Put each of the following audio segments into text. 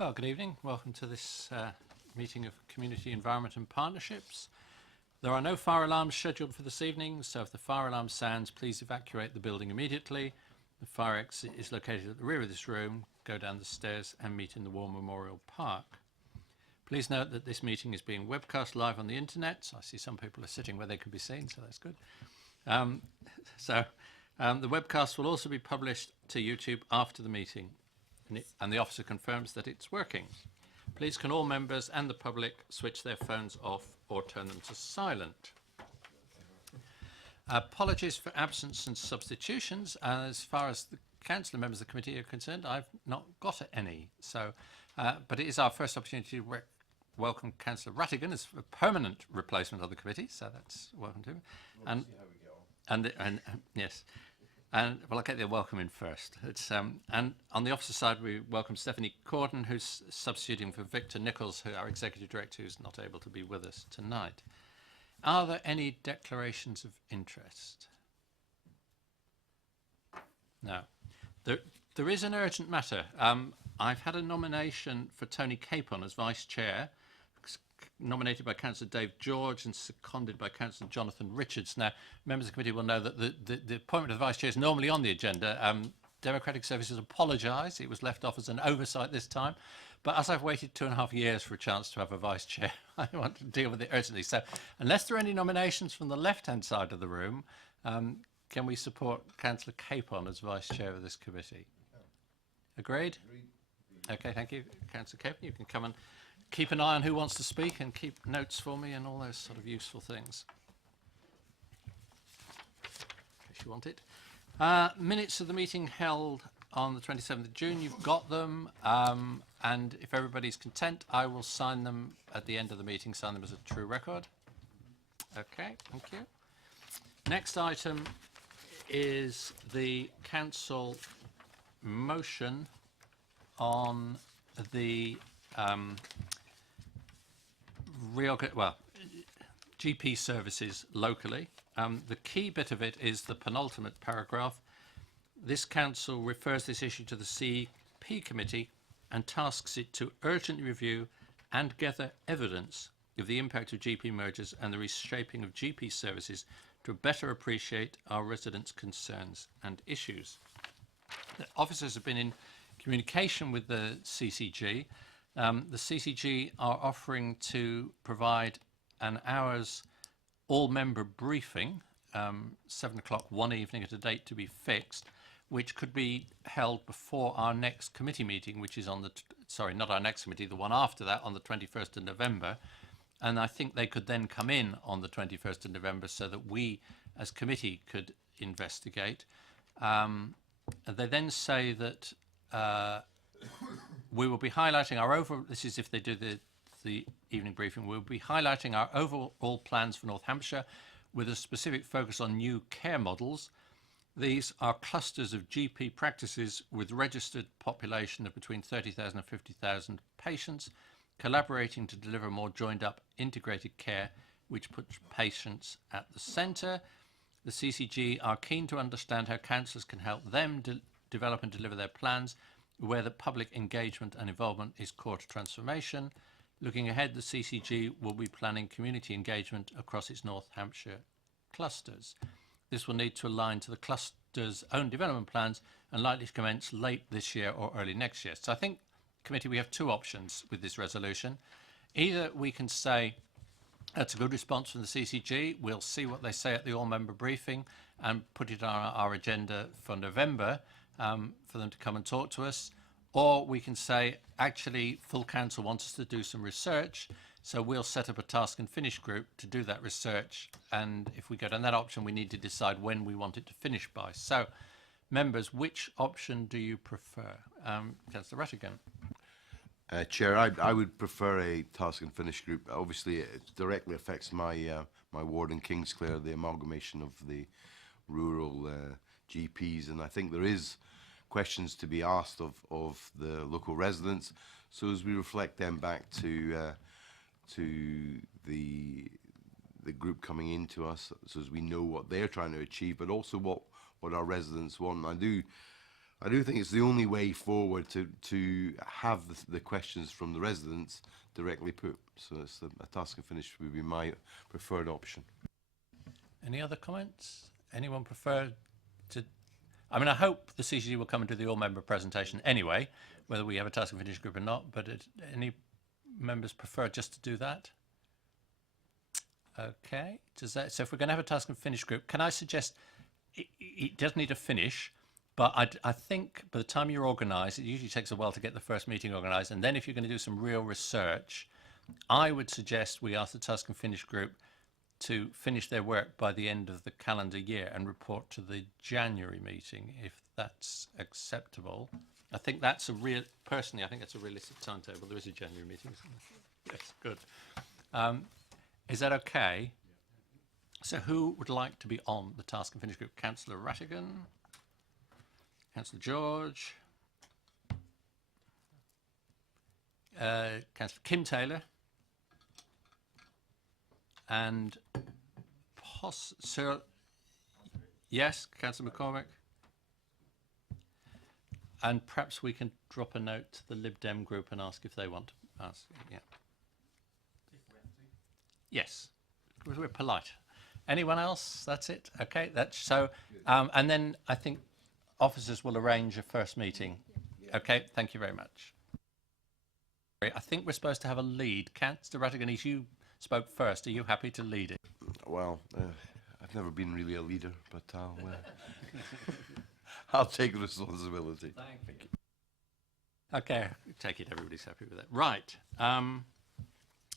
Well, good evening. Welcome to this meeting of Community Environment and Partnerships. There are no fire alarms scheduled for this evening, so if the fire alarm sounds, please evacuate the building immediately. The fire exit is located at the rear of this room. Go down the stairs and meet in the War Memorial Park. Please note that this meeting is being webcast live on the internet. So I see some people are sitting where they can be seen, so that's good. The webcast will also be published to YouTube after the meeting, and the officer confirms that it's working. Please can all members and the public switch their phones off or turn them to silent. Apologies for absence and substitutions. As far as the council and members of the committee are concerned, I've not got any. So, but it is our first opportunity to welcome Councillor Rattigan as a permanent replacement of the committee. So that's welcome to him. And yes. And well, I'll get the welcome in first. And on the officer side, we welcome Stephanie Corden, who's substituting for Victor Nichols, our executive director, who's not able to be with us tonight. Are there any declarations of interest? No. There is an urgent matter. I've had a nomination for Tony Capon as vice chair, nominated by Councillor Dave George and seconded by Councillor Jonathan Richards. Now, members of the committee will know that the appointment of the vice chair is normally on the agenda. Democratic Services apologise. It was left off as an oversight this time. But as I've waited 2.5 years for a chance to have a vice chair, I want to deal with it urgently. So unless there are any nominations from the left-hand side of the room, can we support Councillor Capon as vice chair of this committee? Agreed? Okay, thank you. Councillor Capon, you can come and keep an eye on who wants to speak and keep notes for me and all those sort of useful things, in case you want it. Minutes of the meeting held on the 27th of June, you've got them, and if everybody's content, I will sign them at the end of the meeting, sign them as a true record. Okay, thank you. Next item is the council motion on the GP services locally. The key bit of it is the penultimate paragraph. This council refers this issue to the CP committee and tasks it to urgently review and gather evidence of the impact of GP mergers and the reshaping of GP services to better appreciate our residents' concerns and issues. The officers have been in communication with the CCG. The CCG are offering to provide an hour's all-member briefing, 7 o'clock one evening at a date to be fixed, which could be held before our next committee meeting, which is on the, not our next committee, the one after that, on the 21st of November. And I think they could then come in on the 21st of November so that we, as committee, could investigate. They then say that we will be highlighting our overall, this is if they do the evening briefing, we'll be highlighting our overall plans for North Hampshire with a specific focus on new care models. These are clusters of GP practices with registered population of between 30,000 and 50,000 patients, collaborating to deliver more joined up integrated care, which puts patients at the centre. The CCG are keen to understand how councillors can help them develop and deliver their plans, where the public engagement and involvement is core to transformation. Looking ahead, the CCG will be planning community engagement across its North Hampshire clusters. This will need to align to the cluster's own development plans and likely to commence late this year or early next year. So I think, committee, we have two options with this resolution. Either we can say that's a good response from the CCG, we'll see what they say at the all-member briefing and put it on our agenda for November for them to come and talk to us. Or we can say, actually, full council wants us to do some research, so we'll set up a task and finish group to do that research. And if we go down that option, we need to decide when we want it to finish by. So, members, which option do you prefer? Councillor Rattigan. Chair, I would prefer a task and finish group. Obviously, it directly affects my my ward in Kingsclere, the amalgamation of the rural GPs, and I think there is questions to be asked of the local residents. So as we reflect them back to the group coming into us, so as we know what they're trying to achieve, but also what our residents want. And I do think it's the only way forward to have the questions from the residents directly put. So it's a task and finish would be my preferred option. Any other comments? Anyone prefer to? I mean, I hope the CCG will come and do the all-member presentation anyway, whether we have a task and finish group or not. But any members prefer just to do that? Okay. Does that? So if we're going to have a task and finish group, can I suggest it does need a finish? But I think by the time you're organised, it usually takes a while to get the first meeting organised. And then if you're going to do some real research, I would suggest we ask the task and finish group to finish their work by the end of the calendar year and report to the January meeting, if that's acceptable. I think that's personally, I think that's a realistic timetable. There is a January meeting, isn't there? Yes, good. Is that okay? So who would like to be on the task and finish group? Councillor Rattigan? Councillor George, Councillor Kim Taylor, and Sir, yes, Councillor McCormick, and perhaps we can drop a note to the Lib Dem group and ask if they want to ask. Yeah. Yes, because we're polite. Anyone else? That's it. Okay. That's so. And then I think officers will arrange a first meeting. Okay, thank you very much. I think we're supposed to have a lead. Councillor Rattigan, you spoke first. Are you happy to lead it? Well, I've never been really a leader, but I'll take responsibility. Thank you. Okay, take it. Everybody's happy with that. Right.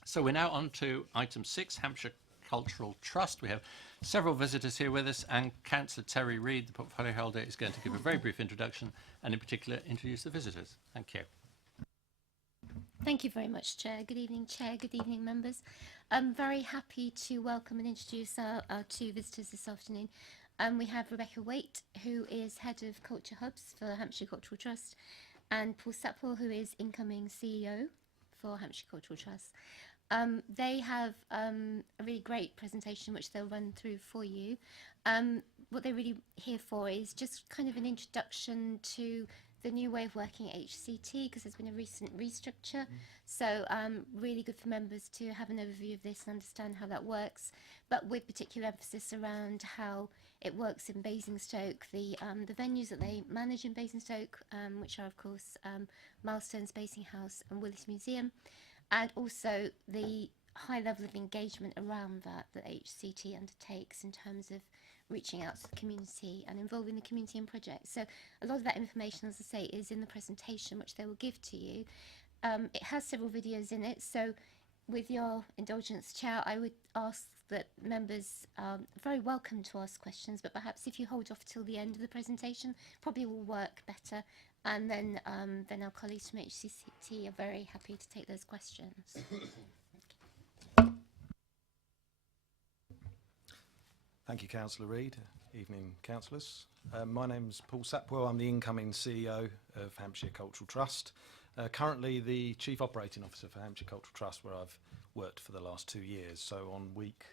So we're now on to item 6, Hampshire Cultural Trust. We have several visitors here with us, and Councillor Terry Reid, the portfolio holder, is going to give a very brief introduction and in particular introduce the visitors. Thank you. Thank you very much, Chair. Good evening, Chair. Good evening, members. I'm very happy to welcome and introduce our 2 visitors this afternoon. We have Rebecca Waite, who is Head of Culture Hubs for Hampshire Cultural Trust, and Paul Sapwell, who is incoming CEO for Hampshire Cultural Trust. They have a really great presentation which they'll run through for you. What they're really here for is just kind of an introduction to the new way of working at HCT, because there's been a recent restructure. So really good for members to have an overview of this and understand how that works, but with particular emphasis around how it works in Basingstoke, the venues that they manage in Basingstoke, which are of course Milestones Basing House and Willis Museum, and also the high level of engagement around that HCT undertakes in terms of reaching out to the community and involving the community in projects. So a lot of that information, as I say, is in the presentation which they will give to you. It has several videos in it, so with your indulgence, Chair, I would ask that members are very welcome to ask questions, but perhaps if you hold off till the end of the presentation, probably will work better. And then our colleagues from HCT are very happy to take those questions. Thank you, Councillor Reid. Evening, councillors. My name's Paul Sapwell. I'm the incoming CEO of Hampshire Cultural Trust. Currently the Chief Operating Officer for Hampshire Cultural Trust, where I've worked for the last 2 years, so on week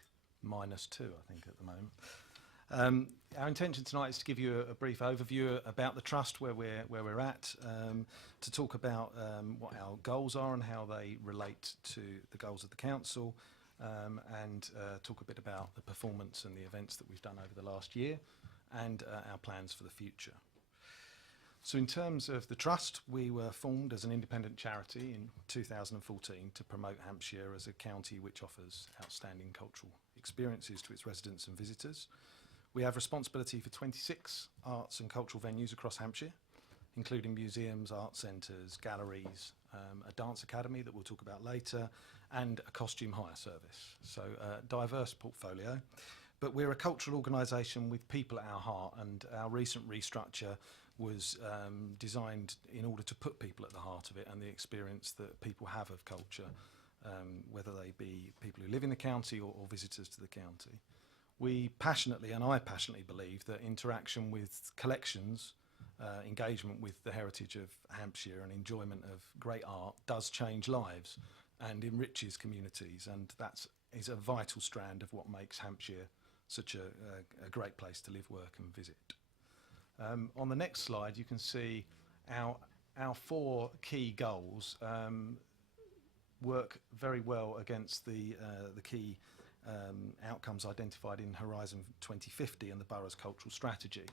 -2, I think, at the moment. Our intention tonight is to give you a brief overview about the trust, where we're at, to talk about what our goals are and how they relate to the goals of the council, and talk a bit about the performance and the events that we've done over the last year, and our plans for the future. So in terms of the trust, we were formed as an independent charity in 2014 to promote Hampshire as a county which offers outstanding cultural experiences to its residents and visitors. We have responsibility for 26 arts and cultural venues across Hampshire, including museums, art centres, galleries, a dance academy that we'll talk about later, and a costume hire service. So a diverse portfolio. But we're a cultural organisation with people at our heart, and our recent restructure was designed in order to put people at the heart of it and the experience that people have of culture, whether they be people who live in the county or visitors to the county. We passionately, and I passionately believe that interaction with collections, engagement with the heritage of Hampshire and enjoyment of great art does change lives and enriches communities, and that is a vital strand of what makes Hampshire such a great place to live, work and visit. On the next slide, you can see our 4 key goals work very well against the key outcomes identified in Horizon 2050 and the borough's cultural strategy.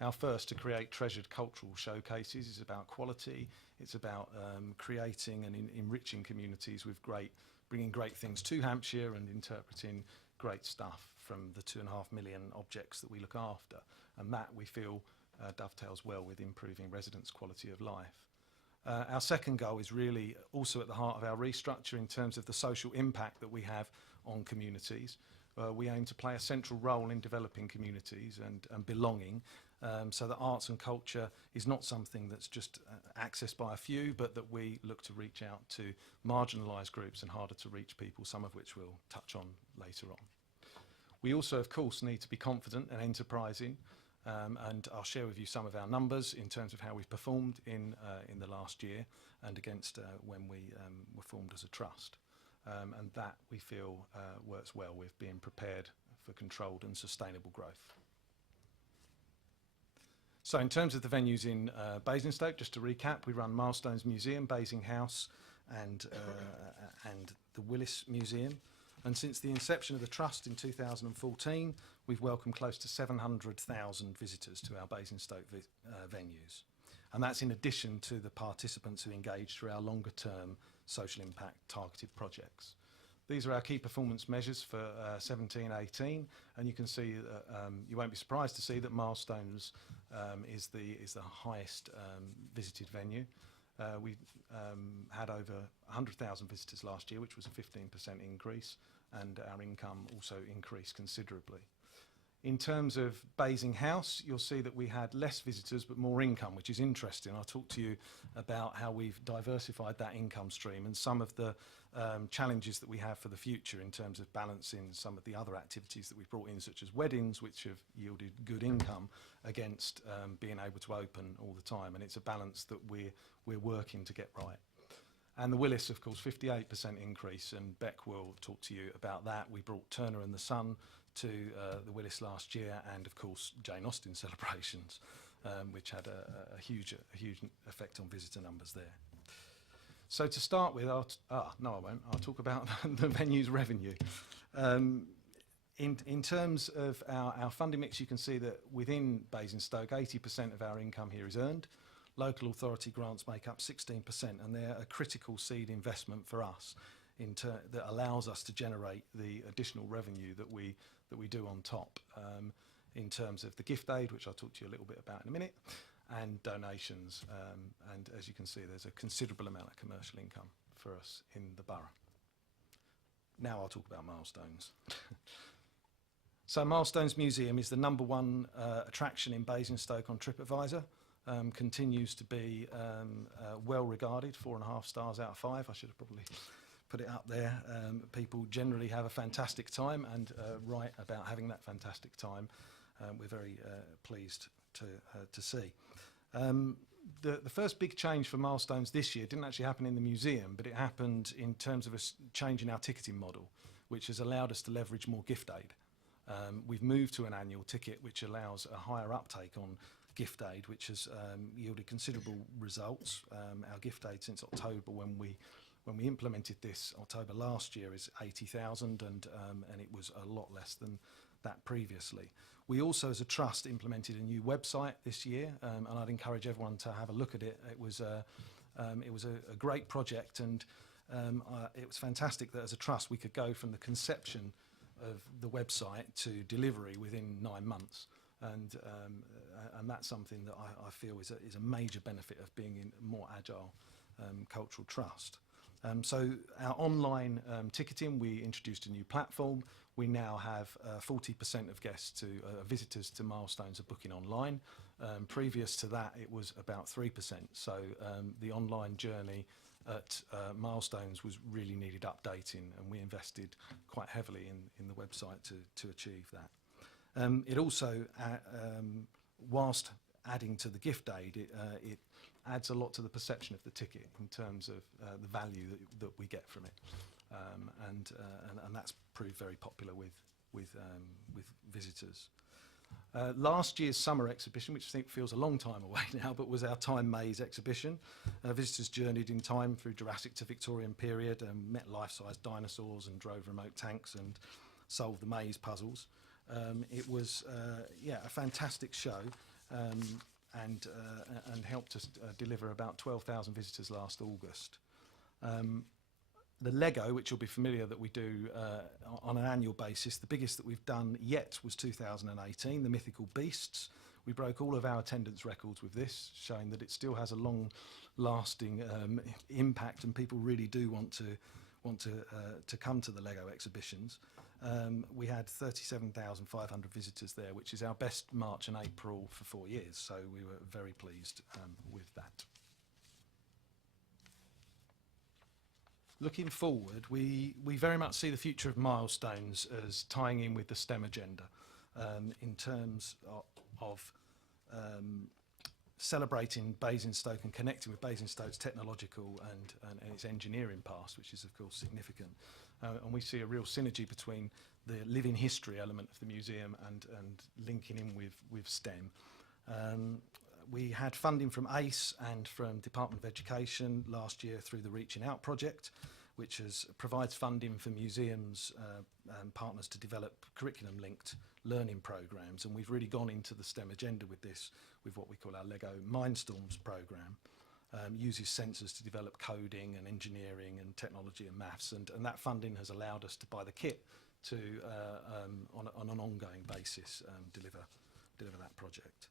Our first, to create treasured cultural showcases, is about quality. It's about creating and enriching communities with bringing great things to Hampshire and interpreting great stuff from the 2.5 million objects that we look after. And that, we feel, dovetails well with improving residents' quality of life. Our second goal is really also at the heart of our restructure in terms of the social impact that we have on communities. We aim to play a central role in developing communities and belonging, so that arts and culture is not something that's just accessed by a few, but that we look to reach out to marginalised groups and harder to reach people, some of which we'll touch on later on. We also, of course, need to be confident and enterprising, and I'll share with you some of our numbers in terms of how we've performed in the last year and against when we were formed as a trust. And that, we feel, works well with being prepared for controlled and sustainable growth. So in terms of the venues in Basingstoke, just to recap, we run Milestones Museum, Basing House and the Willis Museum. And since the inception of the Trust in 2014, we've welcomed close to 700,000 visitors to our Basingstoke venues. And that's in addition to the participants who engage through our longer term social impact targeted projects. These are our key performance measures for 17-18, and you can see you won't be surprised to see that Milestones is the highest visited venue. We had over 100,000 visitors last year, which was a 15% increase, and our income also increased considerably. In terms of Basing House, you'll see that we had less visitors but more income, which is interesting. I'll talk to you about how we've diversified that income stream and some of the challenges that we have for the future in terms of balancing some of the other activities that we've brought in, such as weddings, which have yielded good income, against being able to open all the time. And it's a balance that we're working to get right. And the Willis, of course, 58% increase, and Beck will talk to you about that. We brought Turner and the Son to the Willis last year, and of course Jane Austen celebrations, which had a huge effect on visitor numbers there. So to start with, no I won't, I'll talk about the venue's revenue. In terms of our funding mix, you can see that within Basingstoke, 80% of our income here is earned. Local authority grants make up 16%, and they're a critical seed investment for us that allows us to generate the additional revenue that we do on top, in terms of the gift aid, which I'll talk to you a little bit about in a minute, and donations. And as you can see, there's a considerable amount of commercial income for us in the borough. Now I'll talk about Milestones. So Milestones Museum is the #1 attraction in Basingstoke on TripAdvisor. Continues to be well regarded, 4.5 stars out of 5. I should have probably put it up there. People generally have a fantastic time and write about having that fantastic time. We're very pleased to see. The first big change for Milestones this year didn't actually happen in the museum, but it happened in terms of a change in our ticketing model, which has allowed us to leverage more gift aid. We've moved to an annual ticket, which allows a higher uptake on gift aid, which has yielded considerable results. Our gift aid since October, when we implemented this October last year, is 80,000, and it was a lot less than that previously. We also, as a trust, implemented a new website this year, and I'd encourage everyone to have a look at it. It was a great project, and it was fantastic that as a trust we could go from the conception of the website to delivery within 9 months. And that's something that I feel is a major benefit of being in a more agile cultural trust. So our online ticketing, we introduced a new platform. We now have 40% of guests visitors to Milestones are booking online. Previous to that, it was about 3%. So the online journey at Milestones was really needed updating, and we invested quite heavily in the website to achieve that. It also, whilst adding to the gift aid, it adds a lot to the perception of the ticket in terms of the value that we get from it, and that's proved very popular with visitors. Last year's summer exhibition, which I think feels a long time away now, but was our Time Maze exhibition. Visitors journeyed in time through Jurassic to Victorian period and met life-size dinosaurs and drove remote tanks and solved the maze puzzles. It was a fantastic show and helped us deliver about 12,000 visitors last August. The Lego, which you'll be familiar that we do on an annual basis, the biggest that we've done yet was 2018, the Mythical Beasts. We broke all of our attendance records with this, showing that it still has a long-lasting impact, and people really do want to come to the Lego exhibitions. We had 37,500 visitors there, which is our best March and April for 4 years, so we were very pleased with that. Looking forward, we very much see the future of milestones as tying in with the STEM agenda in terms of celebrating Basingstoke and connecting with Basingstoke's technological and its engineering past, which is of course significant. And we see a real synergy between the living history element of the museum and linking in with STEM. We had funding from ACE and from Department of Education last year through the Reaching Out project, which provides funding for museums and partners to develop curriculum-linked learning programs. And we've really gone into the STEM agenda with this, with what we call our Lego Mindstorms program. Uses sensors to develop coding and engineering and technology and maths, and that funding has allowed us to buy the kit to, on an ongoing basis, deliver that project.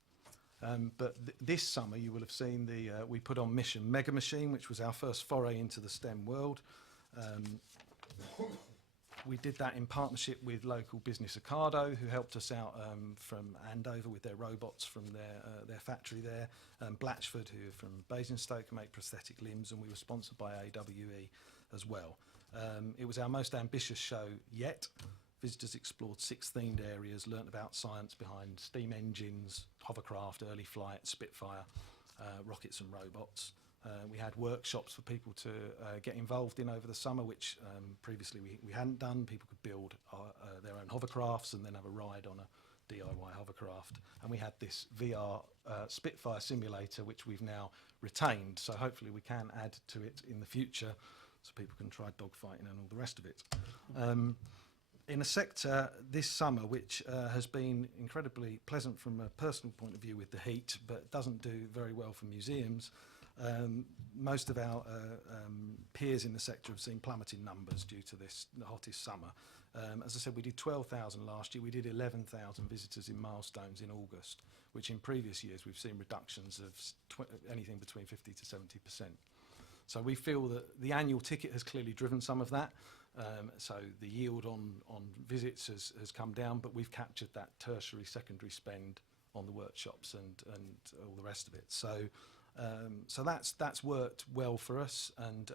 But this summer you will have seen we put on Mission Mega Machine, which was our first foray into the STEM world. We did that in partnership with local business Ocado, who helped us out from Andover with their robots from their factory there, Blatchford, who are from Basingstoke, who make prosthetic limbs, and we were sponsored by AWE as well. It was our most ambitious show yet. Visitors explored 6 themed areas, learnt about science behind steam engines, hovercraft, early flight, Spitfire, rockets and robots. We had workshops for people to get involved in over the summer, which previously we hadn't done. People could build their own hovercrafts and then have a ride on a DIY hovercraft. And we had this VR Spitfire simulator, which we've now retained. So hopefully we can add to it in the future so people can try dogfighting and all the rest of it. In a sector this summer which has been incredibly pleasant from a personal point of view with the heat, but doesn't do very well for museums, most of our peers in the sector have seen plummeting numbers due to the hottest summer. As I said, we did 12,000 last year. We did 11,000 visitors in Milestones in August, which in previous years we've seen reductions of anything between 50 to 70%. So we feel that the annual ticket has clearly driven some of that. So the yield on visits has come down, but we've captured that tertiary, secondary spend on the workshops and all the rest of it. So that's worked well for us, and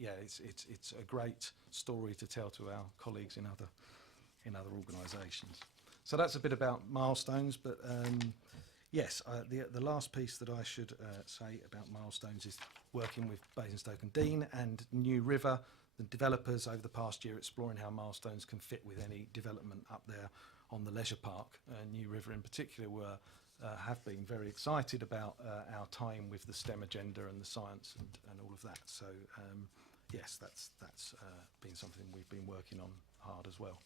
it's a great story to tell to our colleagues in other organisations. So that's a bit about Milestones, but yes, the last piece that I should say about Milestones is working with Basingstoke and Dean and New River, the developers over the past year, exploring how Milestones can fit with any development up there on the leisure park. New River in particular have been very excited about our time with the STEM agenda and the science and all of that. So yes, that's been something we've been working on hard as well.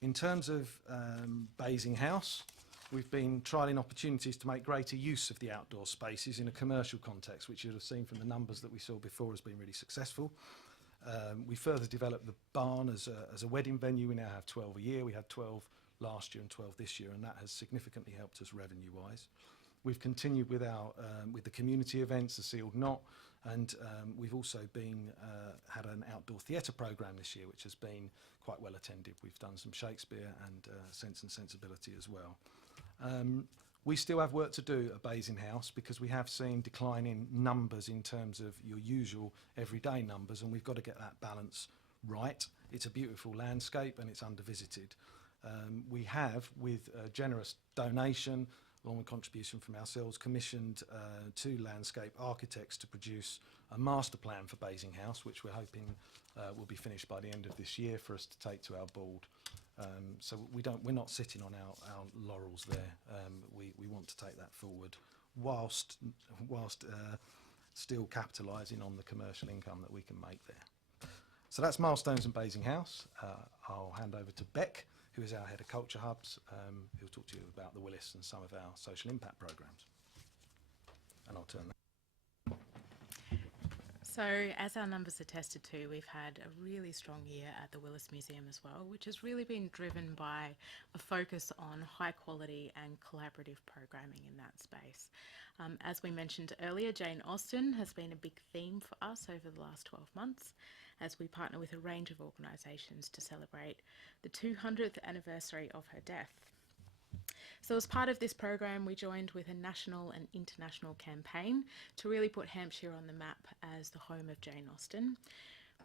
In terms of Basing House, we've been trialling opportunities to make greater use of the outdoor spaces in a commercial context, which you'll have seen from the numbers that we saw before has been really successful. We further developed the barn as a wedding venue. We now have 12 a year. We had 12 last year and 12 this year, and that has significantly helped us revenue-wise. We've continued with the community events, the Sealed Knot, and we've also had an outdoor theatre programme this year, which has been quite well attended. We've done some Shakespeare and Sense and Sensibility as well. We still have work to do at Basing House because we have seen declining numbers in terms of your usual everyday numbers, and we've got to get that balance right. It's a beautiful landscape and it's under-visited. We have, with a generous donation, along with contribution from ourselves, commissioned 2 landscape architects to produce a master plan for Basing House, which we're hoping will be finished by the end of this year for us to take to our board So we're not sitting on our laurels there. We want to take that forward whilst still capitalising on the commercial income that we can make there. So that's Milestones and Basing House. I'll hand over to Beck, who is our head of Culture Hubs, who'll talk to you about the Willis and some of our social impact programmes. And I'll turn that. So, as our numbers attested to, we've had a really strong year at the Willis Museum as well, which has really been driven by a focus on high quality and collaborative programming in that space. As we mentioned earlier, Jane Austen has been a big theme for us over the last 12 months, as we partner with a range of organisations to celebrate the 200th anniversary of her death. So as part of this program, we joined with a national and international campaign to really put Hampshire on the map as the home of Jane Austen.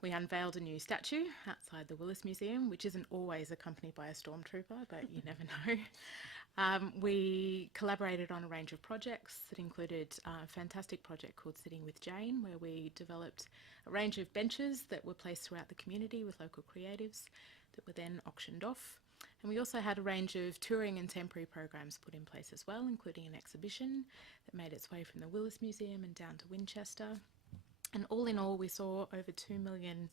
We unveiled a new statue outside the Willis Museum, which isn't always accompanied by a stormtrooper, but you never know. We collaborated on a range of projects that included a fantastic project called Sitting with Jane, where we developed a range of benches that were placed throughout the community with local creatives that were then auctioned off. And we also had a range of touring and temporary programs put in place as well, including an exhibition that made its way from the Willis Museum and down to Winchester. And all in all, we saw over £2 million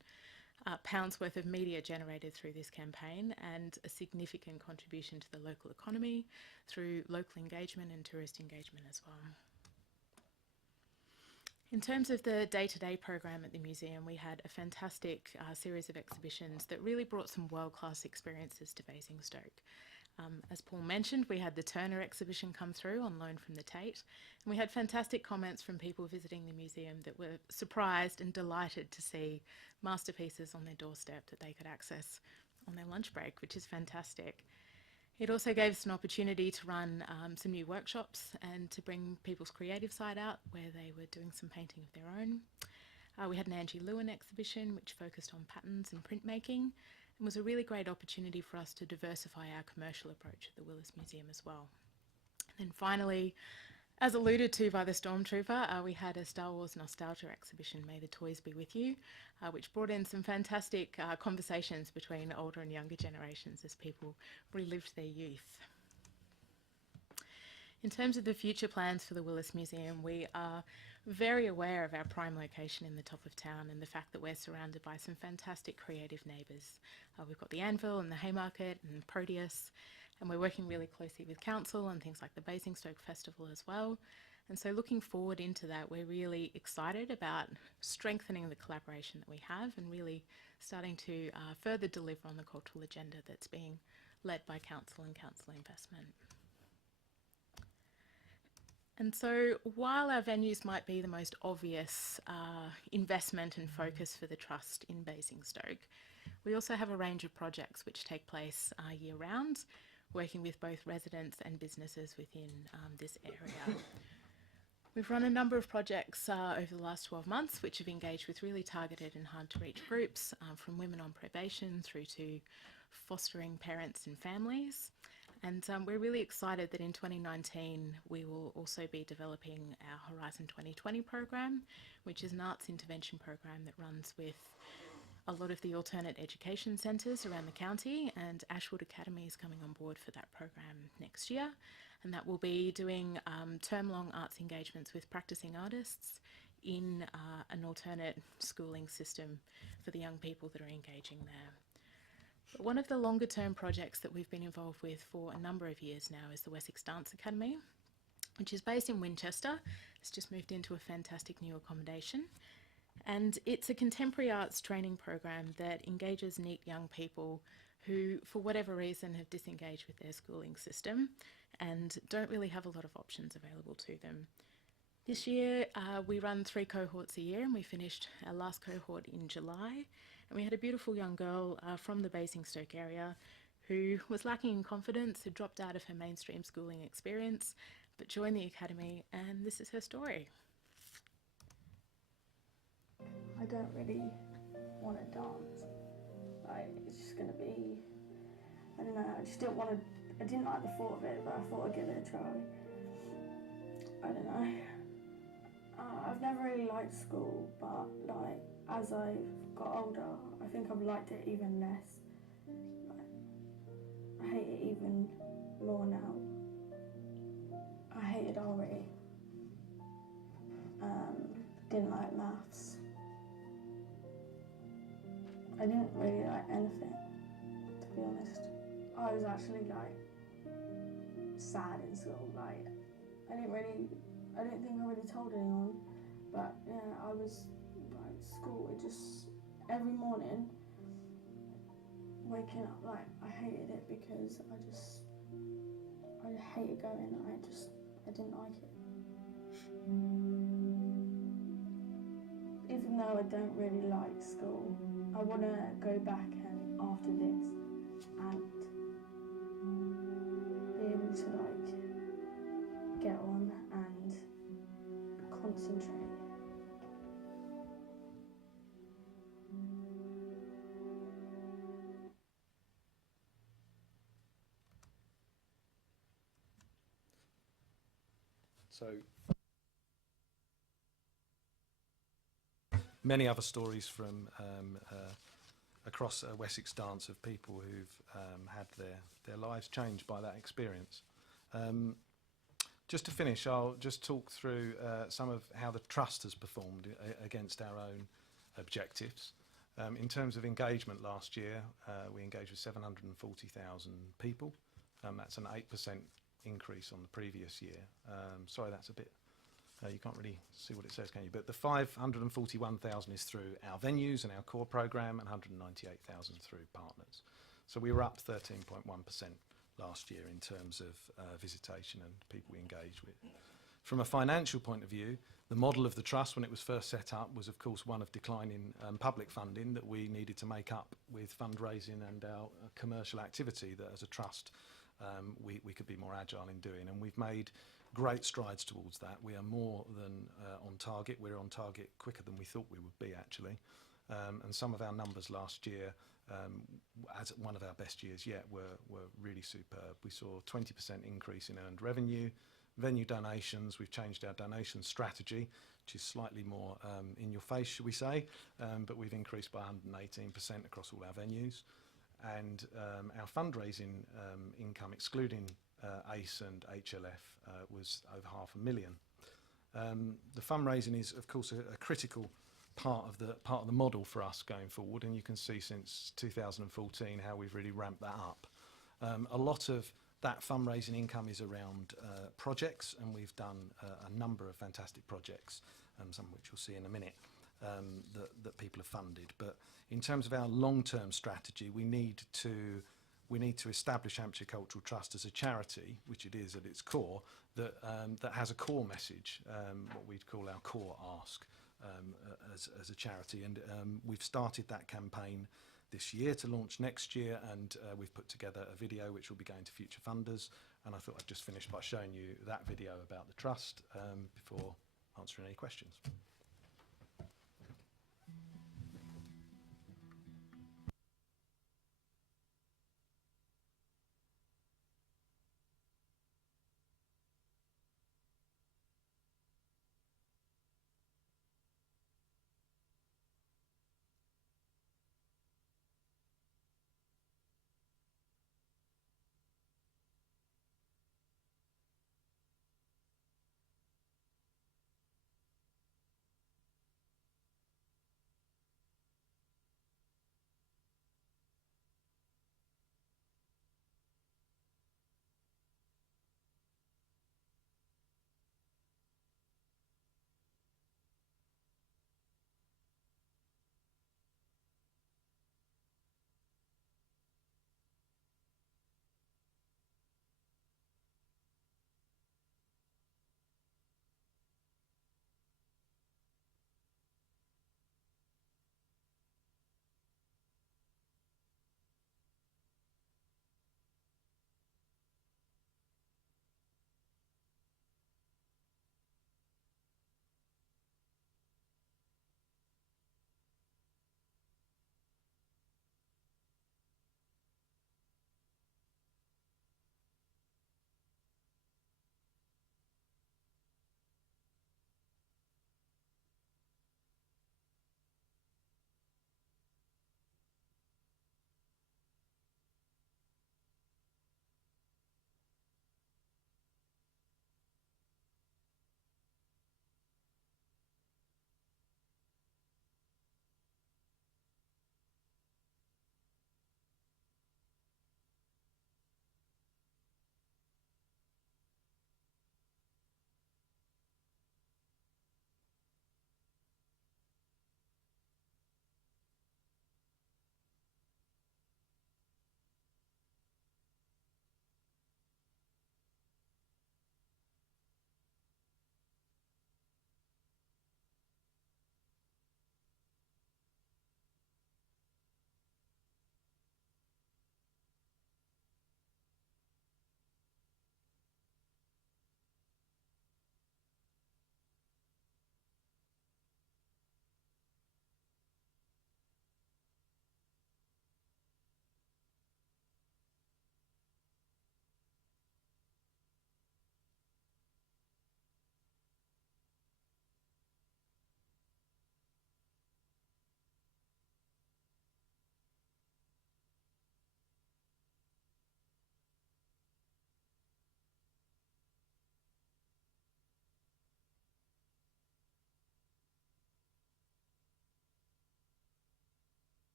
worth of media generated through this campaign, and a significant contribution to the local economy through local engagement and tourist engagement as well. In terms of the day-to-day program at the museum, we had a fantastic series of exhibitions that really brought some world-class experiences to Basingstoke. As Paul mentioned, we had the Turner exhibition come through on loan from the Tate, and we had fantastic comments from people visiting the museum that were surprised and delighted to see masterpieces on their doorstep that they could access on their lunch break, which is fantastic. It also gave us an opportunity to run some new workshops and to bring people's creative side out, where they were doing some painting of their own. We had an Angie Lewin exhibition which focused on patterns and printmaking, and was a really great opportunity for us to diversify our commercial approach at the Willis Museum as well. And then finally, as alluded to by the Stormtrooper, we had a Star Wars nostalgia exhibition, May the Toys Be With You, which brought in some fantastic conversations between older and younger generations as people relived their youth. In terms of the future plans for the Willis Museum, we are very aware of our prime location in the top of town and the fact that we're surrounded by some fantastic creative neighbours. We've got the Anvil and the Haymarket and Proteus, and we're working really closely with council on things like the Basingstoke Festival as well. And so looking forward into that, we're really excited about strengthening the collaboration that we have and really starting to further deliver on the cultural agenda that's being led by council and council investment. And so while our venues might be the most obvious investment and focus for the Trust in Basingstoke, we also have a range of projects which take place year round, working with both residents and businesses within this area. We've run a number of projects over the last 12 months which have engaged with really targeted and hard to reach groups, from women on probation through to fostering parents and families. And we're really excited that in 2019 we will also be developing our Horizon 2020 program, which is an arts intervention program that runs with a lot of the alternate education centres around the county, and Ashwood Academy is coming on board for that program next year. And that will be doing term-long arts engagements with practising artists in an alternate schooling system for the young people that are engaging there. But one of the longer term projects that we've been involved with for a number of years now is the Wessex Dance Academy, which is based in Winchester. It's just moved into a fantastic new accommodation. And it's a contemporary arts training program that engages neat young people who, for whatever reason, have disengaged with their schooling system and don't really have a lot of options available to them. This year, we run 3 cohorts a year, and we finished our last cohort in July. And we had a beautiful young girl from the Basingstoke area who was lacking in confidence, had dropped out of her mainstream schooling experience, but joined the academy, and this is her story. I don't really want to dance. Like, it's just going to be, I don't know, I just didn't want to, I didn't like the thought of it, but I thought I'd give it a try. I don't know. I've never really liked school, but like, as I've got older, I think I've liked it even less. Like, I hate it even more now. I hated RE. Didn't like maths. I didn't really like anything, to be honest. I was actually like sad in school. Like I didn't think I really told anyone. But yeah, I was like school. It just every morning waking up like I hated it because I hated going. I didn't like it. Even though I don't really like school, I want to go back and after this and be able to like get on and concentrate. So many other stories from across Wessex Dance of people who've had their lives changed by that experience. Just to finish, I'll just talk through some of how the Trust has performed against our own objectives. In terms of engagement last year, we engaged with 740,000 people. That's an 8% increase on the previous year. Sorry, that's a bit, you can't really see what it says, can you? But the 541,000 is through our venues and our core programme, and 198,000 through partners. So we were up 13.1% last year in terms of visitation and people we engage with. From a financial point of view, the model of the Trust when it was first set up was of course one of declining public funding that we needed to make up with fundraising and our commercial activity that as a Trust we could be more agile in doing, and we've made great strides towards that. We are more than on target. We're on target quicker than we thought we would be actually, and some of our numbers last year, as one of our best years yet, were really superb. We saw a 20% increase in earned revenue. Venue donations, we've changed our donation strategy, which is slightly more in your face, should we say, but we've increased by 118% across all our venues. And our fundraising income, excluding ACE and HLF, was over $500,000. The fundraising is, of course, a critical part of the model for us going forward, and you can see since 2014 how we've really ramped that up. A lot of that fundraising income is around projects, and we've done a number of fantastic projects, some of which you'll see in a minute, that people have funded. But in terms of our long-term strategy, we need to establish Hampshire Cultural Trust as a charity, which it is at its core, that has a core message, what we'd call our core ask, as a charity. And we've started that campaign this year to launch next year, and we've put together a video which will be going to future funders, and I thought I'd just finish by showing you that video about the Trust before answering any questions.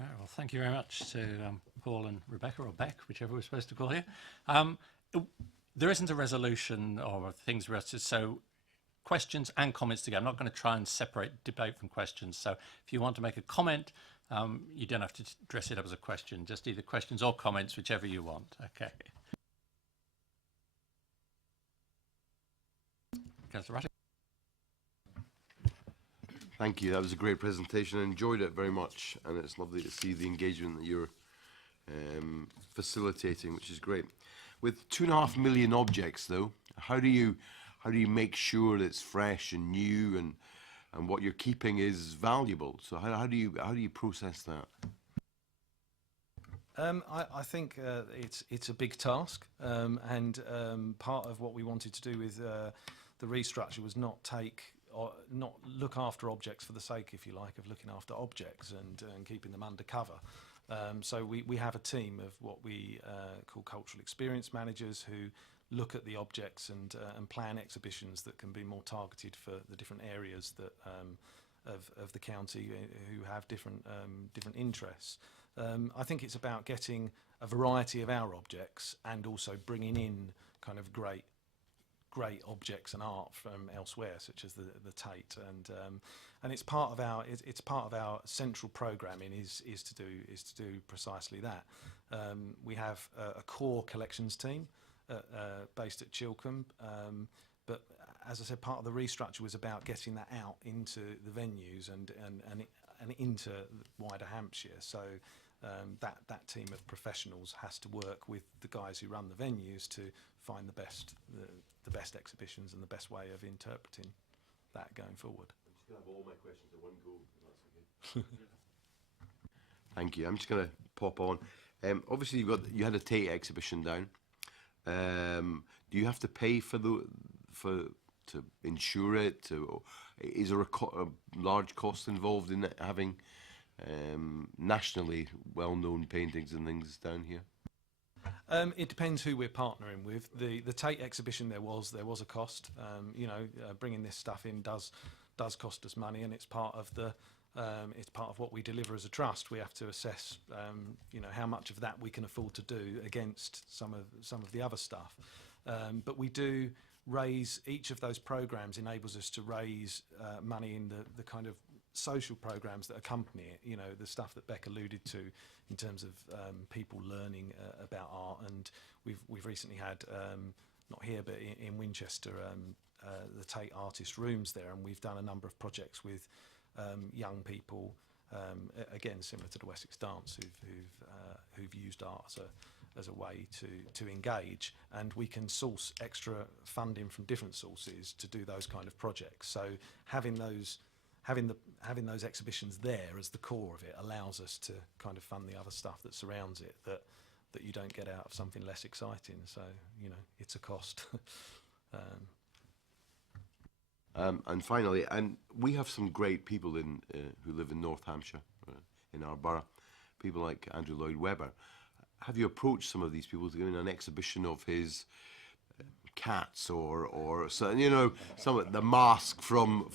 All right, well, thank you very much to Paul and Rebecca, or Beck, whichever we're supposed to call you. There isn't a resolution or things for us to, so questions and comments together. I'm not going to try and separate debate from questions. So if you want to make a comment, you don't have to dress it up as a question, just either questions or comments, whichever you want. Okay. Councillor Rattigan. Thank you. That was a great presentation. I enjoyed it very much, and it's lovely to see the engagement that you're facilitating, which is great. With 2.5 million objects, though, how do you make sure that it's fresh and new, and what you're keeping is valuable? So how do you process that? I think it's a big task, and part of what we wanted to do with the restructure was not look after objects for the sake, if you like, of looking after objects and keeping them undercover. So we have a team of what we call cultural experience managers who look at the objects and plan exhibitions that can be more targeted for the different areas that of the county who have different interests. I think it's about getting a variety of our objects and also bringing in kind of great objects and art from elsewhere, such as the Tate, and it's part of our central programming is to do precisely that. We have a core collections team based at Chilcombe, but as I said, part of the restructure was about getting that out into the venues and into wider Hampshire. So that team of professionals has to work with the guys who run the venues to find the best exhibitions and the best way of interpreting that going forward. I'm just going to have all my questions at one go, if that's okay. Thank you. I'm just going to pop on. Obviously, you had a Tate exhibition down. Do you have to pay to insure it? Is there a large cost involved in having nationally well-known paintings and things down here? It depends who we're partnering with. The Tate exhibition, there was a cost. Bringing this stuff in does cost us money, and it's part of what we deliver as a trust. We have to assess, how much of that we can afford to do against some of the other stuff. But we do raise, each of those programs enables us to raise money in the kind of social programs that accompany it, the stuff that Beck alluded to in terms of people learning about art. And we've recently had, not here but in Winchester, the Tate Artist Rooms there, and we've done a number of projects with young people, again similar to the Wessex Dance, who've used art as a way to engage, and we can source extra funding from different sources to do those kind of projects. So having those exhibitions there as the core of it allows us to kind of fund the other stuff that surrounds it that you don't get out of something less exciting. So it's a cost. And finally, and we have some great people who live in North Hampshire, in our borough, people like Andrew Lloyd Webber. Have you approached some of these people to go in an exhibition of his cats or so, some of the mask from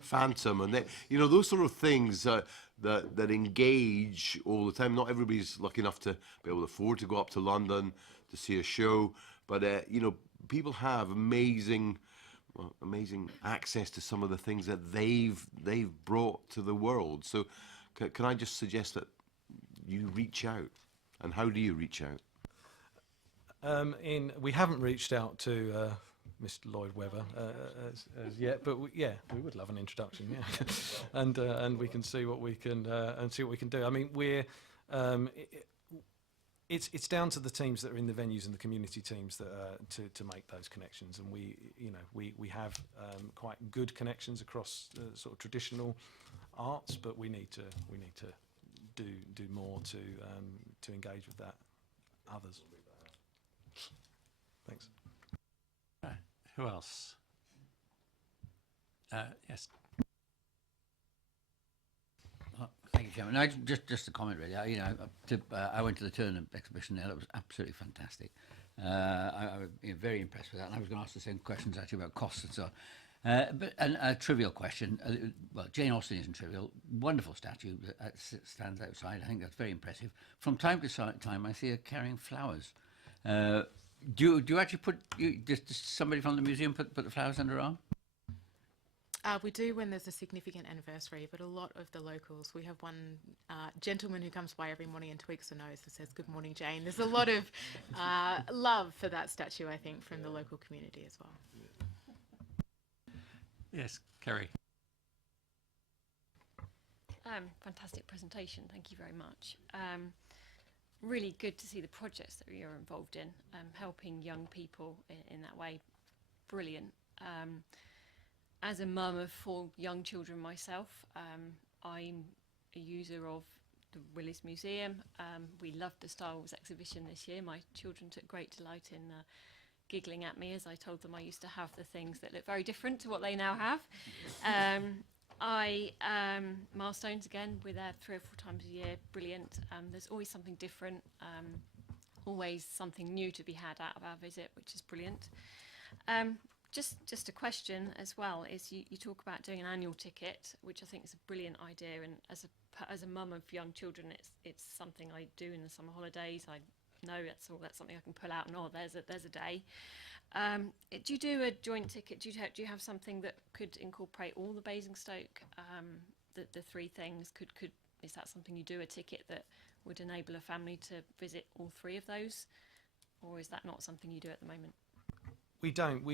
Phantom, and those sort of things that engage all the time? Not everybody's lucky enough to be able to afford to go up to London to see a show, but people have amazing access to some of the things that they've brought to the world. So can I just suggest that you reach out? And how do you reach out? We haven't reached out to Mr. Lloyd Webber as yet, but we would love an introduction, yeah. and we can see what we can do. I mean, it's down to the teams that are in the venues and the community teams that to make those connections, and we have quite good connections across sort of traditional arts, but we need to do more to engage with that others. Thanks. Who else? Yes. Thank you, Chairman. No, just a comment, really. I went to the Turner exhibition there. That was absolutely fantastic. I was very impressed with that. And I was going to ask the same questions actually about costs and so on. But a trivial question. Well, Jane Austen isn't trivial. Wonderful statue that stands outside. I think that's very impressive. From time to time, I see her carrying flowers. Do you actually does somebody from the museum put the flowers under her arm? We do when there's a significant anniversary, but a lot of the locals, we have one gentleman who comes by every morning and tweaks her nose and says, "Good morning, Jane." There's a lot of love for that statue, I think, from the local community as well. Yes, Kerry. Fantastic presentation, thank you very much. Really good to see the projects that you're involved in, helping young people in that way. Brilliant. As a mum of 4 young children myself, I'm a user of the Willis Museum. We loved the Star Wars exhibition this year. My children took great delight in giggling at me as I told them I used to have the things that look very different to what they now have. Milestones, again, we're there 3 or 4 times a year, brilliant. There's always something different, always something new to be had out of our visit, which is brilliant. Just a question as well is you talk about doing an annual ticket, which I think is a brilliant idea, and as a mum of young children, it's something I do in the summer holidays. I know that's something I can pull out and there's a day. Do you do a joint ticket? Do you have something that could incorporate all the Basingstoke, the 3 things? Is that something you do, a ticket that would enable a family to visit all 3 of those, or is that not something you do at the moment? We don't.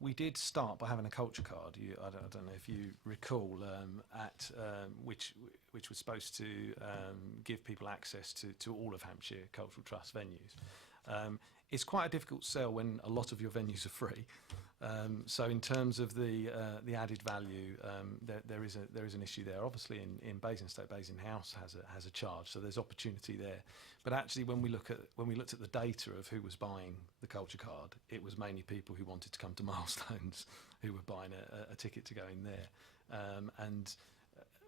We did start by having a culture card. I don't know if you recall, which was supposed to give people access to all of Hampshire Cultural Trust venues. It's quite a difficult sell when a lot of your venues are free. So in terms of the added value, there is an issue there. Obviously, in Basingstoke, Basing House has a charge, so there's opportunity there. But actually, when we looked at the data of who was buying the culture card, it was mainly people who wanted to come to Milestones who were buying a ticket to go in there. And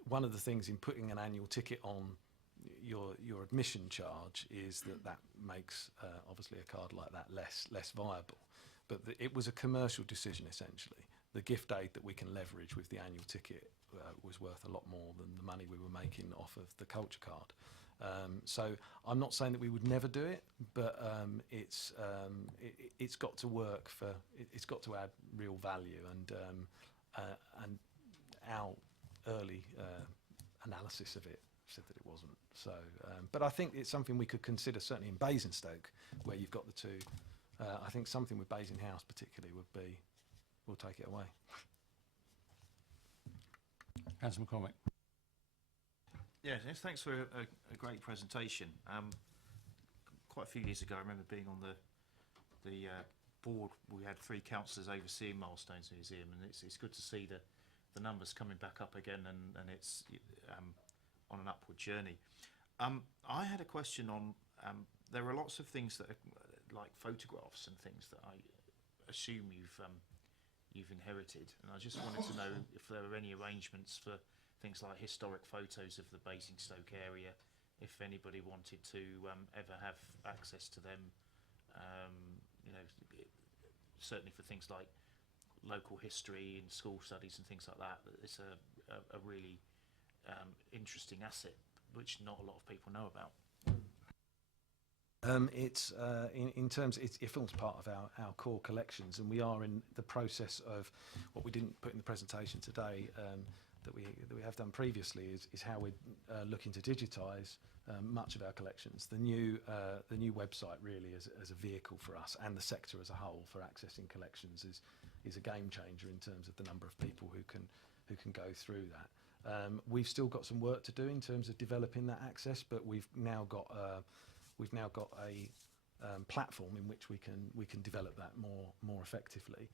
one of the things in putting an annual ticket on your admission charge is that makes obviously a card like that less viable. But it was a commercial decision, essentially. The gift aid that we can leverage with the annual ticket was worth a lot more than the money we were making off of the culture card. So I'm not saying that we would never do it, but it's got to work it's got to add real value, and our early analysis of it said that it wasn't. So, but I think it's something we could consider, certainly in Basingstoke, where you've got the 2. I think something with Basing House particularly we'll take it away. Councillor McCormick. Yes, thanks for a great presentation. Quite a few years ago, I remember being on the board. We had 3 councillors overseeing Milestones Museum, and it's good to see the numbers coming back up again, and it's on an upward journey. I had a question on, there are lots of things that are like photographs and things that I assume you've inherited, and I just wanted to know if there are any arrangements for things like historic photos of the Basingstoke area, if anybody wanted to ever have access to them, certainly for things like local history and school studies and things like that. It's a really interesting asset which not a lot of people know about. It's in terms, it forms part of our core collections, and we are in the process of what we didn't put in the presentation today, that we have done previously, is how we're looking to digitise much of our collections. The new website really as a vehicle for us and the sector as a whole for accessing collections is a game changer in terms of the number of people who can go through that. We've still got some work to do in terms of developing that access, but we've now got a platform in which we can develop that more effectively.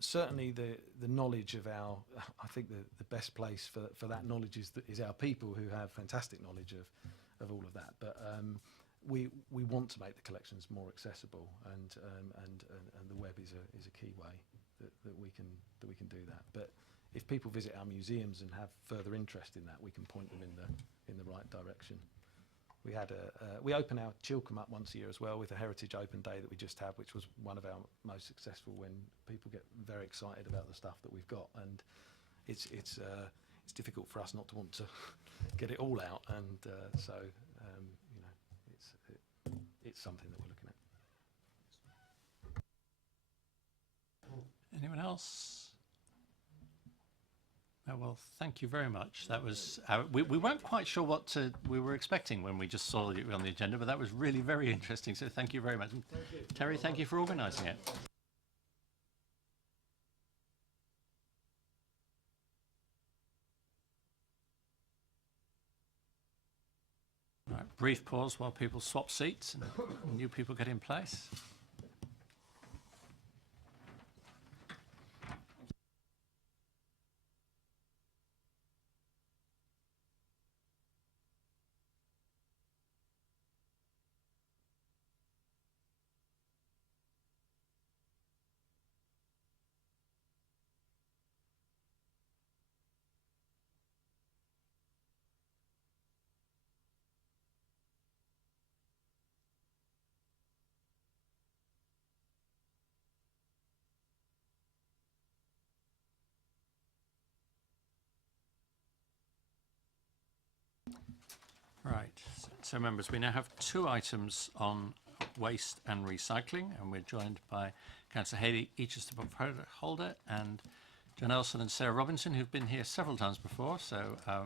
Certainly the knowledge of I think the best place for that knowledge is our people, who have fantastic knowledge of all of that. But we want to make the collections more accessible, and the web is a key way that we can do that. But if people visit our museums and have further interest in that, we can point them in the right direction. We had we open our Chilcombe up once a year as well with a Heritage Open Day that we just had, which was one of our most successful, when people get very excited about the stuff that we've got, and it's difficult for us not to want to get it all out, and so you know, it's something that we're looking at. Anyone else? Oh, well, thank you very much. That was we weren't quite sure what we were expecting when we just saw it on the agenda, but that was really very interesting. So thank you very much. And Terry, thank you for organising it. Right, brief pause while people swap seats and new people get in place. Right, so members, we now have 2 items on waste and recycling, and we're joined by Councillor Haley, each as the proposal holder, and John Elson and Sarah Robinson, who've been here several times before. So I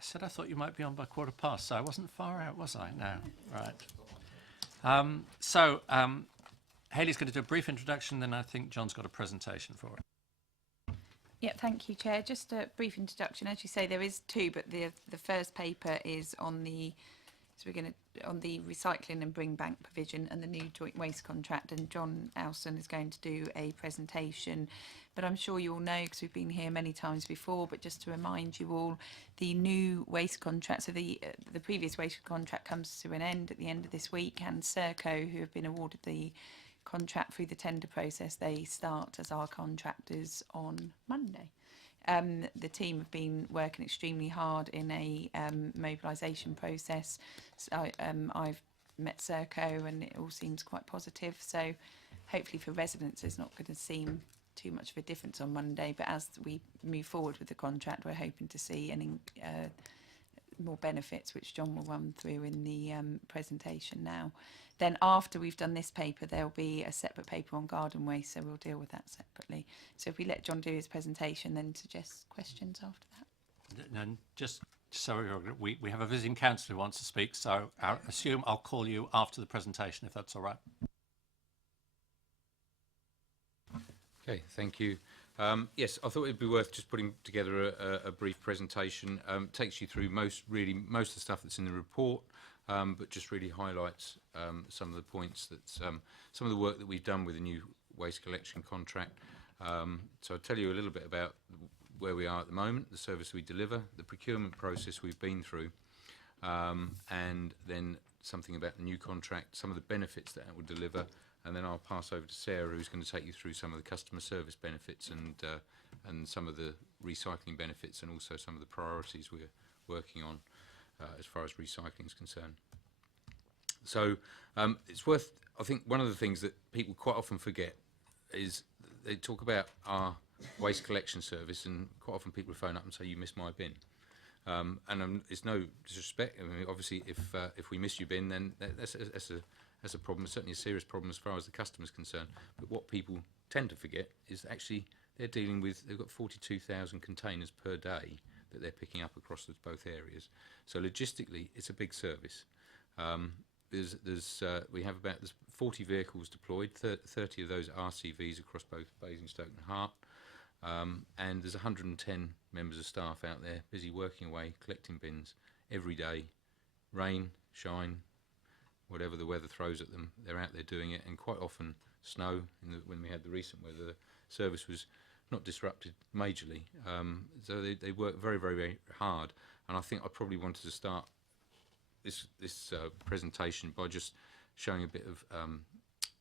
said I thought you might be on by 15:15, so I wasn't far out, was I? No, right. Haley's going to do a brief introduction, then I think John's got a presentation for it. Yeah, thank you, Chair. Just a brief introduction. As you say, there is 2, but the first paper is on the on the recycling and bring bank provision and the new joint waste contract, and John Elson is going to do a presentation. But I'm sure you all know, because we've been here many times before, but just to remind you all, the new waste contract, so the previous waste contract comes to an end at the end of this week, and Serco, who have been awarded the contract through the tender process, they start as our contractors on Monday. The team have been working extremely hard in a mobilisation process. So, I've met Serco and it all seems quite positive. So hopefully for residents it's not going to seem too much of a difference on Monday. But as we move forward with the contract, we're hoping to see any more benefits, which John will run through in the presentation now. Then after we've done this paper, there'll be a separate paper on garden waste, so we'll deal with that separately. So if we let John do his presentation, then suggest questions after that. And just so we have a visiting councillor who wants to speak, so I assume I'll call you after the presentation, if that's all right. Okay, thank you. Yes, I thought it'd be worth just putting together a brief presentation. Takes you through most of the stuff that's in the report, but just really highlights some of the points that some of the work that we've done with the new waste collection contract. So I'll tell you a little bit about where we are at the moment, the service we deliver, the procurement process we've been through, and then something about the new contract, some of the benefits that it will deliver, and then I'll pass over to Sarah, who's going to take you through some of the customer service benefits and some of the recycling benefits, and also some of the priorities we're working on as far as recycling is concerned. So it's worth, I think one of the things that people quite often forget is they talk about our waste collection service, and quite often people phone up and say, you missed my bin. And it's no disrespect. I mean, obviously, if we miss your bin, then that's a problem, certainly a serious problem as far as the customer is concerned. But what people tend to forget is actually they're dealing with, they've got 42,000 containers per day that they're picking up across both areas. So logistically, it's a big service. We have about 40 vehicles deployed, 30 of those are RCVs across both Basingstoke and Hart. And there's 110 members of staff out there busy working away, collecting bins every day, rain, shine, whatever the weather throws at them, they're out there doing it. And quite often snow, when we had the recent weather, the service was not disrupted majorly. So they work very, very, very hard. And I think I probably wanted to start this presentation by just showing a bit of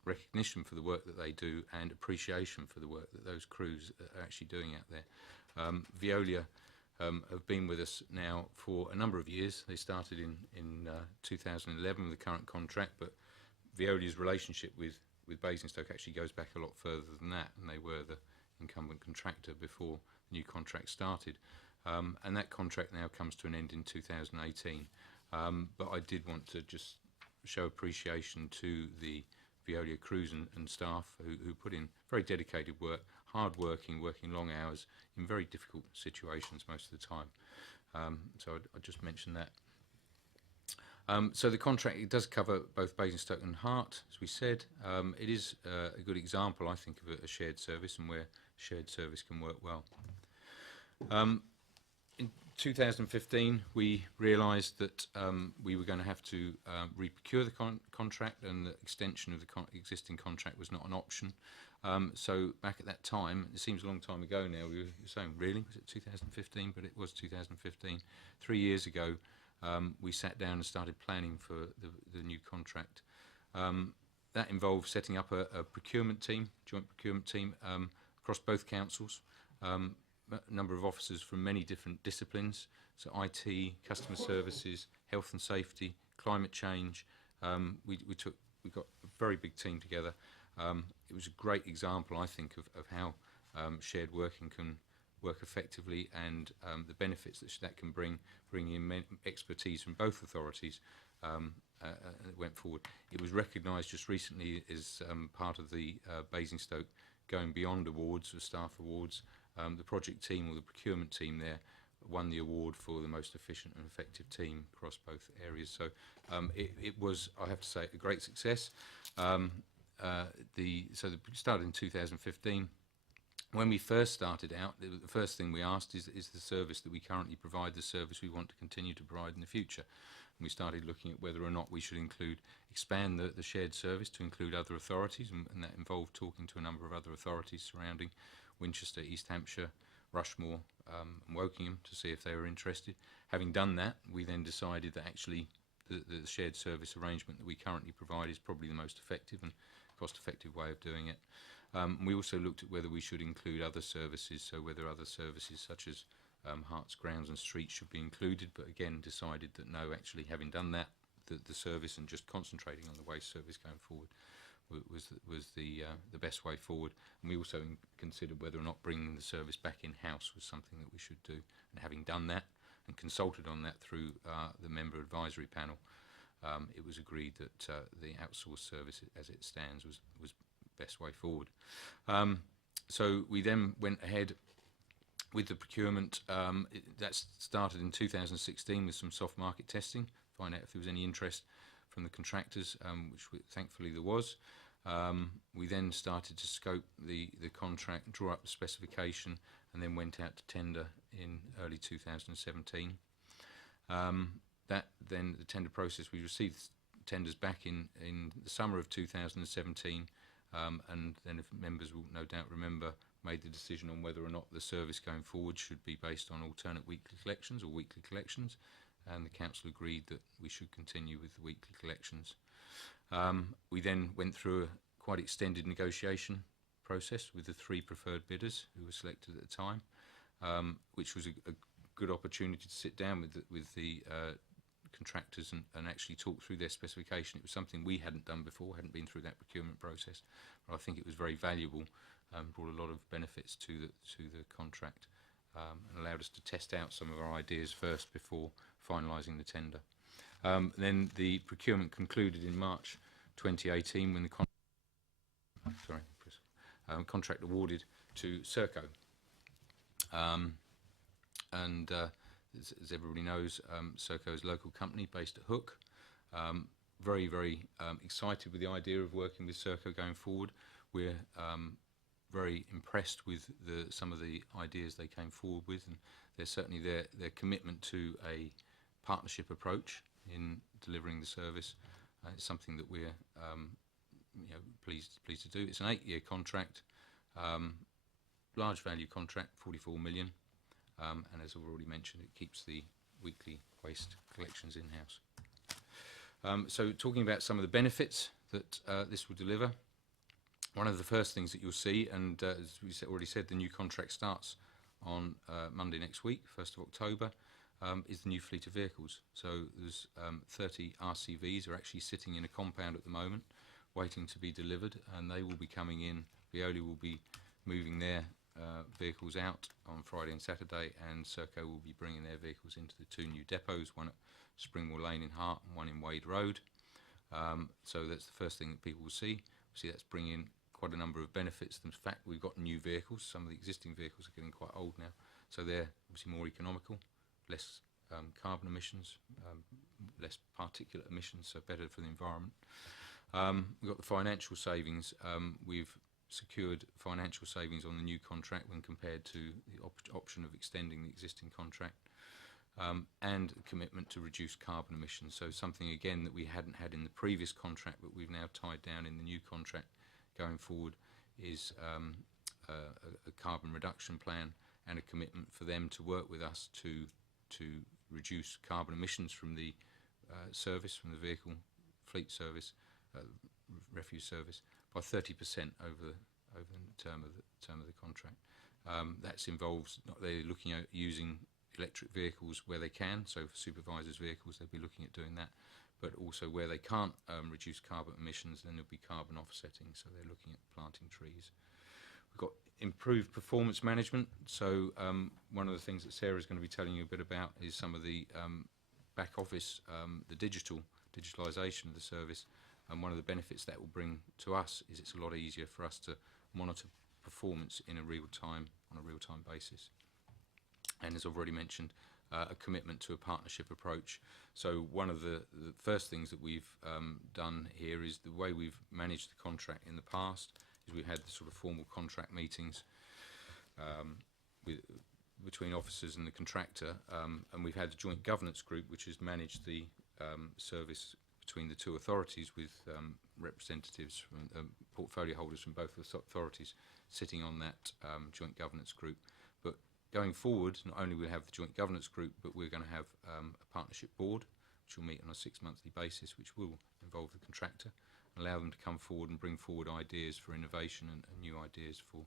recognition for the work that they do and appreciation for the work that those crews are actually doing out there. Veolia have been with us now for a number of years. They started in 2011 with the current contract, but Veolia's relationship with Basingstoke actually goes back a lot further than that, and they were the incumbent contractor before the new contract started. And that contract now comes to an end in 2018. But I did want to just show appreciation to the Veolia crews and staff who put in very dedicated work, hard working long hours in very difficult situations most of the time. So I just mentioned that. So the contract, it does cover both Basingstoke and Hart, as we said. It is a good example, I think, of a shared service and where shared service can work well. In 2015, we realised that we were going to have to re-procure the contract, and the extension of the existing contract was not an option. So back at that time, it seems a long time ago now, we were saying, really, was it 2015? But it was 2015. 3 years ago, we sat down and started planning for the new contract. That involved setting up a procurement team, joint procurement team, across both councils. A number of officers from many different disciplines, so IT, customer services, health and safety, climate change. We got a very big team together. It was a great example, I think, of how shared working can work effectively, and the benefits that can bring in expertise from both authorities. Went forward. It was recognised just recently as part of the Basingstoke Going Beyond Awards, or staff awards. The project team, or the procurement team there, won the award for the most efficient and effective team across both areas. So it was, I have to say, a great success. So it started in 2015. When we first started out, the first thing we asked is the service that we currently provide the service we want to continue to provide in the future? And we started looking at whether or not we should expand the shared service to include other authorities, and that involved talking to a number of other authorities surrounding Winchester, East Hampshire, Rushmore, and Wokingham to see if they were interested. Having done that, we then decided that actually the shared service arrangement that we currently provide is probably the most effective and cost-effective way of doing it. We also looked at whether we should include other services, so whether other services such as Hearts, Grounds and Streets should be included, but again decided that no, actually having done that, the service and just concentrating on the waste service going forward was the best way forward. And we also considered whether or not bringing the service back in-house was something that we should do. And having done that and consulted on that through the member advisory panel, it was agreed that the outsourced service as it stands was the best way forward. So we then went ahead with the procurement. That started in 2016 with some soft market testing, find out if there was any interest from the contractors, which thankfully there was. We then started to scope the contract, draw up the specification, and then went out to tender in early 2017. Then the tender process, we received tenders back in the summer of 2017, and then, if members will no doubt remember, made the decision on whether or not the service going forward should be based on alternate weekly collections or weekly collections, and the council agreed that we should continue with the weekly collections. We then went through a quite extended negotiation process with the 3 preferred bidders who were selected at the time, which was a good opportunity to sit down with the contractors and actually talk through their specification. It was something we hadn't done before, hadn't been through that procurement process, but I think it was very valuable and brought a lot of benefits to the contract, and allowed us to test out some of our ideas first before finalising the tender. Then the procurement concluded in March 2018 when the contract awarded to Serco. As everybody knows, Serco is a local company based at Hook. Very, very excited with the idea of working with Serco going forward. We're very impressed with some of the ideas they came forward with, and there's certainly their commitment to a partnership approach in delivering the service. It's something that we're pleased to do. It's an 8-year contract, large value contract, 44 million, and as I've already mentioned, it keeps the weekly waste collections in-house. So talking about some of the benefits that this will deliver, one of the first things that you'll see, and as we already said, the new contract starts on Monday next week, 1st of October, is the new fleet of vehicles. So there's 30 RCVs are actually sitting in a compound at the moment, waiting to be delivered, and they will be coming in. Veolia will be moving their vehicles out on Friday and Saturday, and Serco will be bringing their vehicles into the 2 new depots, one at Springwell Lane in Hart and one in Wade Road. So that's the first thing that people will see. Obviously, that's bringing quite a number of benefits. In fact, we've got new vehicles. Some of the existing vehicles are getting quite old now, so they're obviously more economical, less carbon emissions, less particulate emissions, so better for the environment. We've got the financial savings. We've secured financial savings on the new contract when compared to the option of extending the existing contract, and a commitment to reduce carbon emissions. So something, again, that we hadn't had in the previous contract, but we've now tied down in the new contract going forward, is a carbon reduction plan and a commitment for them to work with us to reduce carbon emissions from the service, from the vehicle fleet service, refuse service, by 30% over the term of the contract. That involves they're looking at using electric vehicles where they can. So for supervisors' vehicles, they'll be looking at doing that. But also where they can't reduce carbon emissions, then there'll be carbon offsetting. So they're looking at planting trees. We've got improved performance management. So one of the things that Sarah's going to be telling you a bit about is some of the back office, the digitalisation of the service. And one of the benefits that will bring to us is it's a lot easier for us to monitor performance in a on a real-time basis. And as I've already mentioned, a commitment to a partnership approach. So one of the first things that we've done here is the way we've managed the contract in the past is we've had the sort of formal contract meetings between officers and the contractor, and we've had a joint governance group which has managed the service between the 2 authorities, with representatives from portfolio holders from both authorities sitting on that joint governance group. But going forward, not only will we have the joint governance group, but we're going to have a partnership board which will meet on a 6-monthly basis, which will involve the contractor, allow them to come forward and bring forward ideas for innovation and new ideas for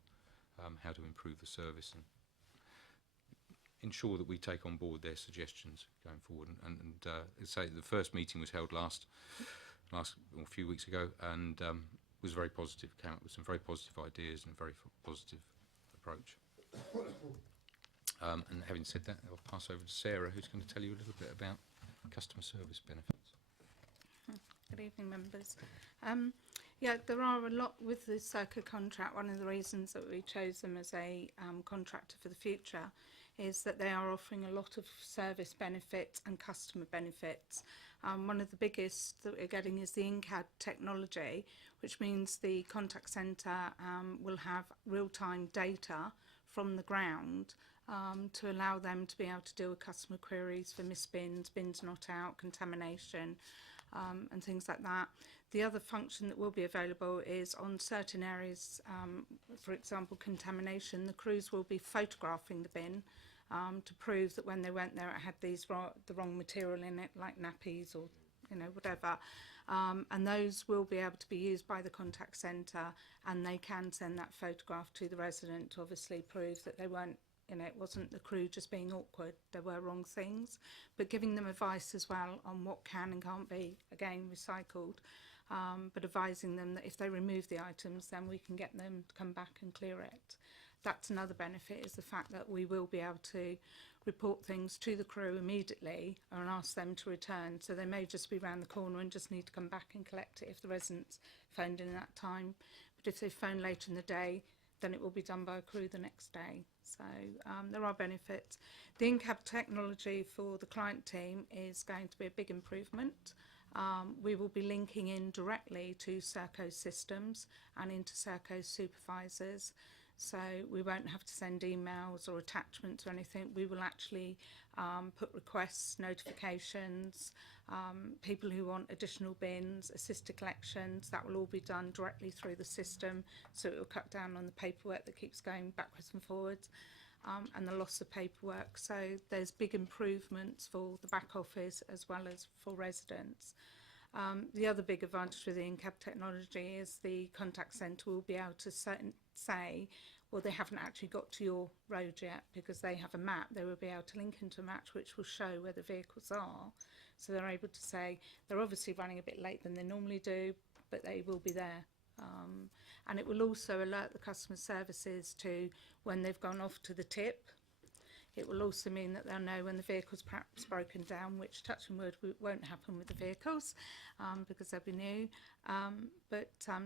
how to improve the service and ensure that we take on board their suggestions going forward. And say the first meeting was held a few weeks ago, and was very positive. Came up with some very positive ideas and a very positive approach. And having said that, I'll pass over to Sarah, who's going to tell you a little bit about customer service benefits. Good evening, members. Yeah, there are a lot with the Serco contract. One of the reasons that we chose them as a contractor for the future is that they are offering a lot of service benefits and customer benefits. One of the biggest that we're getting is the in-cab technology, which means the contact centre will have real-time data from the ground to allow them to be able to deal with customer queries for missed bins, bins not out, contamination, and things like that. The other function that will be available is on certain areas, for example, contamination, the crews will be photographing the bin to prove that when they went there it had the wrong material in it, like nappies or whatever. And those will be able to be used by the contact centre, and they can send that photograph to the resident to obviously prove that they weren't, it wasn't the crew just being awkward, there were wrong things, but giving them advice as well on what can and can't be, again, recycled, but advising them that if they remove the items, then we can get them to come back and clear it. That's another benefit, is the fact that we will be able to report things to the crew immediately and ask them to return. So they may just be round the corner and just need to come back and collect it if the residents phoned in that time. But if they phone later in the day, then it will be done by a crew the next day. So there are benefits. The in-cab technology for the client team is going to be a big improvement. We will be linking in directly to Serco's systems and into Serco's supervisors. So we won't have to send emails or attachments or anything. We will actually put requests, notifications, people who want additional bins, assisted collections, that will all be done directly through the system. So it will cut down on the paperwork that keeps going backwards and forwards, and the loss of paperwork. So there's big improvements for the back office as well as for residents. The other big advantage with the in-cab technology is the contact centre will be able to say or they haven't actually got to your road yet, because they have a map, they will be able to link into a map which will show where the vehicles are. So they're able to say they're obviously running a bit late than they normally do, but they will be there. And it will also alert the customer services to when they've gone off to the tip. It will also mean that they'll know when the vehicle's perhaps broken down, which, touch and wood, won't happen with the vehicles because they'll be new.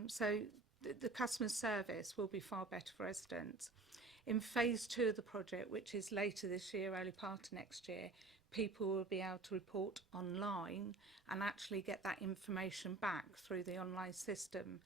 So the customer service will be far better for residents. In phase 2 of the project, which is later this year, early part of next year, people will be able to report online and actually get that information back through the online system.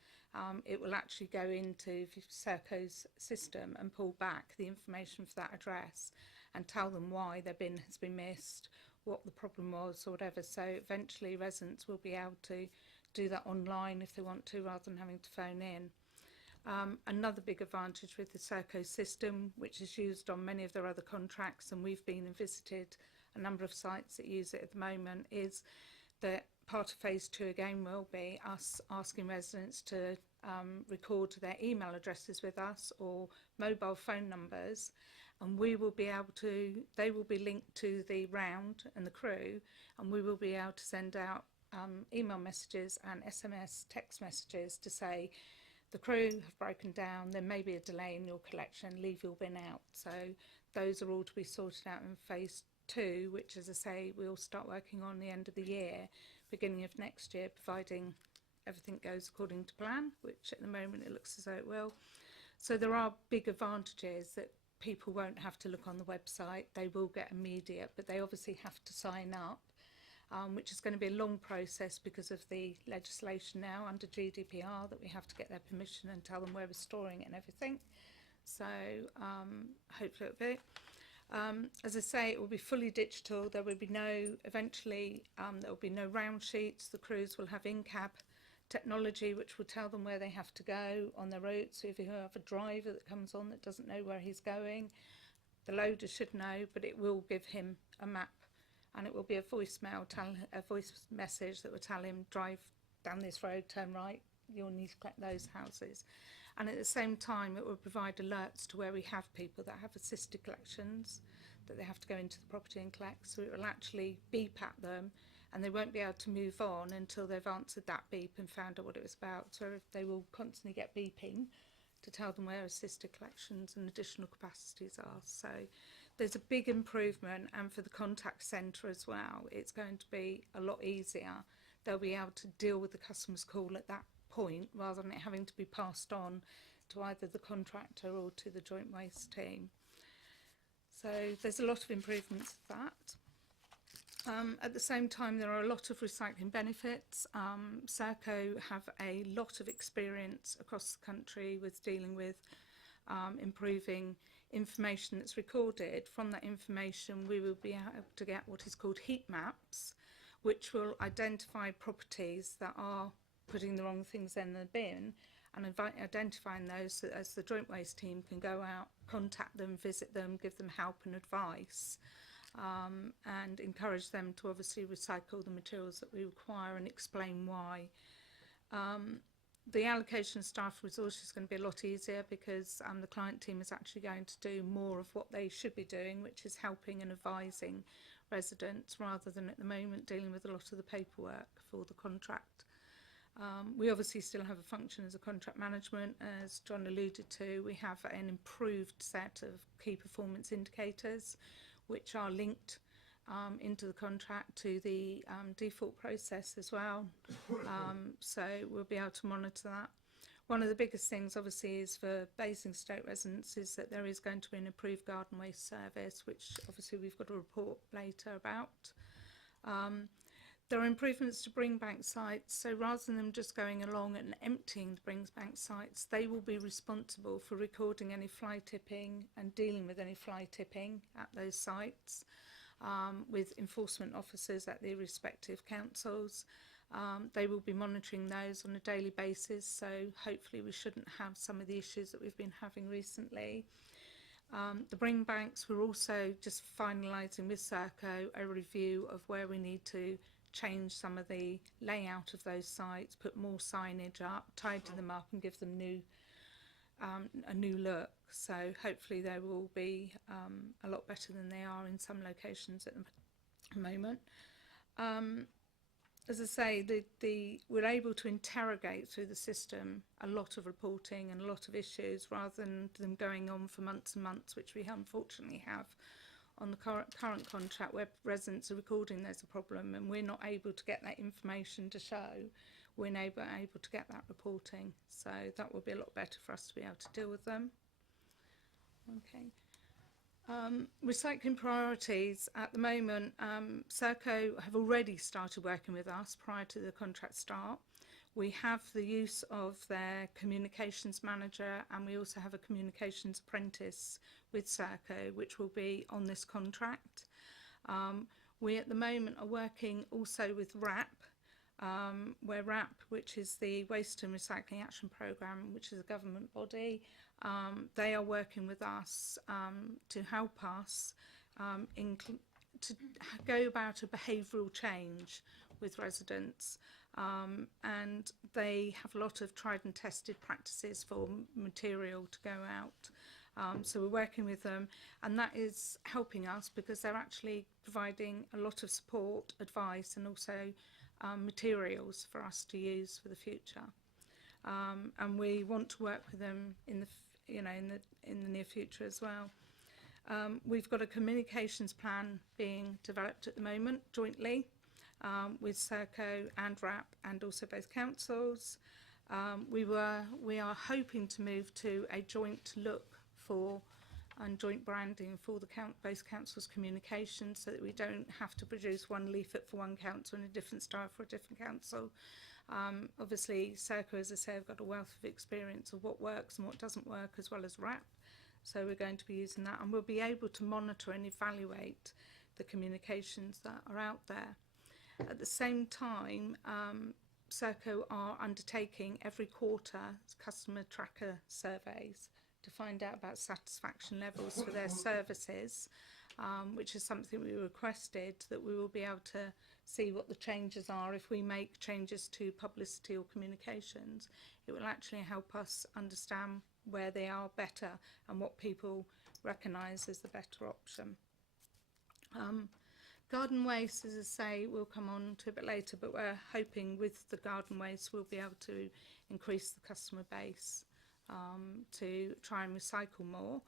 It will actually go into Serco's system and pull back the information for that address and tell them why their bin has been missed, what the problem was or whatever. So eventually residents will be able to do that online if they want to, rather than having to phone in. Another big advantage with the Serco system, which is used on many of their other contracts, and we've been and visited a number of sites that use it at the moment, is that part of phase 2 again will be us asking residents to record their email addresses with us or mobile phone numbers, and we will be able to, they will be linked to the round and the crew, and we will be able to send out email messages and SMS text messages to say the crew have broken down, there may be a delay in your collection, leave your bin out. So those are all to be sorted out in phase 2, which, as I say, we'll start working on the end of the year, beginning of next year, providing everything goes according to plan, which at the moment it looks as though it will. So there are big advantages that people won't have to look on the website. They will get immediate, but they obviously have to sign up, which is going to be a long process because of the legislation now under GDPR that we have to get their permission and tell them where we're storing it and everything. So hopefully it'll be. As I say, it will be fully digital. There will be no, eventually, there will be no round sheets. The crews will have in-cab technology which will tell them where they have to go on their route. So if you have a driver that comes on that doesn't know where he's going, the loader should know, but it will give him a map, and it will be a voicemail, a voice message that will tell him, drive down this road, turn right, you'll need to collect those houses. And at the same time, it will provide alerts to where we have people that have assisted collections, that they have to go into the property and collect. So it will actually beep at them, and they won't be able to move on until they've answered that beep and found out what it was about. So they will constantly get beeping to tell them where assisted collections and additional capacities are. So there's a big improvement, and for the contact centre as well, it's going to be a lot easier. They'll be able to deal with the customer's call at that point rather than it having to be passed on to either the contractor or to the joint waste team. So there's a lot of improvements of that. At the same time, there are a lot of recycling benefits. Serco have a lot of experience across the country with dealing with improving information that's recorded. From that information, we will be able to get what is called heat maps, which will identify properties that are putting the wrong things in the bin, and identifying those so that as the joint waste team can go out, contact them, visit them, give them help and advice, and encourage them to obviously recycle the materials that we require and explain why. The allocation of staff resources is going to be a lot easier because the client team is actually going to do more of what they should be doing, which is helping and advising residents rather than at the moment dealing with a lot of the paperwork for the contract. We obviously still have a function as a contract management. As John alluded to, we have an improved set of key performance indicators which are linked into the contract to the default process as well. So we'll be able to monitor that. One of the biggest things obviously is for Basingstoke residents is that there is going to be an improved garden waste service, which obviously we've got a report later about. There are improvements to bring bank sites, so rather than them just going along and emptying the bring bank sites, they will be responsible for recording any fly tipping and dealing with any fly tipping at those sites with enforcement officers at the respective councils. They will be monitoring those on a daily basis, so hopefully we shouldn't have some of the issues that we've been having recently. The bring banks, we're also just finalising with Serco a review of where we need to change some of the layout of those sites, put more signage up, tidy them up and give them a new look. So hopefully they will be a lot better than they are in some locations at the moment. As I say, we're able to interrogate through the system a lot of reporting and a lot of issues rather than them going on for months and months, which we unfortunately have on the current contract, where residents are recording there's a problem and we're not able to get that information to show. We're able to get that reporting. So that will be a lot better for us to be able to deal with them. Okay. Recycling priorities. At the moment, Serco have already started working with us prior to the contract start. We have the use of their communications manager, and we also have a communications apprentice with Serco, which will be on this contract. We at the moment are working also with RAP, where RAP, which is the Waste and Recycling Action Programme, which is a government body, they are working with us to help us to go about a behavioural change with residents, and they have a lot of tried and tested practices for material to go out. So we're working with them, and that is helping us because they're actually providing a lot of support, advice, and also materials for us to use for the future. And we want to work with them in the near future as well. We've got a communications plan being developed at the moment jointly with Serco and RAP and also both councils. We are hoping to move to a joint look for and joint branding for both councils' communications, so that we don't have to produce one leaflet for one council and a different style for a different council. Obviously, Serco, as I say, have got a wealth of experience of what works and what doesn't work, as well as RAP. So we're going to be using that, and we'll be able to monitor and evaluate the communications that are out there. At the same time, Serco are undertaking every quarter customer tracker surveys to find out about satisfaction levels for their services, which is something we requested, that we will be able to see what the changes are. If we make changes to publicity or communications, it will actually help us understand where they are better and what people recognise as the better option. Garden waste, as I say, we'll come on to a bit later, but we're hoping with the garden waste we'll be able to increase the customer base to try and recycle more.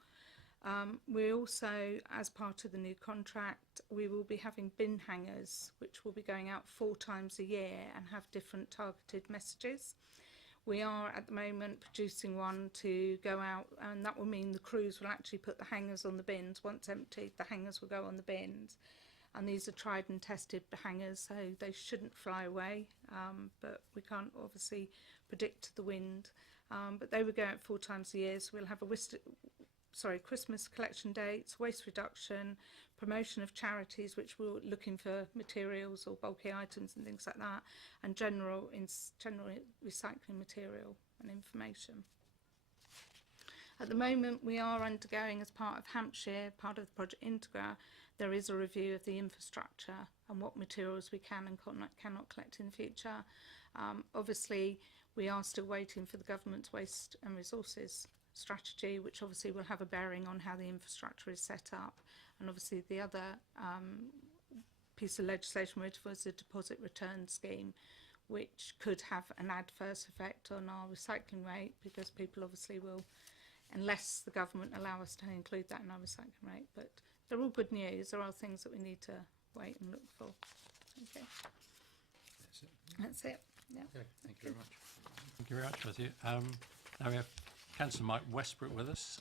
We also, as part of the new contract, we will be having bin hangers, which will be going out 4 times a year and have different targeted messages. We are at the moment producing one to go out, and that will mean the crews will actually put the hangers on the bins. Once emptied, the hangers will go on the bins. And these are tried and tested hangers, so they shouldn't fly away, but we can't obviously predict the wind. But they would go out 4 times a year, so we'll have a Christmas collection dates, waste reduction, promotion of charities which we're looking for materials or bulky items and things like that, and general recycling material and information. At the moment, we are undergoing, as part of Hampshire, part of the Project Integra, there is a review of the infrastructure and what materials we can and cannot collect in the future. Obviously, we are still waiting for the government's waste and resources strategy, which obviously will have a bearing on how the infrastructure is set up. And obviously the other piece of legislation was a deposit return scheme, which could have an adverse effect on our recycling rate, because people obviously will, unless the government allow us to include that in our recycling rate. But they're all good news. There are things that we need to wait and look for. Okay. That's it. That's it. Yeah. Okay, thank you very much. Thank you very much, Matthew. Now we have Councillor Mike Westbrook with us.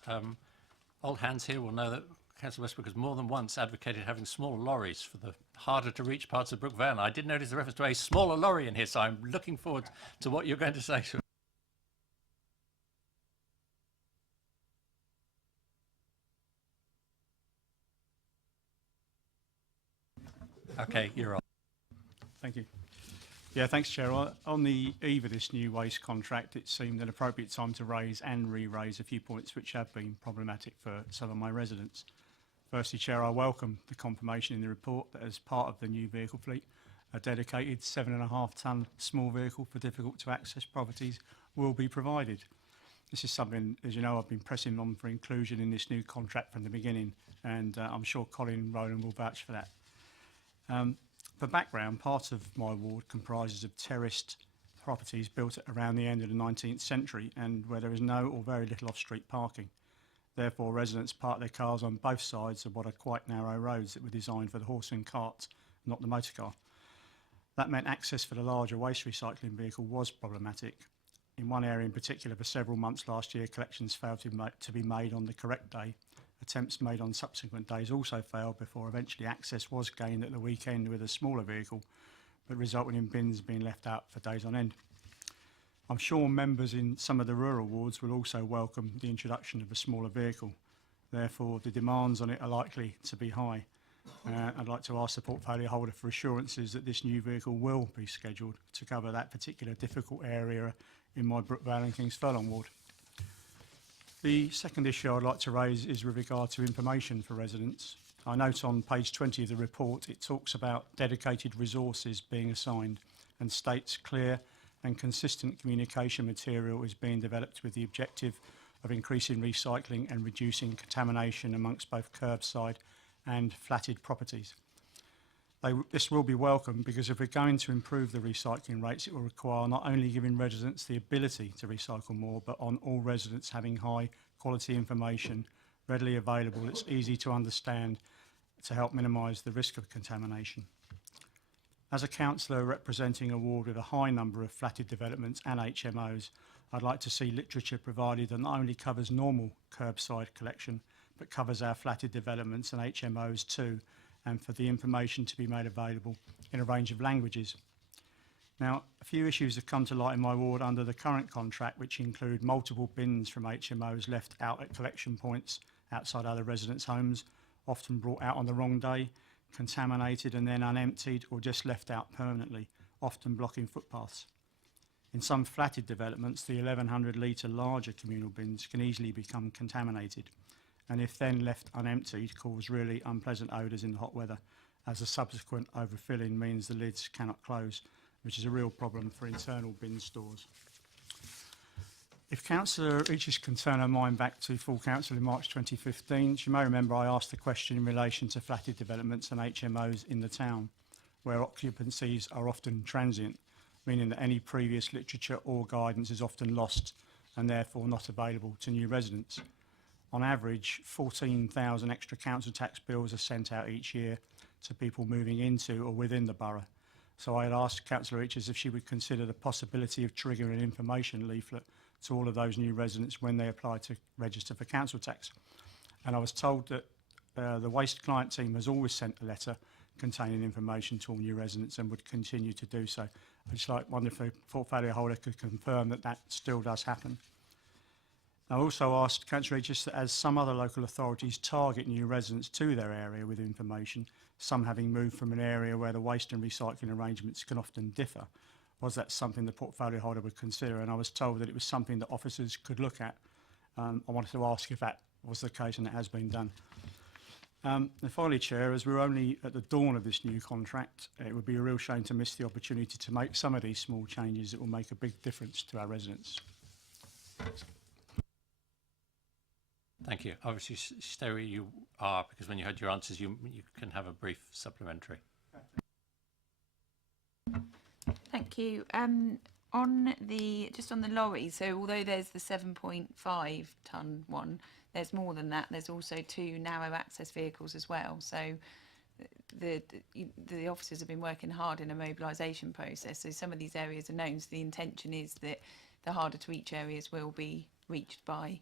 Old hands here will know that Councillor Westbrook has more than once advocated having smaller lorries for the harder to reach parts of Brook Vale. I did notice the reference to a smaller lorry in here, so I'm looking forward to what you're going to say. Okay, you're on. Thank you. Yeah, thanks, Chair. On the eve of this new waste contract, it seemed an appropriate time to raise and re-raise a few points which have been problematic for some of my residents. Firstly, Chair, I welcome the confirmation in the report that as part of the new vehicle fleet, a dedicated 7.5 tonne small vehicle for difficult to access properties will be provided. This is something, as you know, I've been pressing on for inclusion in this new contract from the beginning, and I'm sure Colin Rowland will vouch for that. For background, part of my ward comprises of terraced properties built at around the end of the 19th century and where there is no or very little off-street parking. Therefore, residents park their cars on both sides of what are quite narrow roads that were designed for the horse and cart, not the motor car. That meant access for the larger waste recycling vehicle was problematic. In one area in particular, for several months last year, collections failed to be made on the correct day. Attempts made on subsequent days also failed before eventually access was gained at the weekend with a smaller vehicle, but resulting in bins being left out for days on end. I'm sure members in some of the rural wards will also welcome the introduction of a smaller vehicle. Therefore, the demands on it are likely to be high. I'd like to ask the portfolio holder for assurances that this new vehicle will be scheduled to cover that particular difficult area in my Brookvale and Kings Furlong ward. The second issue I'd like to raise is with regard to information for residents. I note on page 20 of the report it talks about dedicated resources being assigned and states clear and consistent communication material is being developed with the objective of increasing recycling and reducing contamination amongst both curbside and flatted properties. This will be welcome because if we're going to improve the recycling rates, it will require not only giving residents the ability to recycle more, but on all residents having high quality information readily available, it's easy to understand to help minimise the risk of contamination. As a councillor representing a ward with a high number of flatted developments and HMOs, I'd like to see literature provided that not only covers normal curbside collection, but covers our flatted developments and HMOs too, and for the information to be made available in a range of languages. Now, a few issues have come to light in my ward under the current contract, which include multiple bins from HMOs left out at collection points outside other residents' homes, often brought out on the wrong day, contaminated and then unemptied or just left out permanently, often blocking footpaths. In some flatted developments, the 1,100 litre larger communal bins can easily become contaminated, and if then left unemptied, cause really unpleasant odours in the hot weather, as the subsequent overfilling means the lids cannot close, which is a real problem for internal bin stores. If Councillor Eaches can turn her mind back to full council in March 2015, she may remember I asked a question in relation to flatted developments and HMOs in the town, where occupancies are often transient, meaning that any previous literature or guidance is often lost and therefore not available to new residents. On average, 14,000 extra council tax bills are sent out each year to people moving into or within the borough. So I had asked Councillor Eaches if she would consider the possibility of triggering an information leaflet to all of those new residents when they apply to register for council tax. And I was told that the Waste Client team has always sent a letter containing information to all new residents and would continue to do so. I'd just wonder if the portfolio holder could confirm that that still does happen. I also asked Councillor Eaches that as some other local authorities target new residents to their area with information, some having moved from an area where the waste and recycling arrangements can often differ, was that something the portfolio holder would consider? And I was told that it was something that officers could look at. I wanted to ask if that was the case, and it has been done. And finally, Chair, as we're only at the dawn of this new contract, it would be a real shame to miss the opportunity to make some of these small changes that will make a big difference to our residents. Thank you. Obviously, stay where you are, because when you had your answers, you can have a brief supplementary. Thank you. On the lorries, so although there's the 7.5 tonne one, there's more than that. There's also 2 narrow access vehicles as well. So the officers have been working hard in a mobilisation process. So some of these areas are known. So the intention is that the harder to reach areas will be reached by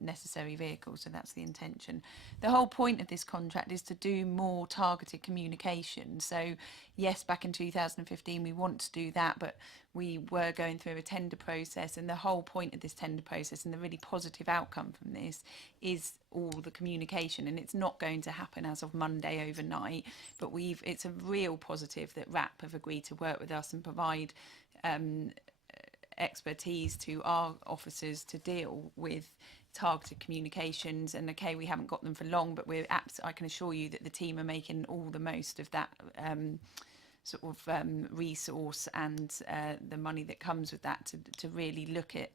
necessary vehicles, so that's the intention. The whole point of this contract is to do more targeted communication. So yes, back in 2015 we want to do that, but we were going through a tender process, and the whole point of this tender process and the really positive outcome from this is all the communication, and it's not going to happen as of Monday overnight, but it's a real positive that RAP have agreed to work with us and provide expertise to our officers to deal with targeted communications. And okay, we haven't got them for long, but I can assure you that the team are making all the most of that resource and the money that comes with that to really look at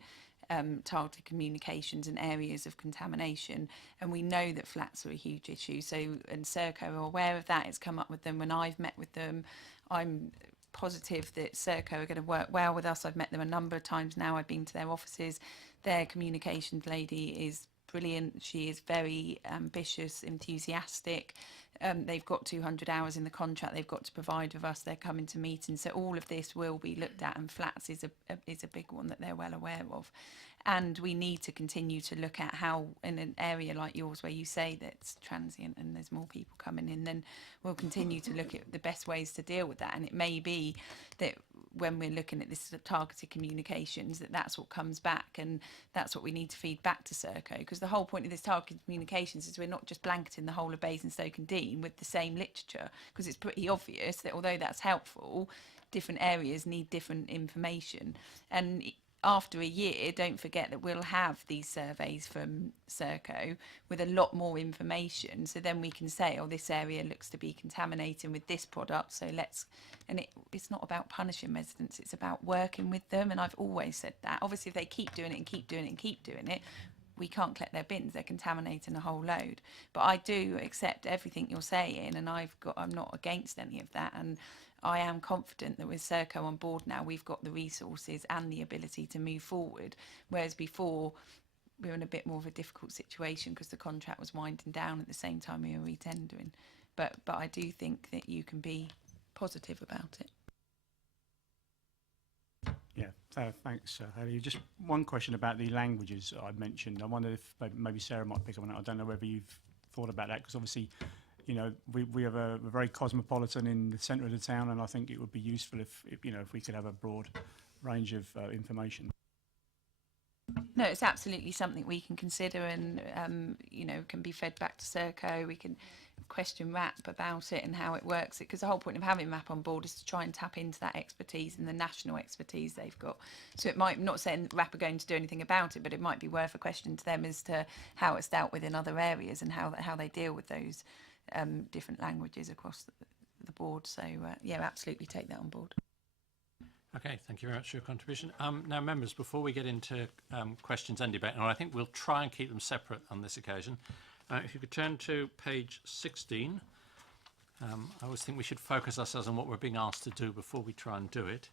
targeted communications and areas of contamination. And we know that flats are a huge issue. So, and Serco are aware of that. It's come up with them when I've met with them. I'm positive that Serco are going to work well with us. I've met them a number of times now. I've been to their offices. Their communications lady is brilliant. She is very ambitious, enthusiastic. They've got 200 hours in the contract they've got to provide with us. They're coming to meetings. So all of this will be looked at, and flats is a big one that they're well aware of. And we need to continue to look at how, in an area like yours where you say that it's transient and there's more people coming in, then we'll continue to look at the best ways to deal with that. And it may be that when we're looking at this targeted communications, that's what comes back, and that's what we need to feed back to Serco, because the whole point of this targeted communications is we're not just blanketing the whole of Basingstoke and Deane with the same literature, because it's pretty obvious that although that's helpful, different areas need different information. And after a year, don't forget that we'll have these surveys from Serco with a lot more information. So then we can say, oh, this area looks to be contaminating with this product. So let's, and it's not about punishing residents, it's about working with them. And I've always said that. Obviously, if they keep doing it and keep doing it and keep doing it, we can't collect their bins. They're contaminating a whole load. But I do accept everything you're saying, and I'm not against any of that. And I am confident that with Serco on board now, we've got the resources and the ability to move forward. Whereas before, we were in a bit more of a difficult situation because the contract was winding down at the same time we were retendering. But I do think that you can be positive about it. Yeah, thanks, Haley. Just one question about the languages I mentioned. I wonder if maybe Sarah might pick up on it. I don't know whether you've thought about that, because obviously, you know, we have a very cosmopolitan in the centre of the town, and I think it would be useful if you know, if we could have a broad range of information. No, it's absolutely something we can consider, and you know, can be fed back to Serco. We can question RAP about it and how it works, because the whole point of having RAP on board is to try and tap into that expertise and the national expertise they've got. So it might, not saying that RAP are going to do anything about it, but it might be worth a question to them as to how it's dealt with in other areas and how they deal with those different languages across the board. So yeah, absolutely take that on board. Okay, thank you very much for your contribution. Now, members, before we get into questions and debate, and I think we'll try and keep them separate on this occasion, if you could turn to page 16. I always think we should focus ourselves on what we're being asked to do before we try and do it.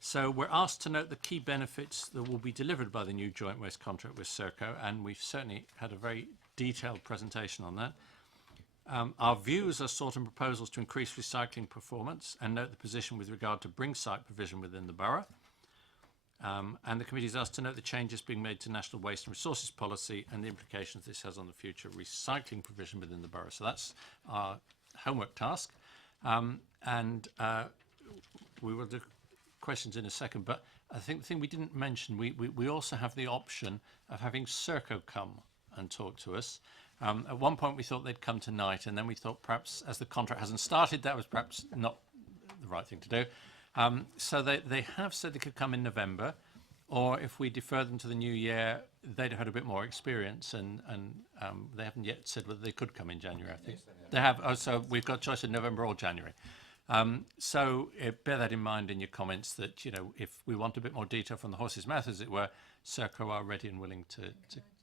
So we're asked to note the key benefits that will be delivered by the new joint waste contract with Serco, and we've certainly had a very detailed presentation on that. Our views are sought in proposals to increase recycling performance and note the position with regard to bring site provision within the borough. And the committee is asked to note the changes being made to National Waste and Resources Policy and the implications this has on the future recycling provision within the borough. So that's our homework task. And we will do questions in a second. But I think the thing we didn't mention, we also have the option of having Serco come and talk to us. At one point we thought they'd come tonight, and then we thought perhaps as the contract hasn't started, that was perhaps not the right thing to do. So they have said they could come in November, or if we defer them to the new year, they'd have had a bit more experience, and they haven't yet said whether they could come in January, I think. They have. Oh, so we've got choice in November or January. So bear that in mind in your comments, that, you know, if we want a bit more detail from the horse's mouth, as it were, Serco are ready and willing to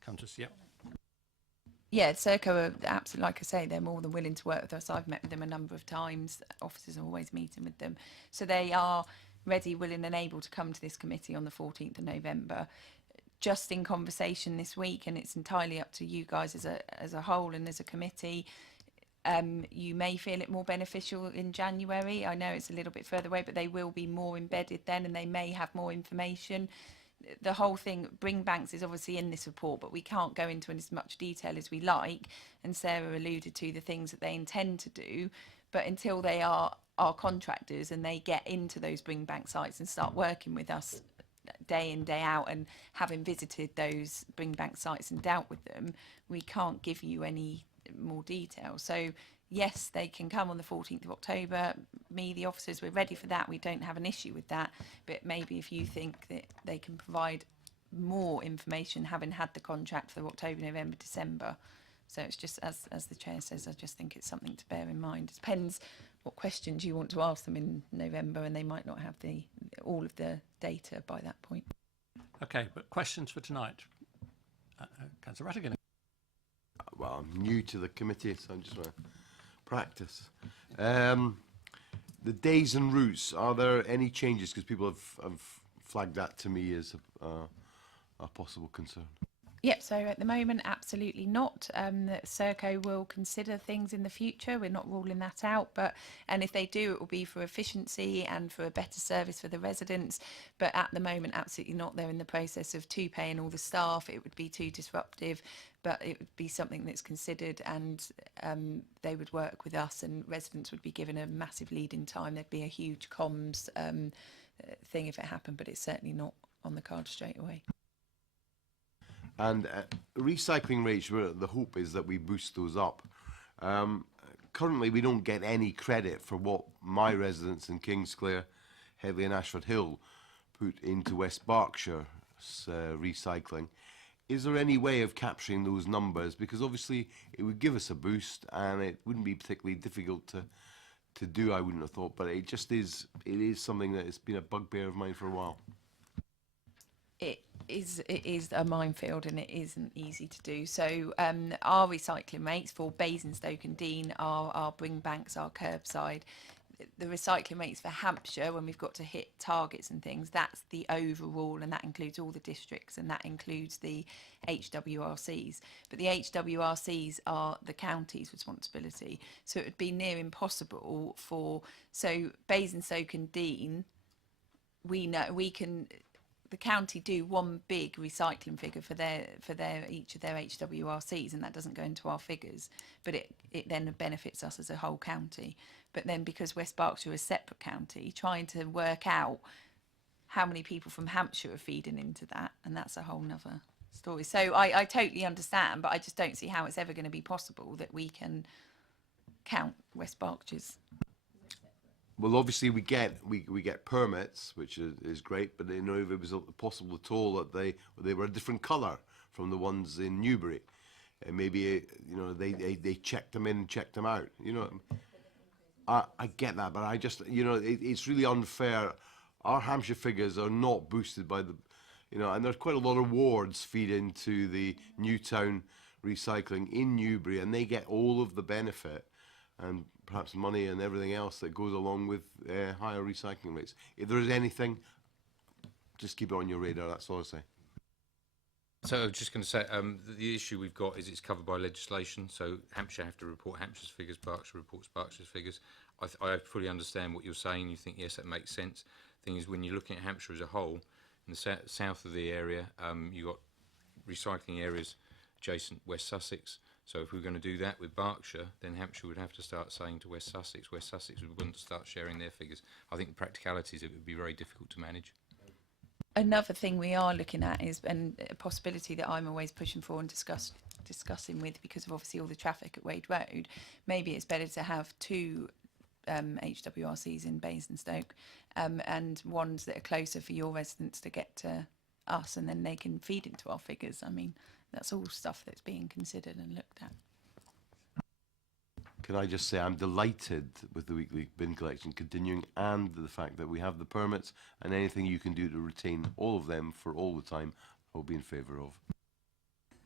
come to us. Yep. Yeah, Serco are absolutely, like I say, they're more than willing to work with us. I've met with them a number of times. Officers are always meeting with them. So they are ready, willing and able to come to this committee on the 14th of November. Just in conversation this week, and it's entirely up to you guys as a whole and as a committee. You may feel it more beneficial in January. I know it's a little bit further away, but they will be more embedded then, and they may have more information. The whole thing, bring banks, is obviously in this report, but we can't go into as much detail as we like. And Sarah alluded to the things that they intend to do, but until they are our contractors and they get into those bring bank sites and start working with us day in, day out, and having visited those bring bank sites and dealt with them, we can't give you any more detail. So yes, they can come on the 14th of October. Me, the officers, we're ready for that. We don't have an issue with that. But maybe if you think that they can provide more information, having had the contract for October, November, December. So it's just, as the chair says, I just think it's something to bear in mind. It depends what questions you want to ask them in November, and they might not have all of the data by that point. Okay, but questions for tonight? Councillor Rattigan. Well, I'm new to the committee, so I'm just want to practice. The days and routes, are there any changes? Because people have flagged that to me as a possible concern. Yep, so at the moment, absolutely not. That Serco will consider things in the future. We're not ruling that out, and if they do, it will be for efficiency and for a better service for the residents. But at the moment, absolutely not. They're in the process of paying all the staff. It would be too disruptive, but it would be something that's considered, and they would work with us, and residents would be given a massive lead in time. There'd be a huge comms thing if it happened, but it's certainly not on the card straight away. And recycling rates, the hope is that we boost those up. Currently, we don't get any credit for what my residents in Kingsclere, Headley and Ashford Hill put into West Berkshire's recycling. Is there any way of capturing those numbers? Because obviously it would give us a boost, and it wouldn't be particularly difficult to do, I wouldn't have thought, but it just is, it is something that has been a bugbear of mine for a while. It is a minefield, and it isn't easy to do. So our recycling rates for Basingstoke and Dean, our bring banks, our curbside. The recycling rates for Hampshire, when we've got to hit targets and things, that's the overall, and that includes all the districts, and that includes the HWRCs. But the HWRCs are the county's responsibility. So it would be near impossible so Basingstoke and Dean, we know we can. The county do one big recycling figure for each of their HWRCs, and that doesn't go into our figures, but it then benefits us as a whole county. But then because West Berkshire is a separate county, trying to work out how many people from Hampshire are feeding into that, and that's a whole nother story. So I totally understand, but I just don't see how it's ever going to be possible that we can count West Berkshire's. Well, obviously we get permits, which is great, but you know, if it was possible at all that they were a different colour from the ones in Newbury, and maybe you know they checked them in and checked them out. You know, I get that, but I just it's really unfair. Our Hampshire figures are not boosted by the, and there's quite a lot of wards feed into the Newtown recycling in Newbury, and they get all of the benefit and perhaps money and everything else that goes along with higher recycling rates. If there is anything, just keep it on your radar, that's all I say. So I was just going to say, the issue we've got is it's covered by legislation, so Hampshire have to report Hampshire's figures, Berkshire reports Berkshire's figures. I fully understand what you're saying, you think, yes, that makes sense. The thing is, when you're looking at Hampshire as a whole, in the south of the area, you've got recycling areas adjacent West Sussex. So if we were going to do that with Berkshire, then Hampshire would have to start saying to West Sussex would want to start sharing their figures. I think the practicalities, it would be very difficult to manage. Another thing we are looking at is, and a possibility that I'm always pushing for and discussing with, because of obviously all the traffic at Wade Road, maybe it's better to have two HWRCs in Basingstoke, and ones that are closer for your residents to get to us, and then they can feed into our figures. I mean, that's all stuff that's being considered and looked at. Can I just say I'm delighted with the weekly bin collection continuing, and the fact that we have the permits, and anything you can do to retain all of them for all the time, I'll be in favour of.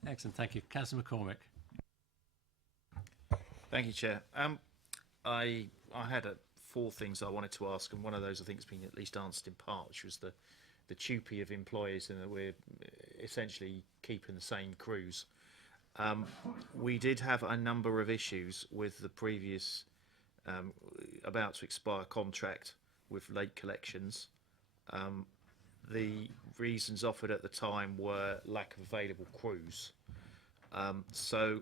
Excellent, thank you. Councillor McCormick. Thank you, Chair. I had 4 things I wanted to ask, and one of those I think has been at least answered in part, which was the TUPE of employees, and that we're essentially keeping the same crews. We did have a number of issues with the previous about to expire contract with late collections. The reasons offered at the time were lack of available crews. So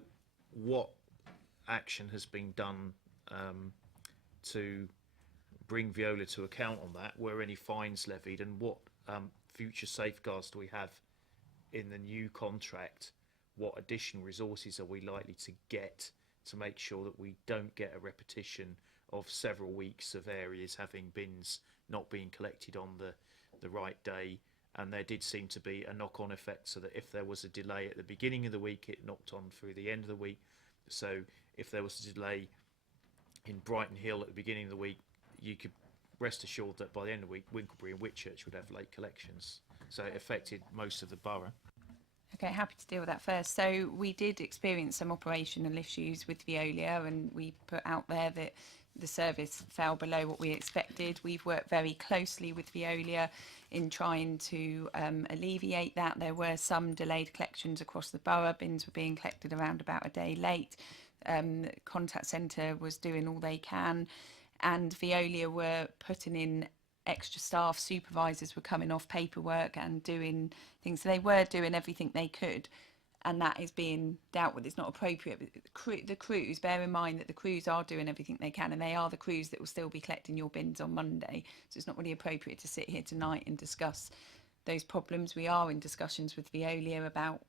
what action has been done to bring Veolia to account on that? Were any fines levied, and what future safeguards do we have in the new contract? What additional resources are we likely to get to make sure that we don't get a repetition of several weeks of areas having bins not being collected on the right day? And there did seem to be a knock-on effect, so that if there was a delay at the beginning of the week, it knocked on through the end of the week. So if there was a delay in Brighton Hill at the beginning of the week, you could rest assured that by the end of the week, Winklebury and Whitchurch would have late collections. so it affected most of the borough. Okay, happy to deal with that first. So we did experience some operational issues with Veolia, and we put out there that the service fell below what we expected. We've worked very closely with Veolia in trying to alleviate that. There were some delayed collections across the borough. Bins were being collected around about a day late. Contact centre was doing all they can, and Veolia were putting in extra staff. Supervisors were coming off paperwork and doing things. So they were doing everything they could, and that is being dealt with. It's not appropriate. But the crews, bear in mind that the crews are doing everything they can, and they are the crews that will still be collecting your bins on Monday. So it's not really appropriate to sit here tonight and discuss those problems. We are in discussions with Veolia about,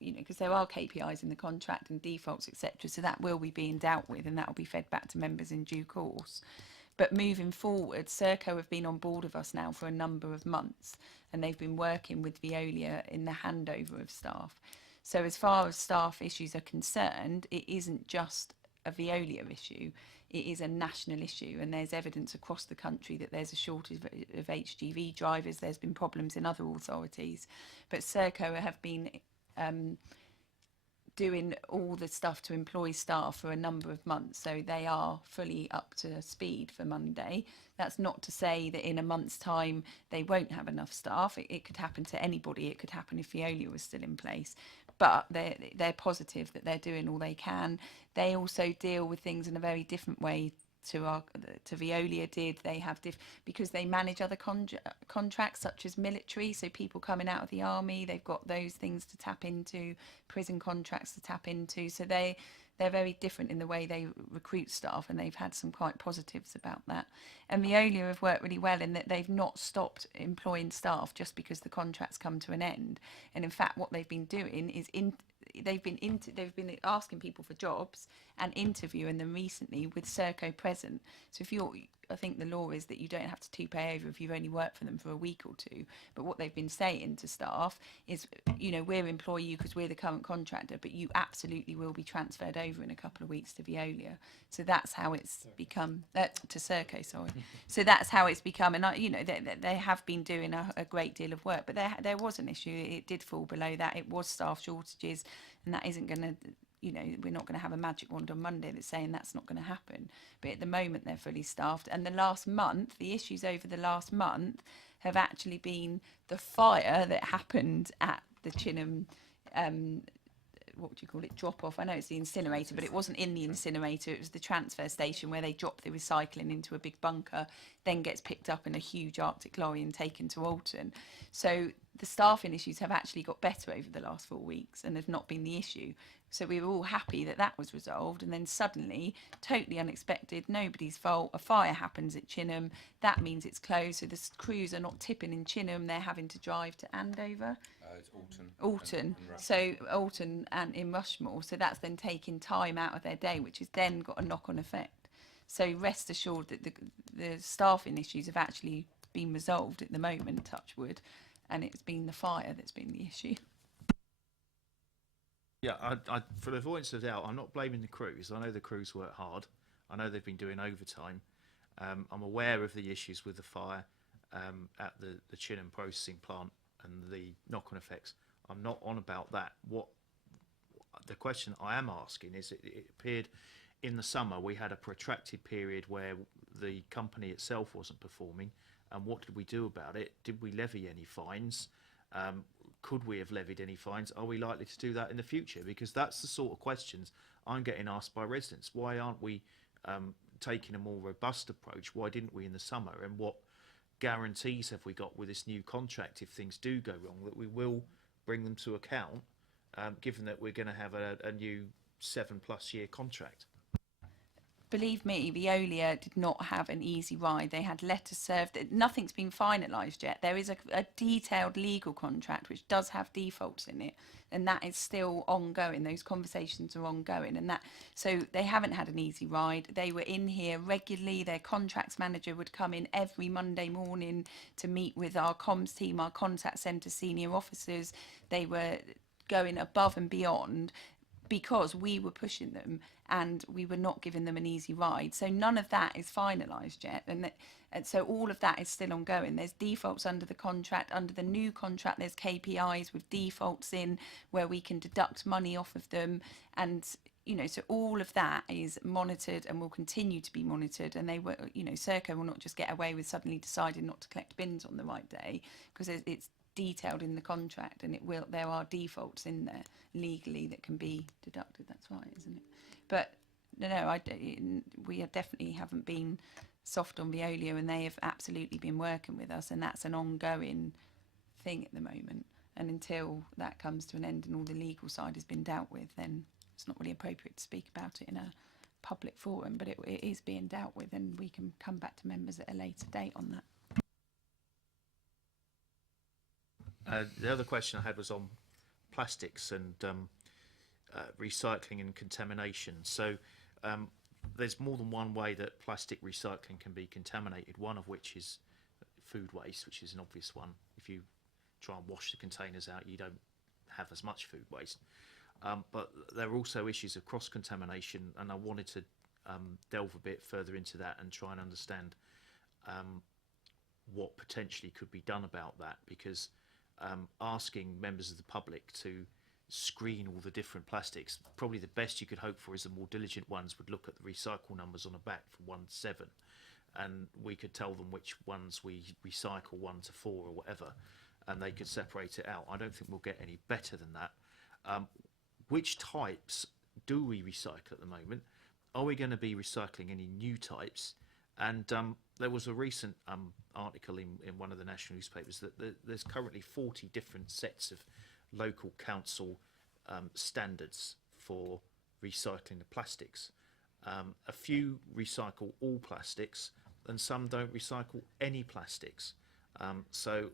because there are KPIs in the contract and defaults, etc. So that will be being dealt with, and that will be fed back to members in due course. But moving forward, Serco have been on board with us now for a number of months, and they've been working with Veolia in the handover of staff. So as far as staff issues are concerned, it isn't just a Veolia issue, it is a national issue, and there's evidence across the country that there's a shortage of HGV drivers. There's been problems in other authorities, but Serco have been doing all the stuff to employ staff for a number of months, so they are fully up to speed for Monday. That's not to say that in a month's time they won't have enough staff. It could happen to anybody. It could happen if Veolia was still in place, but they're positive that they're doing all they can. They also deal with things in a very different way to Veolia did. They have because they manage other contracts such as military, so people coming out of the army, they've got those things to tap into, prison contracts to tap into, so they're very different in the way they recruit staff, and they've had some quite positives about that. And Veolia have worked really well in that they've not stopped employing staff just because the contracts come to an end, and in fact what they've been doing is they've been asking people for jobs and interviewing them recently with Serco present. So I think the law is that you don't have to pay over if you've only worked for them for a week or two. But what they've been saying to staff is, we'll employ you because we're the current contractor, but you absolutely will be transferred over in a couple of weeks to Veolia. So that's how it's become, to Serco, sorry. So that's how it's become. And, they have been doing a great deal of work, but there was an issue. It did fall below that. It was staff shortages, and that isn't going to, we're not going to have a magic wand on Monday that's saying that's not going to happen. But at the moment, they're fully staffed. And the issues over the last month have actually been the fire that happened at the Chinham, what do you call it, drop off? I know it's the incinerator, but it wasn't in the incinerator. It was the transfer station where they drop the recycling into a big bunker, then gets picked up in a huge Arctic lorry and taken to Alton. So the staffing issues have actually got better over the last 4 weeks and have not been the issue. So we were all happy that that was resolved, and then suddenly, totally unexpected, nobody's fault, a fire happens at Chinham. That means it's closed, so the crews are not tipping in Chinham, they're having to drive to Andover. It's Alton. Alton, so Alton and in Rushmore, so that's then taking time out of their day, which has then got a knock-on effect. So rest assured that the staffing issues have actually been resolved at the moment, touch wood, and it's been the fire that's been the issue. Yeah, for the avoidance of doubt, I'm not blaming the crews. I know the crews work hard. I know they've been doing overtime. I'm aware of the issues with the fire at the Chinham processing plant and the knock-on effects. I'm not on about that. What the question I am asking is, it appeared in the summer we had a protracted period where the company itself wasn't performing, and what did we do about it? Did we levy any fines? Could we have levied any fines? Are we likely to do that in the future? Because that's the sort of questions I'm getting asked by residents. Why aren't we taking a more robust approach? Why didn't we in the summer? And what guarantees have we got with this new contract if things do go wrong that we will bring them to account, given that we're going to have a new 7+ year contract? Believe me, Veolia did not have an easy ride. They had letters served. Nothing's been finalised yet. There is a detailed legal contract which does have defaults in it, and that is still ongoing. Those conversations are ongoing, and so they haven't had an easy ride. They were in here regularly. Their contracts manager would come in every Monday morning to meet with our comms team, our contact centre senior officers. They were going above and beyond. because we were pushing them and we were not giving them an easy ride. So none of that is finalised yet, and so all of that is still ongoing. There's defaults under the contract. Under the new contract, there's KPIs with defaults in where we can deduct money off of them, and so all of that is monitored and will continue to be monitored. And they will, Serco will not just get away with suddenly deciding not to collect bins on the right day, because it's detailed in the contract, and there are defaults in there legally that can be deducted. That's right, isn't it? But we definitely haven't been soft on Veolia, and they have absolutely been working with us, and that's an ongoing thing at the moment. And until that comes to an end and all the legal side has been dealt with, then it's not really appropriate to speak about it in a public forum, but it is being dealt with, and we can come back to members at a later date on that. The other question I had was on plastics and recycling and contamination. So there's more than one way that plastic recycling can be contaminated, one of which is food waste, which is an obvious one. If you try and wash the containers out, you don't have as much food waste. But there are also issues of cross-contamination, and I wanted to delve a bit further into that and try and understand what potentially could be done about that, because asking members of the public to screen all the different plastics, probably the best you could hope for is the more diligent ones would look at the recycle numbers on the back from 1 to 7, and we could tell them which ones we recycle 1 to 4 or whatever, and they could separate it out. I don't think we'll get any better than that. Which types do we recycle at the moment? Are we going to be recycling any new types? And there was a recent article in one of the national newspapers that there's currently 40 different sets of local council standards for recycling the plastics. A few recycle all plastics, and some don't recycle any plastics. So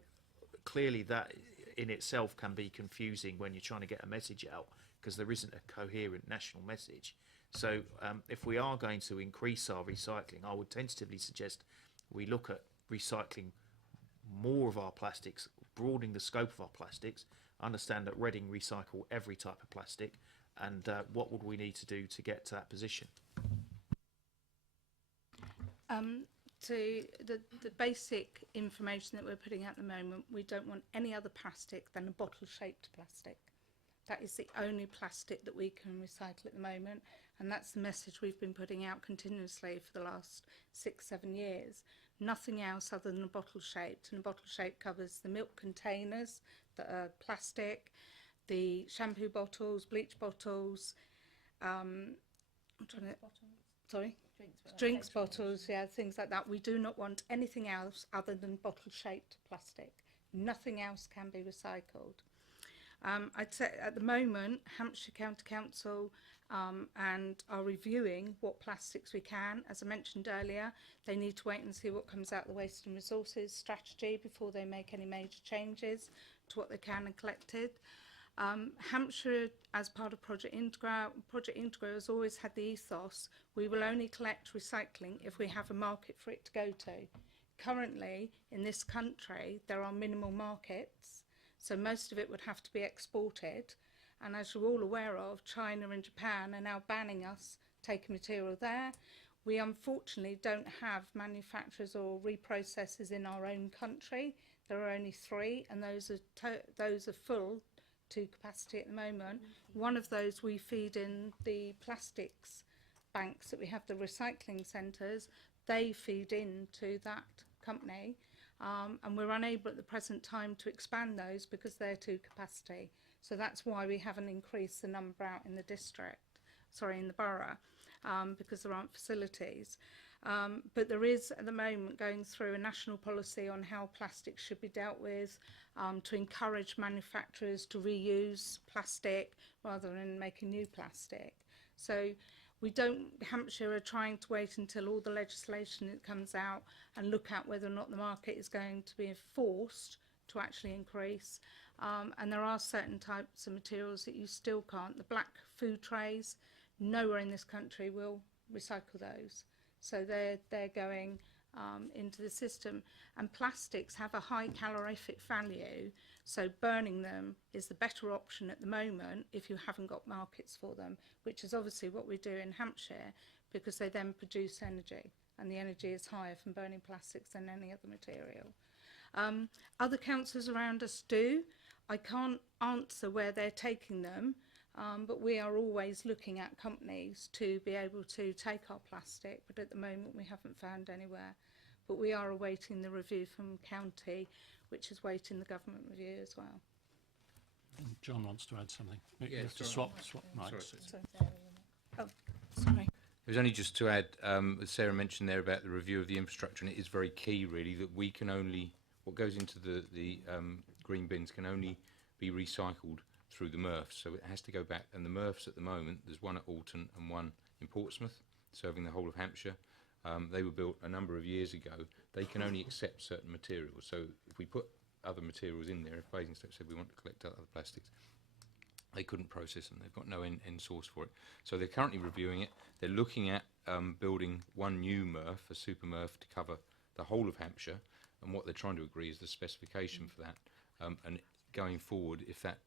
clearly that in itself can be confusing when you're trying to get a message out, because there isn't a coherent national message. So if we are going to increase our recycling, I would tentatively suggest we look at recycling more of our plastics, broadening the scope of our plastics, understand that Reading recycle every type of plastic, and what would we need to do to get to that position? The basic information that we're putting out at the moment, we don't want any other plastic than a bottle-shaped plastic. That is the only plastic that we can recycle at the moment, and that's the message we've been putting out continuously for the last 6-7 years. Nothing else other than a bottle-shaped, and a bottle-shape covers the milk containers that are plastic, the shampoo bottles, bleach bottles, drinks bottles, yeah, things like that. We do not want anything else other than bottle-shaped plastic. Nothing else can be recycled. I'd say at the moment, Hampshire County Council and are reviewing what plastics we can. As I mentioned earlier, they need to wait and see what comes out of the Waste and Resources strategy before they make any major changes to what they can and collected. Hampshire, as part of Project Integro has always had the ethos, we will only collect recycling if we have a market for it to go to. Currently, in this country, there are minimal markets, so most of it would have to be exported. And as you're all aware of, China and Japan are now banning us taking material there. We unfortunately don't have manufacturers or reprocessors in our own country. There are only 3, and those are full to capacity at the moment. One of those we feed in the plastics banks that we have, the recycling centres. They feed into that company, and we're unable at the present time to expand those because they're to capacity. So that's why we haven't increased the number out in the in the borough, because there aren't facilities. But there is at the moment going through a national policy on how plastics should be dealt with, to encourage manufacturers to reuse plastic rather than making new plastic. So Hampshire are trying to wait until all the legislation that comes out and look at whether or not the market is going to be forced to actually increase. And there are certain types of materials that you still can't. The black food trays, nowhere in this country will recycle those. So they're going into the system. And plastics have a high calorific value So burning them is the better option at the moment if you haven't got markets for them, which is obviously what we do in Hampshire, because they then produce energy, and the energy is higher from burning plastics than any other material. Other councils around us do. I can't answer where they're taking them, but we are always looking at companies to be able to take our plastic, but at the moment we haven't found anywhere. But we are awaiting the review from county, which is waiting the government review as well. And John wants to add something. You have to sorry. swap mics. Oh, sorry. It was only just to add, as Sarah mentioned there about the review of the infrastructure, and it is very key really that we can only, what goes into the green bins can only be recycled through the MRFs, so it has to go back. And the MRFs at the moment, there's one at Alton and one in Portsmouth, serving the whole of Hampshire. They were built a number of years ago. They can only accept certain materials. So if we put other materials in there, if Basingstoke said we want to collect other plastics, they couldn't process them. They've got no end source for it. So they're currently reviewing it. They're looking at building one new MRF, a super MRF, to cover the whole of Hampshire. And what they're trying to agree is the specification for that. And going forward, if that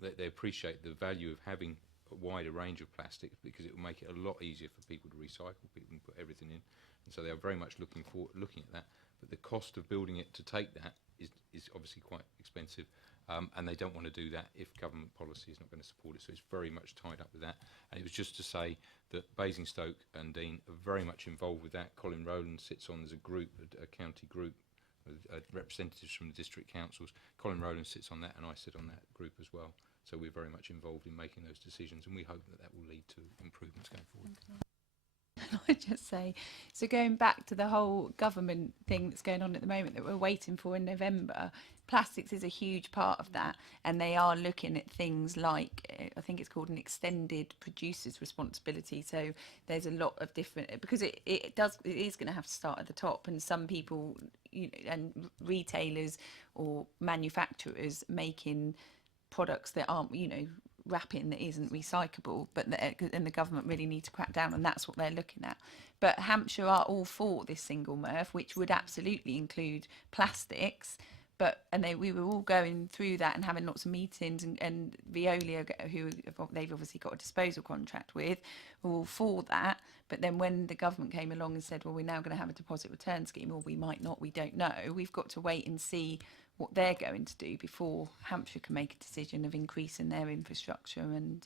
they appreciate the value of having a wider range of plastics, because it will make it a lot easier for people to recycle. People can put everything in, and so they are very much looking at that. But the cost of building it to take that is obviously quite expensive, and they don't want to do that if government policy is not going to support it. So it's very much tied up with that. And it was just to say that Basingstoke and Dean are very much involved with that. Colin Rowland sits on as a group, a county group, with representatives from the district councils. Colin Rowland sits on that, and I sit on that group as well. So we're very much involved in making those decisions, and we hope that that will lead to improvements going forward. I just say, so going back to the whole government thing that's going on at the moment that we're waiting for in November, plastics is a huge part of that, and they are looking at things like, I think it's called an extended producer's responsibility. So there's a lot of different, because it is going to have to start at the top, and some people, and retailers or manufacturers making products that aren't, wrapping that isn't recyclable, and the government really need to crack down, and that's what they're looking at. But Hampshire are all for this single MRF, which would absolutely include plastics. We were all going through that and having lots of meetings, and Veolia, who they've obviously got a disposal contract with, were all for that. But then when the government came along and said, well, we're now going to have a deposit return scheme, or we might not, we don't know, we've got to wait and see what they're going to do before Hampshire can make a decision of increasing their infrastructure and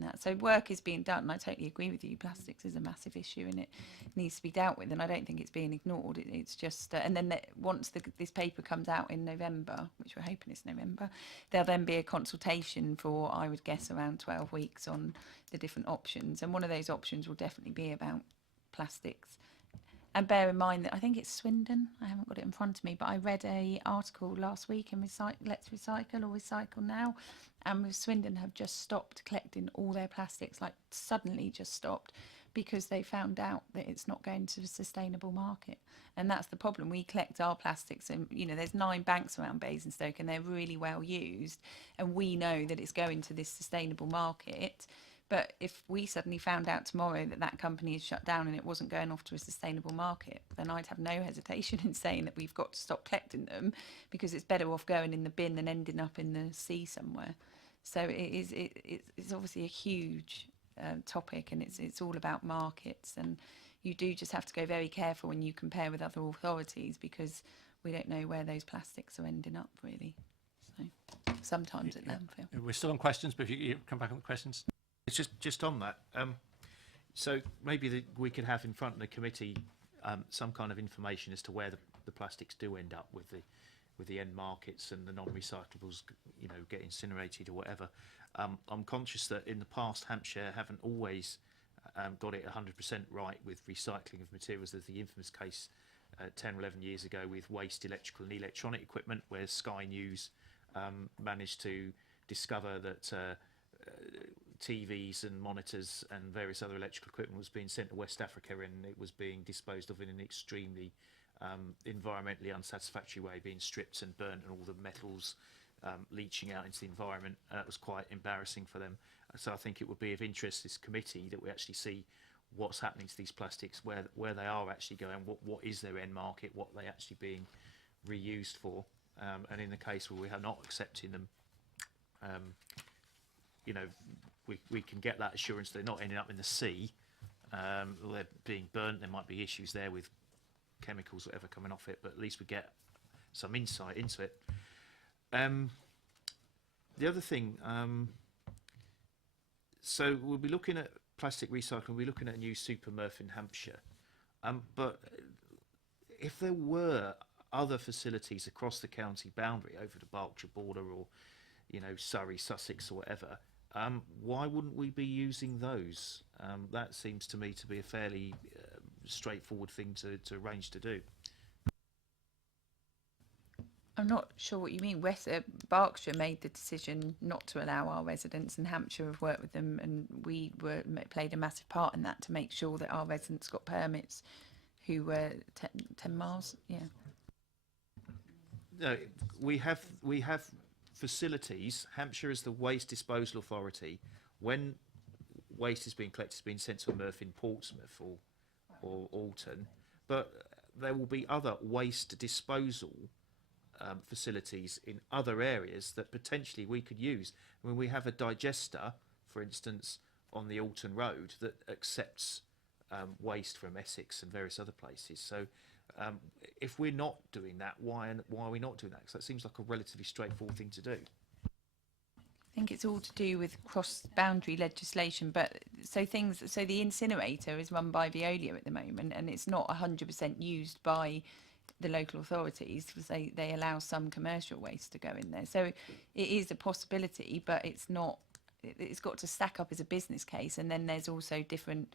that. So work is being done, and I totally agree with you. Plastics is a massive issue, and it needs to be dealt with, and I don't think it's being ignored. It's just, and then once this paper comes out in November, which we're hoping is November, there'll then be a consultation for, I would guess, around 12 weeks on the different options, and one of those options will definitely be about plastics. And bear in mind that I think it's Swindon, I haven't got it in front of me, but I read an article last week in Let's Recycle or Recycle Now, and Swindon have just stopped collecting all their plastics, like suddenly just stopped, because they found out that it's not going to a sustainable market. And that's the problem. We collect our plastics, and there's 9 banks around Basingstoke, and they're really well used, and we know that it's going to this sustainable market. But if we suddenly found out tomorrow that that company is shut down and it wasn't going off to a sustainable market, then I'd have no hesitation in saying that we've got to stop collecting them, because it's better off going in the bin than ending up in the sea somewhere. So it's obviously a huge topic, and it's all about markets, and you do just have to go very careful when you compare with other authorities, because we don't know where those plastics are ending up really. So sometimes at landfill. We're still on questions, but if you come back on the questions. It's just on that. So maybe we could have in front of the committee some kind of information as to where the plastics do end up with the end markets, and the non-recyclables, get incinerated or whatever. I'm conscious that in the past Hampshire haven't always got it 100% right with recycling of materials. There's the infamous case 10 or 11 years ago with waste electrical and electronic equipment, where Sky News managed to discover that TVs and monitors and various other electrical equipment was being sent to West Africa, and it was being disposed of in an extremely environmentally unsatisfactory way, being stripped and burnt, and all the metals leaching out into the environment. That was quite embarrassing for them. So I think it would be of interest to this committee that we actually see what's happening to these plastics, where they are actually going, what is their end market, what are they actually being reused for, and in the case where we are not accepting them, you know, we can get that assurance they're not ending up in the sea, or they're being burnt. There might be issues there with chemicals, whatever, coming off it, but at least we get some insight into it. The other thing, so we'll be looking at plastic recycling, we'll be looking at a new super MRF in Hampshire. But if there were other facilities across the county boundary, over the Berkshire border, or, you know, Surrey, Sussex, or whatever, why wouldn't we be using those? That seems to me to be a fairly straightforward thing to arrange to do. I'm not sure what you mean. Berkshire made the decision not to allow our residents, and Hampshire have worked with them, and we played a massive part in that to make sure that our residents got permits who were 10 miles. Yeah. No, we have facilities. Hampshire is the waste disposal authority. When waste is being collected, it's being sent to a MRF in Portsmouth or Alton, but there will be other waste disposal facilities in other areas that potentially we could use. I mean, we have a digester, for instance, on the Alton Road that accepts waste from Essex and various other places. So if we're not doing that, why are we not doing that? Because that seems like a relatively straightforward thing to do. I think it's all to do with cross-boundary legislation, but so the incinerator is run by Veolia at the moment, and it's not 100% used by the local authorities, because they allow some commercial waste to go in there. So it is a possibility, but it's not. It's got to stack up as a business case, and then there's also different,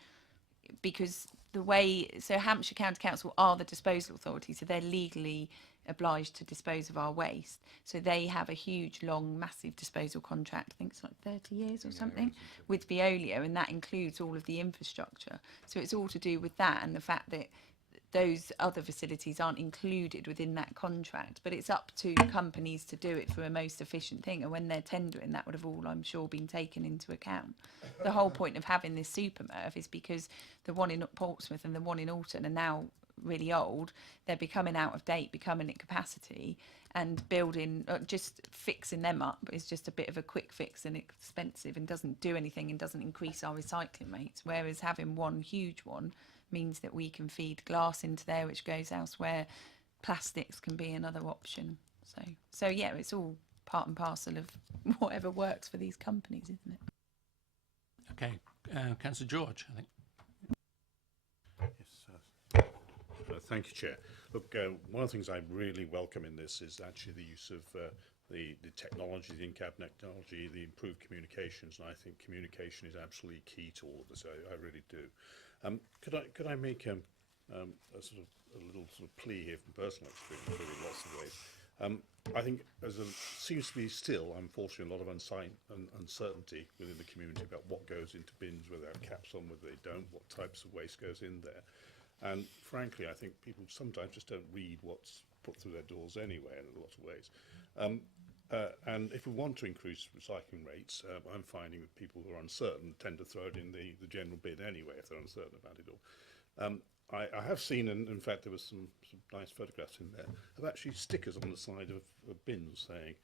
because Hampshire County Council are the disposal authority, so they're legally obliged to dispose of our waste. So they have a huge, long, massive disposal contract. I think it's like 30 years or something with Veolia, and that includes all of the infrastructure. So it's all to do with that and the fact that those other facilities aren't included within that contract, but it's up to companies to do it for a most efficient thing. And when they're tendering, that would have all, I'm sure, been taken into account. The whole point of having this super MRF is because the one in Portsmouth and the one in Alton are now really old. They're becoming out of date, becoming at capacity, and building, just fixing them up is just a bit of a quick fix and expensive and doesn't do anything and doesn't increase our recycling rates. Whereas having one huge one means that we can feed glass into there, which goes elsewhere. Plastics can be another option. So yeah, it's all part and parcel of whatever works for these companies, isn't it? Okay, Councillor George, I think. Yes, thank you, Chair. Look, one of the things I really welcome in this is actually the use of the technology, the in-cab technology, the improved communications, and I think communication is absolutely key to all of this. I really do. Could I make a little sort of plea here from personal experience, really, in lots of ways. I think seems to be still, unfortunately, a lot of uncertainty within the community about what goes into bins, whether they have caps on, whether they don't, what types of waste goes in there. And frankly, I think people sometimes just don't read what's put through their doors anyway in a lot of ways. And if we want to increase recycling rates, I'm finding that people who are uncertain tend to throw it in the general bin anyway if they're uncertain about it all. I have seen, and in fact there was some nice photographs in there, of actually stickers on the side of bins saying,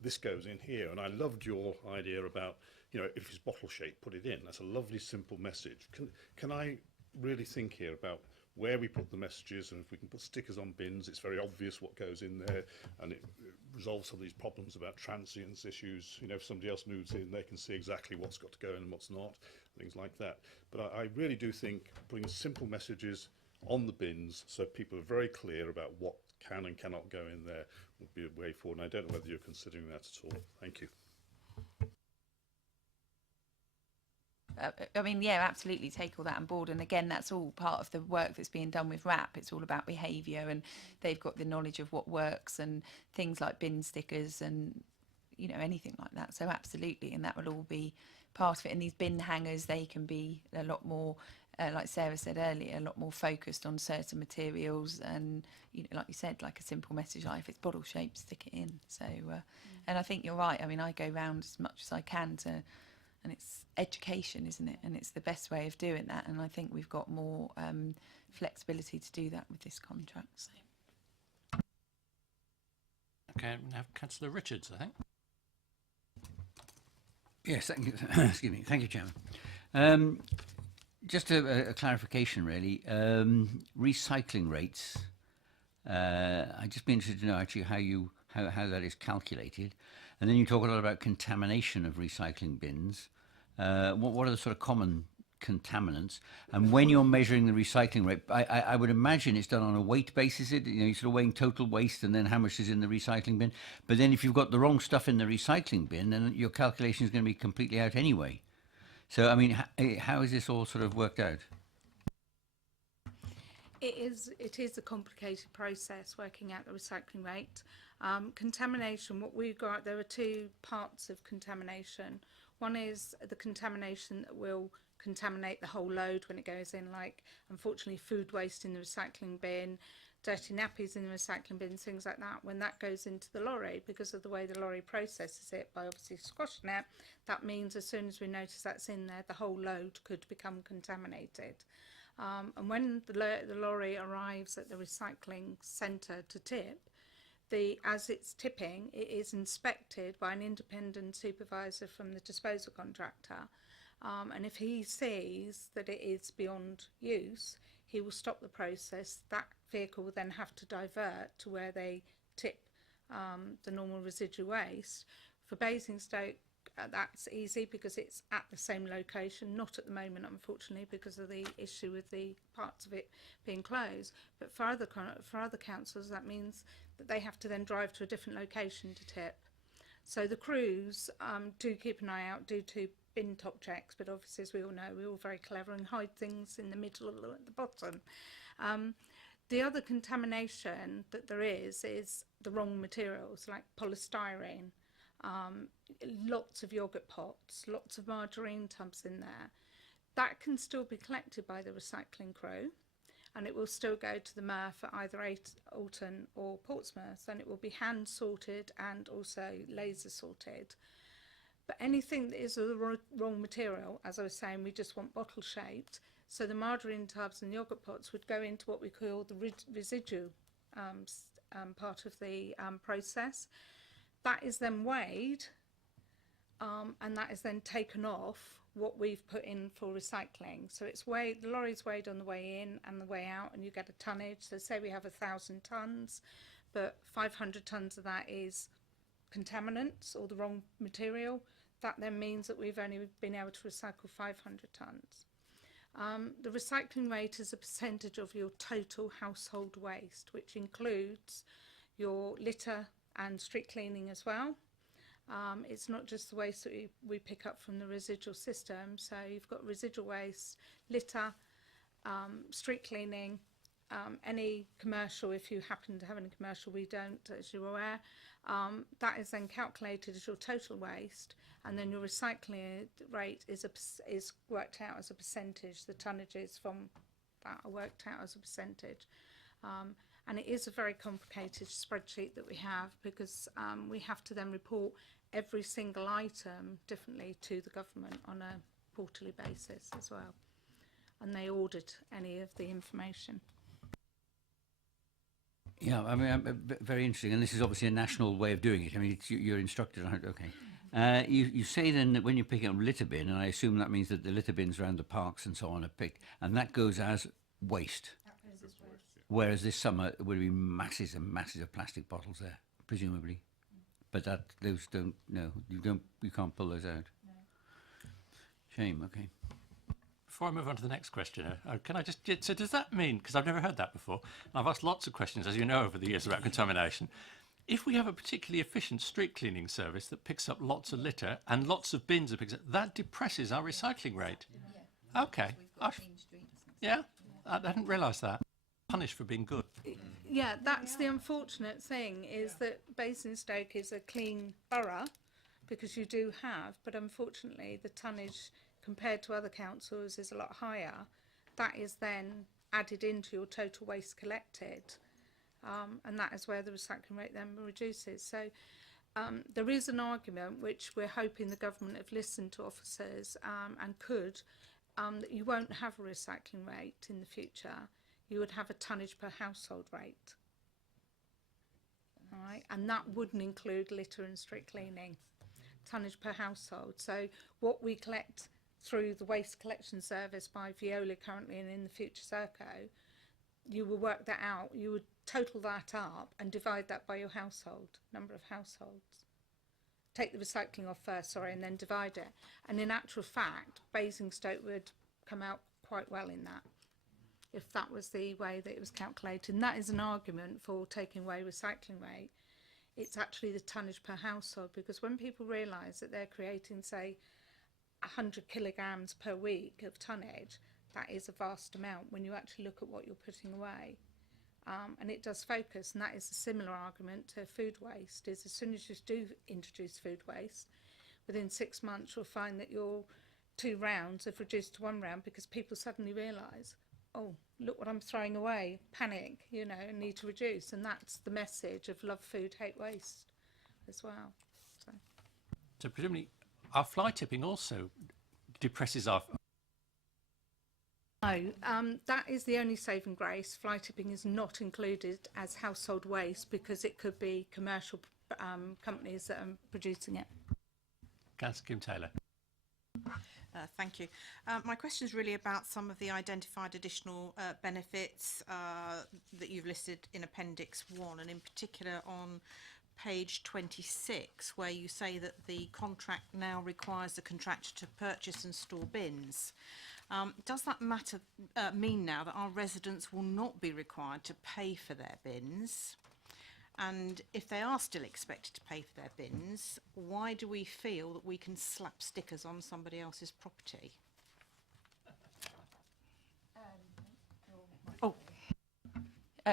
this goes in here. And I loved your idea about, you know, if it's bottle shaped, put it in. That's a lovely, simple message. Can I really think here about where we put the messages, and if we can put stickers on bins, it's very obvious what goes in there, and it resolves some of these problems about transience issues. You know, if somebody else moves in, they can see exactly what's got to go in and what's not, things like that. But I really do think putting simple messages on the bins so people are very clear about what can and cannot go in there would be a way forward, and I don't know whether you're considering that at all. Thank you. I mean, yeah, absolutely take all that on board. And again, that's all part of the work that's being done with RAP. It's all about behaviour, and they've got the knowledge of what works and things like bin stickers and, you know, anything like that. So absolutely, and that will all be part of it. And these bin hangers, they can be a lot more, like Sarah said earlier, a lot more focused on certain materials. And, you know, like you said, like a simple message, like if it's bottle shaped, stick it in. So, and I think you're right. I mean, I go round as much as I can to. And it's education, isn't it? And it's the best way of doing that. And I think we've got more flexibility to do that with this contract. So. Can we have Councillor Richards, I think. Yes, thank you. Excuse me. Thank you, Chairman. Just a clarification, really. Recycling rates. I'd just be interested to know actually how that is calculated, and then you talk a lot about contamination of recycling bins. What are the sort of common contaminants? And when you're measuring the recycling rate, I would imagine it's done on a weight basis. You're sort of weighing total waste and then how much is in the recycling bin. But then if you've got the wrong stuff in the recycling bin, then your calculation is going to be completely out anyway. So, I mean, how is this all sort of worked out? It is a complicated process working out the recycling rate. Contamination, what we've got, there are two parts of contamination. One is the contamination that will contaminate the whole load when it goes in, like unfortunately food waste in the recycling bin, dirty nappies in the recycling bin, things like that. When that goes into the lorry, because of the way the lorry processes it by obviously squashing it, that means as soon as we notice that's in there, the whole load could become contaminated. And when the lorry arrives at the recycling centre to tip, as it's tipping, it is inspected by an independent supervisor from the disposal contractor. And if he sees that it is beyond use, he will stop the process. That vehicle will then have to divert to where they tip the normal residual waste. For Basingstoke, that's easy because it's at the same location, not at the moment unfortunately because of the issue with the parts of it being closed, but for other councils that means that they have to then drive to a different location to tip. So the crews do keep an eye out, do two bin top checks, but obviously as we all know we're all very clever and hide things in the middle or at the bottom. The other contamination that there is the wrong materials like polystyrene. Lots of yogurt pots, lots of margarine tubs in there. That can still be collected by the recycling crew and it will still go to the MRF at either Alton or Portsmouth, and it will be hand sorted and also laser sorted. But anything that is the wrong material, as I was saying, we just want bottle shaped. So the margarine tubs and yogurt pots would go into what we call the residue part of the process. That is then weighed and that is then taken off what we've put in for recycling. So it's weighed, the lorry's weighed on the way in and the way out, and you get a tonnage. So say we have 1,000 tonnes, but 500 tonnes of that is contaminants or the wrong material. That then means that we've only been able to recycle 500 tonnes. The recycling rate is a percentage of your total household waste, which includes your litter and street cleaning as well. It's not just the waste that we pick up from the residual system. So you've got residual waste, litter, street cleaning, any commercial, if you happen to have any commercial, we don't, as you're aware. That is then calculated as your total waste, and then your recycling rate is worked out as a percentage. The tonnages from that are worked out as a percentage. And it is a very complicated spreadsheet that we have because we have to then report every single item differently to the government on a quarterly basis as well. And they audit any of the information. Yeah, I mean, very interesting. And this is obviously a national way of doing it. I mean, you're instructed on it. Okay. You say then that when you're picking up litter bin, and I assume that means that the litter bins around the parks and so on are picked, and that goes as waste. Whereas this summer would be masses and masses of plastic bottles there, presumably. But those don't. No, you can't pull those out. No. Shame. Okay. Before I move on to the next question, can I just, so does that mean, because I've never heard that before, and I've asked lots of questions, as you know, over the years about contamination, if we have a particularly efficient street cleaning service that picks up lots of litter and lots of bins that picks up, that depresses our recycling rate? Yeah. Okay. Yeah, I didn't realise that. Punished for being good. Yeah, that's the unfortunate thing, is that Basingstoke is a clean borough, because you do have, but unfortunately the tonnage compared to other councils is a lot higher. That is then added into your total waste collected, and that is where the recycling rate then reduces. So there is an argument which we're hoping the government have listened to officers and could, that you won't have a recycling rate in the future. You would have a tonnage per household rate. all right, and that wouldn't include litter and street cleaning, tonnage per household. So what we collect through the waste collection service by Veolia currently and in the future Serco, you will work that out, you would total that up and divide that by your household, number of households. Take the recycling off first, sorry, and then divide it. And in actual fact, Basingstoke would come out quite well in that, if that was the way that it was calculated. And that is an argument for taking away recycling rate. It's actually the tonnage per household, because when people realise that they're creating, say, 100 kilograms per week of tonnage, that is a vast amount when you actually look at what you're putting away. And it does focus, and that is a similar argument to food waste, is as soon as you do introduce food waste, within 6 months you'll find that your 2 rounds have reduced to 1 round, because people suddenly realise, oh, look what I'm throwing away, panic, you know, and need to reduce. And that's the message of love food, hate waste as well. So presumably our fly tipping also depresses our... No, that is the only saving grace. Fly tipping is not included as household waste because it could be commercial companies that are producing it. Councillor Kim Taylor. Thank you. My question is really about some of the identified additional benefits that you've listed in Appendix 1, and in particular on page 26, where you say that the contract now requires the contractor to purchase and store bins. Does that mean now that our residents will not be required to pay for their bins? And if they are still expected to pay for their bins, why do we feel that we can slap stickers on somebody else's property?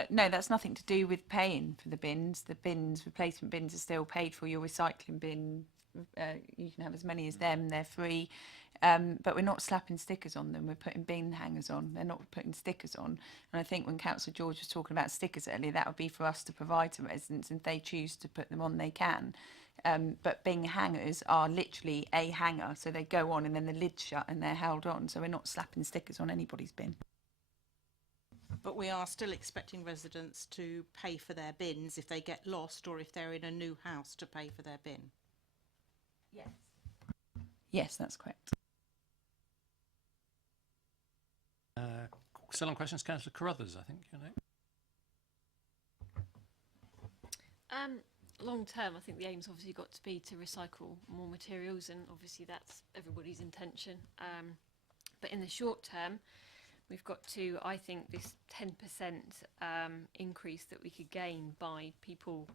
No, that's nothing to do with paying for the bins. The bins, replacement bins, are still paid for. Your recycling bin, you can have as many as them, they're free. But we're not slapping stickers on them, we're putting bin hangers on. They're not putting stickers on. And I think when Councillor George was talking about stickers earlier, that would be for us to provide to residents, and if they choose to put them on, they can. But bin hangers are literally a hanger, so they go on and then the lid's shut and they're held on, so we're not slapping stickers on anybody's bin. But we are still expecting residents to pay for their bins if they get lost, or if they're in a new house to pay for their bin. Yes. Yes, that's correct. Still on questions, Councillor Carruthers, I think, you know. Long term, I think the aim's obviously got to be to recycle more materials, and obviously that's everybody's intention. But in the short term, we've got to, I think, this 10% increase that we could gain by people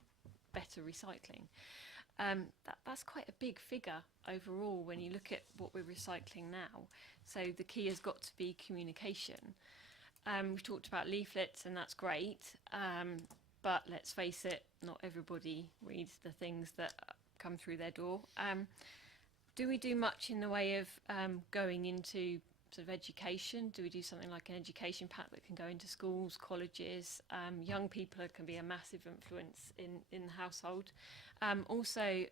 better recycling. That's quite a big figure overall when you look at what we're recycling now. So the key has got to be communication. We've talked about leaflets, and that's great, but let's face it, not everybody reads the things that come through their door. Do we do much in the way of going into sort of education? Do we do something like an education pack that can go into schools, colleges? Young people can be a massive influence in the household. Also,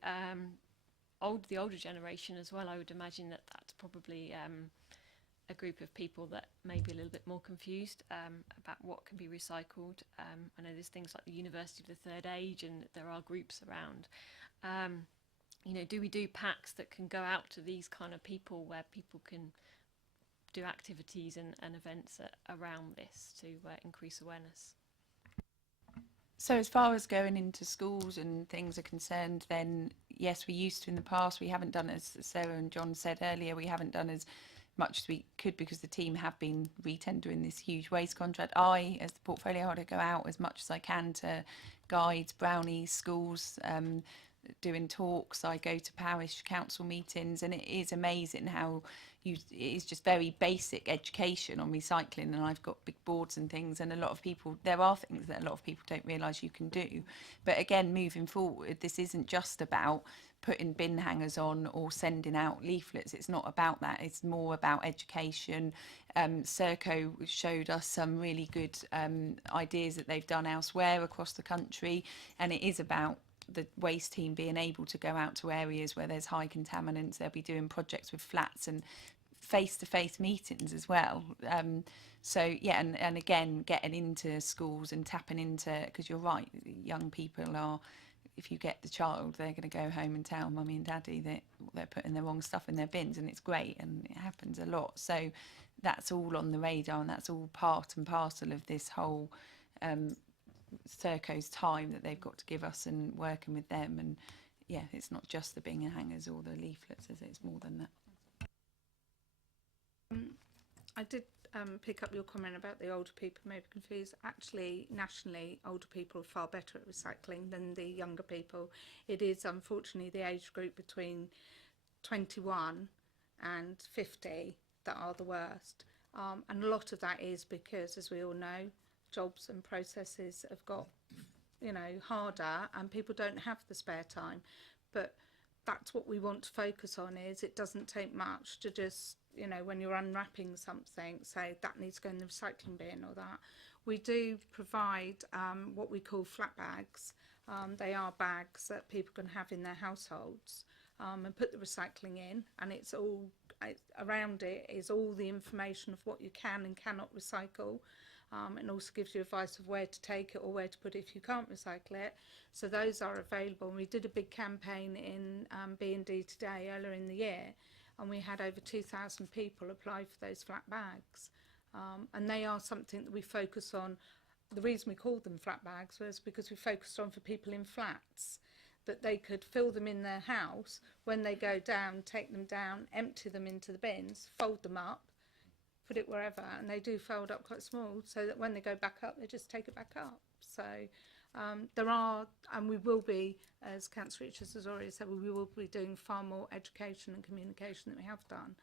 the older generation as well, I would imagine that that's probably a group of people that may be a little bit more confused about what can be recycled. I know there's things like the University of the Third Age, and there are groups around. You know, do we do packs that can go out to these kind of people, where people can do activities and events around this to increase awareness? So as far as going into schools and things are concerned, then yes, we used to in the past. We haven't done, as Sarah and John said earlier, we haven't done as much as we could because the team have been retendering this huge waste contract. I, as the portfolio holder, go out as much as I can to guides, brownies, schools, doing talks. I go to parish council meetings, and it is amazing how it is just very basic education on recycling, and I've got big boards and things, and a lot of people, there are things that a lot of people don't realise you can do. But again, moving forward, this isn't just about putting bin hangers on or sending out leaflets. It's not about that. It's more about education. Serco showed us some really good ideas that they've done elsewhere across the country, and it is about the waste team being able to go out to areas where there's high contaminants. They'll be doing projects with flats and face-to-face meetings as well. So yeah, and again, getting into schools and tapping into, because you're right, young people are, if you get the child, they're going to go home and tell mummy and daddy that they're putting the wrong stuff in their bins, and it's great, and it happens a lot. So that's all on the radar, and that's all part and parcel of this whole Serco's time that they've got to give us and working with them. And yeah, it's not just the bing and hangers or the leaflets, is it? It's more than that. I did pick up your comment about the older people may be confused. Actually, nationally, older people are far better at recycling than the younger people. It is unfortunately the age group between 21 and 50 that are the worst. And a lot of that is because, as we all know, jobs and processes have got, you know, harder, and people don't have the spare time. But that's what we want to focus on, is it doesn't take much to just, you know, when you're unwrapping something, say that needs to go in the recycling bin or that. We do provide what we call flat bags. They are bags that people can have in their households and put the recycling in, and it's all around it is all the information of what you can and cannot recycle. And also gives you advice of where to take it or where to put it if you can't recycle it. So those are available. And we did a big campaign in B&D today, earlier in the year, and we had over 2,000 people apply for those flat bags. And they are something that we focus on. The reason we called them flat bags was because we focused on for people in flats, that they could fill them in their house. When they go down, take them down, empty them into the bins, fold them up, put it wherever, and they do fold up quite small, so that when they go back up, they just take it back up. So there are, and we will be, as Councillor Richards has already said, we will be doing far more education and communication than we have done,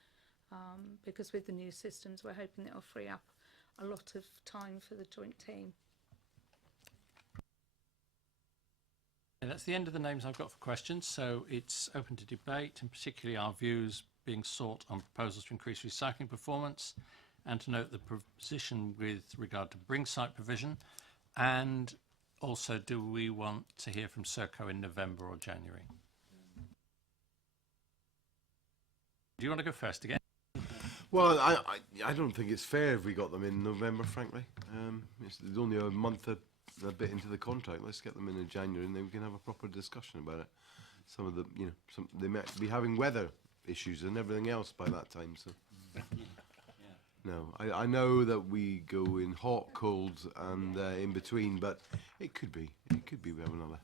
because with the new systems, we're hoping it'll free up a lot of time for the joint team. And that's the end of the names I've got for questions, so it's open to debate, and particularly our views being sought on proposals to increase recycling performance, and to note the position with regard to bring site provision, and also do we want to hear from Serco in November or January? Do you want to go first again? Well, I don't think it's fair if we got them in November, frankly. It's only a month a bit into the contract. Let's get them in January, and then we can have a proper discussion about it. Some of the, you know, they might be having weather issues and everything else by that time, so no, I know that we go in hot, cold, and in between, but it could be we have another.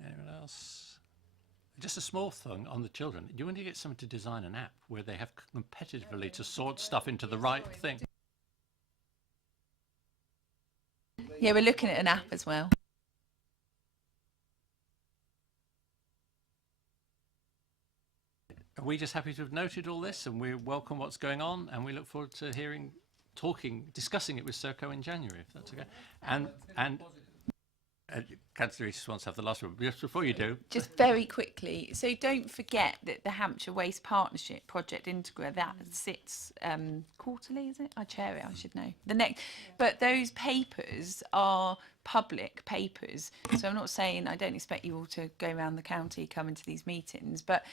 Anyone else? Just a small thing on the children. Do you want to get someone to design an app where they have competitively to sort stuff into the right thing? Yeah, we're looking at an app as well. Are we just happy to have noted all this, and we welcome what's going on, and we look forward to discussing it with Serco in January, if that's okay. And Councillor East wants to have the last word. Just before you do, just very quickly, so don't forget that the Hampshire Waste Partnership Project Integra, that sits quarterly, is it? I chair it, I should know. But those papers are public papers, so I'm not saying, I don't expect you all to go around the county coming to these meetings, but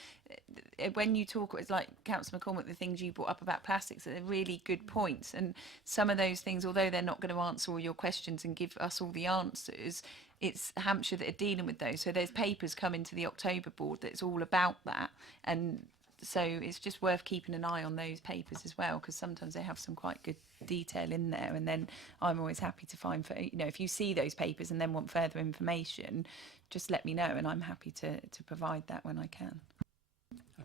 when you talk, it's like Councillor McCormick, the things you brought up about plastics, they're really good points, and some of those things, although they're not going to answer all your questions and give us all the answers, it's Hampshire that are dealing with those. So there's papers coming to the October board that's all about that, and so it's just worth keeping an eye on those papers as well, because sometimes they have some quite good detail in there. And then I'm always happy to find, you know, if you see those papers and then want further information, just let me know, and I'm happy to provide that when I can.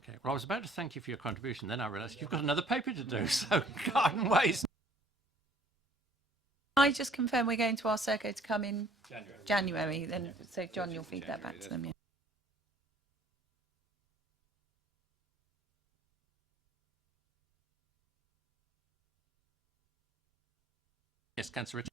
okay. Well, I was about to thank you for your contribution, then I realised you've got another paper to do. So garden waste. I just confirm we're going to ask Serco to come in January, then, so John, you'll feed that back to them. Yeah. Yes, Councillor Richard.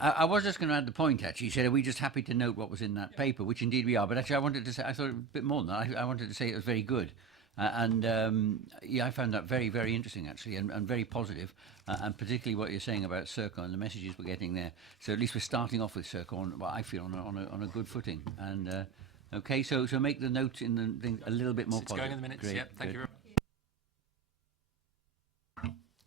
I was just going to add the point, actually. You said, are we just happy to note what was in that paper, which indeed we are. But actually, I wanted to say, I thought a bit more than that. I wanted to say it was very good. Yeah, I found that very, very interesting, actually, and very positive, and particularly what you're saying about Serco and the messages we're getting there. So at least we're starting off with Serco on what I feel on a good footing. And okay, so make the note in the thing a little bit more It's positive. going in the minutes. Great, Yep, thank you very much.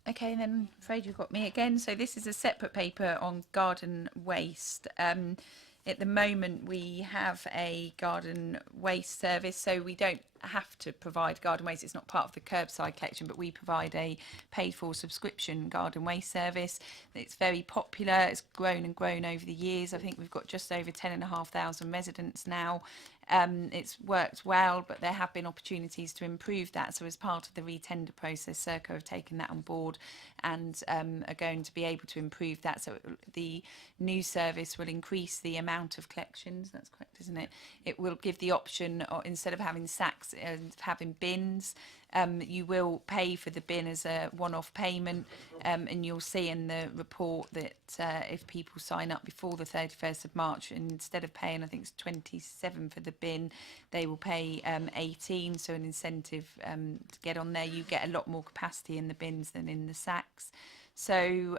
Okay, then I'm afraid you've got me again. So this is a separate paper on garden waste. At the moment, we have a garden waste service, so we don't have to provide garden waste. It's not part of the curbside collection, but we provide a paid-for subscription garden waste service. It's very popular. It's grown and grown over the years. I think we've got just over 10,500 residents now. It's worked well, but there have been opportunities to improve that. So as part of the re-tender process, Serco have taken that on board and are going to be able to improve that. So the new service will increase the amount of collections. That's correct, isn't it? It will give the option, instead of having sacks and having bins, you will pay for the bin as a one-off payment, and you'll see in the report that if people sign up before the 31st of March, instead of paying, I think it's 27 for the bin, they will pay 18, so an incentive to get on there. You get a lot more capacity in the bins than in the sacks. So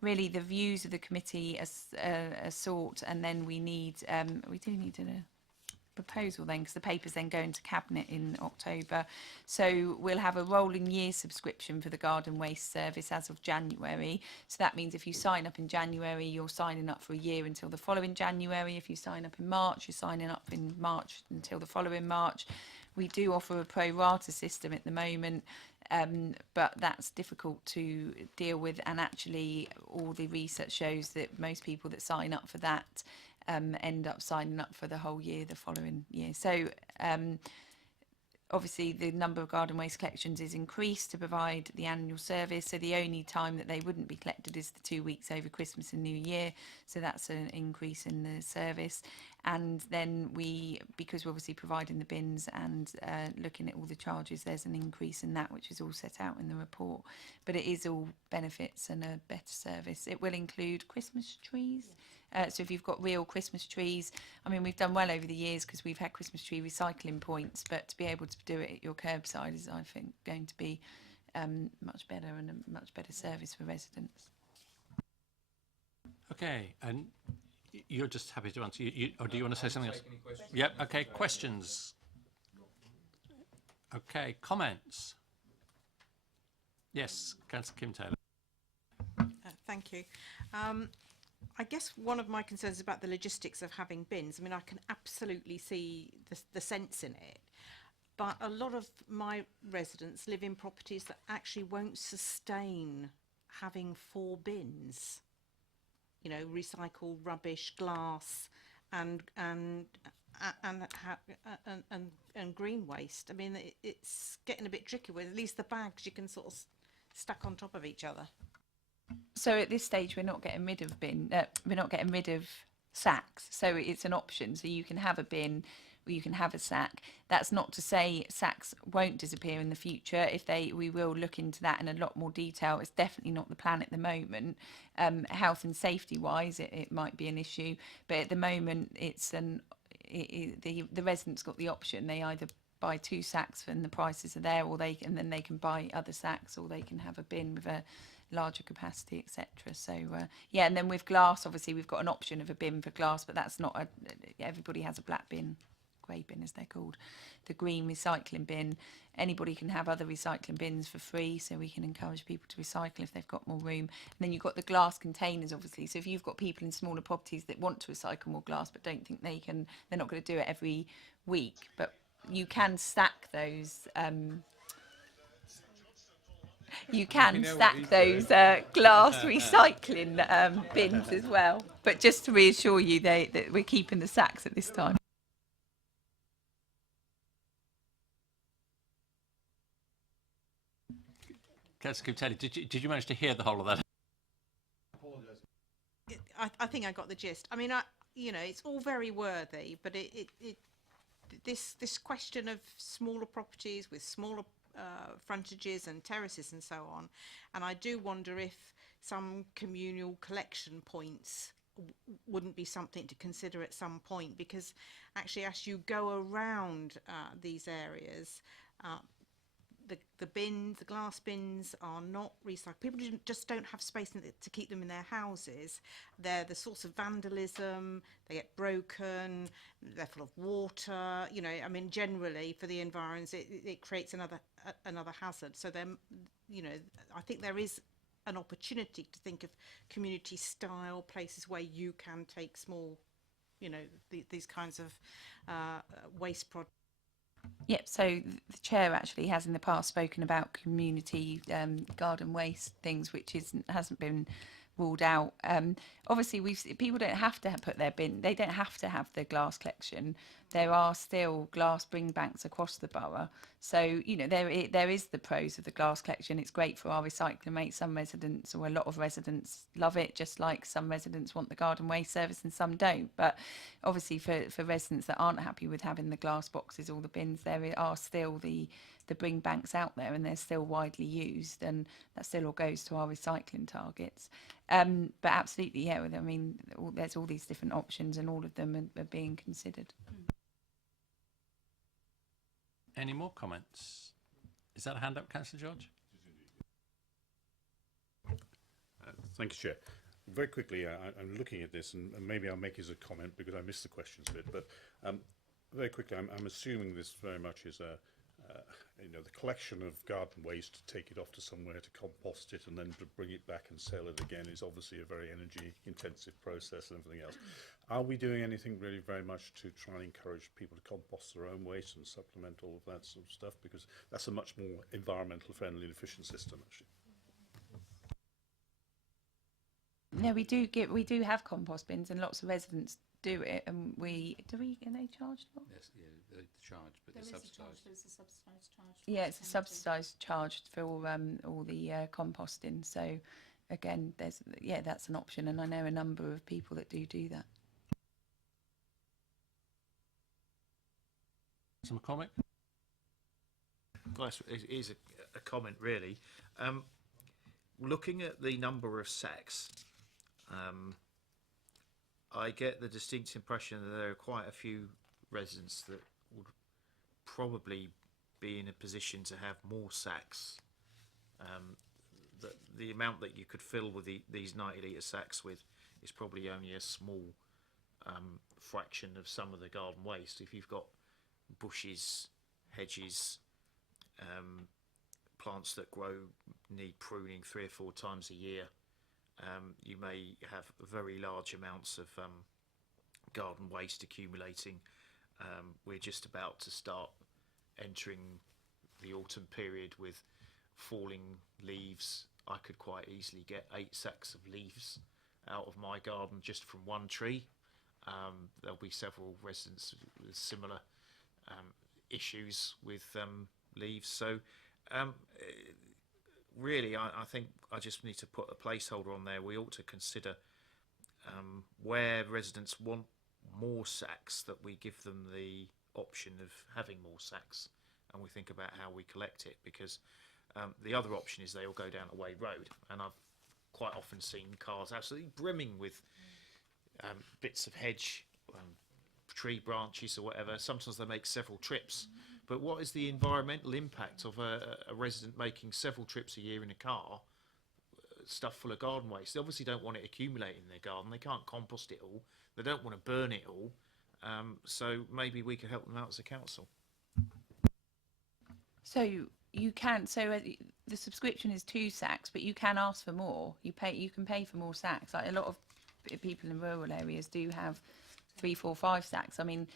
really the views of the committee are sought, and then we do need a proposal then, because the paper's then going to cabinet in October. So we'll have a rolling year subscription for the garden waste service as of January. So that means if you sign up in January, you're signing up for a year until the following January. If you sign up in March, you're signing up in March until the following March. We do offer a pro rata system at the moment, but that's difficult to deal with, and actually all the research shows that most people that sign up for that end up signing up for the whole year the following year. So obviously the number of garden waste collections is increased to provide the annual service, so the only time that they wouldn't be collected is the 2 weeks over Christmas and New Year, so that's an increase in the service. And then because we're obviously providing the bins and looking at all the charges, there's an increase in that, which is all set out in the report. But it is all benefits and a better service. It will include Christmas trees. So if you've got real Christmas trees, I mean, we've done well over the years because we've had Christmas tree recycling points, but to be able to do it at your curbside is, I think, going to be much better and a much better service for residents. Okay, and you're just happy to answer, or do you want to say something else? Yep, okay, questions? Okay, comments? Yes, Councillor Kim Taylor. Thank you. I guess one of my concerns is about the logistics of having bins. I mean, I can absolutely see the sense in it, but a lot of my residents live in properties that actually won't sustain having 4 bins. You know, recycle rubbish, glass, and green waste. I mean, it's getting a bit tricky with at least the bags you can sort of stack on top of each other. So at this stage, we're not getting rid of we're not getting rid of sacks. So it's an option. So you can have a bin, or you can have a sack. That's not to say sacks won't disappear in the future. We will look into that in a lot more detail. It's definitely not the plan at the moment. Health and safety wise, it might be an issue, but at the moment, it's the residents got the option. They either buy 2 sacks and the prices are there, or then they can buy other sacks, or they can have a bin with a larger capacity, etc. So yeah, and then with glass, obviously we've got an option of a bin for glass, but that's not everybody has a black bin, grey bin as they're called, the green recycling bin. Anybody can have other recycling bins for free, so we can encourage people to recycle if they've got more room. And then you've got the glass containers, obviously. So if you've got people in smaller properties that want to recycle more glass but don't think they can, they're not going to do it every week, but you can stack those glass recycling bins as well. But just to reassure you that we're keeping the sacks at this time. Councillor Kim Taylor, did you manage to hear the whole of that? I think I got the gist. I mean, it's all very worthy, but this question of smaller properties with smaller frontages and terraces and so on, and I do wonder if some communal collection points wouldn't be something to consider at some point, because actually as you go around these areas, the glass bins are not recycled. People just don't have space to keep them in their houses. They're the source of vandalism. They get broken. They're full of water. I mean, generally for the environs, it creates another hazard. So you know, I think there is an opportunity to think of community style places where you can take small, you know, these kinds of waste products. Yep, so the chair actually has in the past spoken about community garden waste things, which hasn't been ruled out. Obviously, people don't have to put their bin. They don't have to have the glass collection. There are still glass bring banks across the borough. So you know there is the pros of the glass collection. It's great for our recycling mates. Some residents, or a lot of residents, love it. Just like some residents want the garden waste service and some don't. But obviously, for residents that aren't happy with having the glass boxes or the bins, there are still the bring banks out there, and they're still widely used, and that still all goes to our recycling targets. But absolutely, yeah. I mean, there's all these different options, and all of them are being considered. Any more comments? Is that a hand up, Councillor George? Thank you, Chair. Very quickly, I'm looking at this, and maybe I'll make it as a comment because I missed the questions bit. But very quickly, I'm assuming this very much is you know, the collection of garden waste, to take it off to somewhere to compost it and then to bring it back and sell it again is obviously a very energy intensive process and everything else. Are we doing anything really very much to try and encourage people to compost their own waste and supplement all of that sort of stuff? Because that's a much more environmental friendly and efficient system, actually. No, we do have compost bins, and lots of residents do it, and are they charged for? Yes, yeah, the charge, but they're subsidised. There's a subsidised charge. Yeah, it's a subsidised charge for all the composting. So again, that's an option, and I know a number of people that do that. Some comment? Well, it is a comment, really. Looking at the number of sacks, I get the distinct impression that there are quite a few residents that would probably be in a position to have more sacks. The amount that you could fill with these 90-litre sacks with is probably only a small fraction of some of the garden waste. If you've got bushes, hedges, plants that need pruning 3 or 4 times a year, you may have very large amounts of garden waste accumulating. We're just about to start entering the autumn period with falling leaves. I could quite easily get 8 sacks of leaves out of my garden just from one tree. There'll be several residents with similar issues with leaves. So really, I think I just need to put a placeholder on there. We ought to consider where residents want more sacks, that we give them the option of having more sacks, and we think about how we collect it, because the other option is they all go down a way road, and I've quite often seen cars absolutely brimming with bits of hedge, tree branches or whatever. Sometimes they make several trips. But what is the environmental impact of a resident making several trips a year in a car, stuff full of garden waste? They obviously don't want it accumulating in their garden. They can't compost it all. They don't want to burn it all. So maybe we could help them out as a council. So you can. So the subscription is 2 sacks, but you can ask for more. You can pay for more sacks. Like a lot of people in rural areas do have 3, 4, 5 sacks. I mean,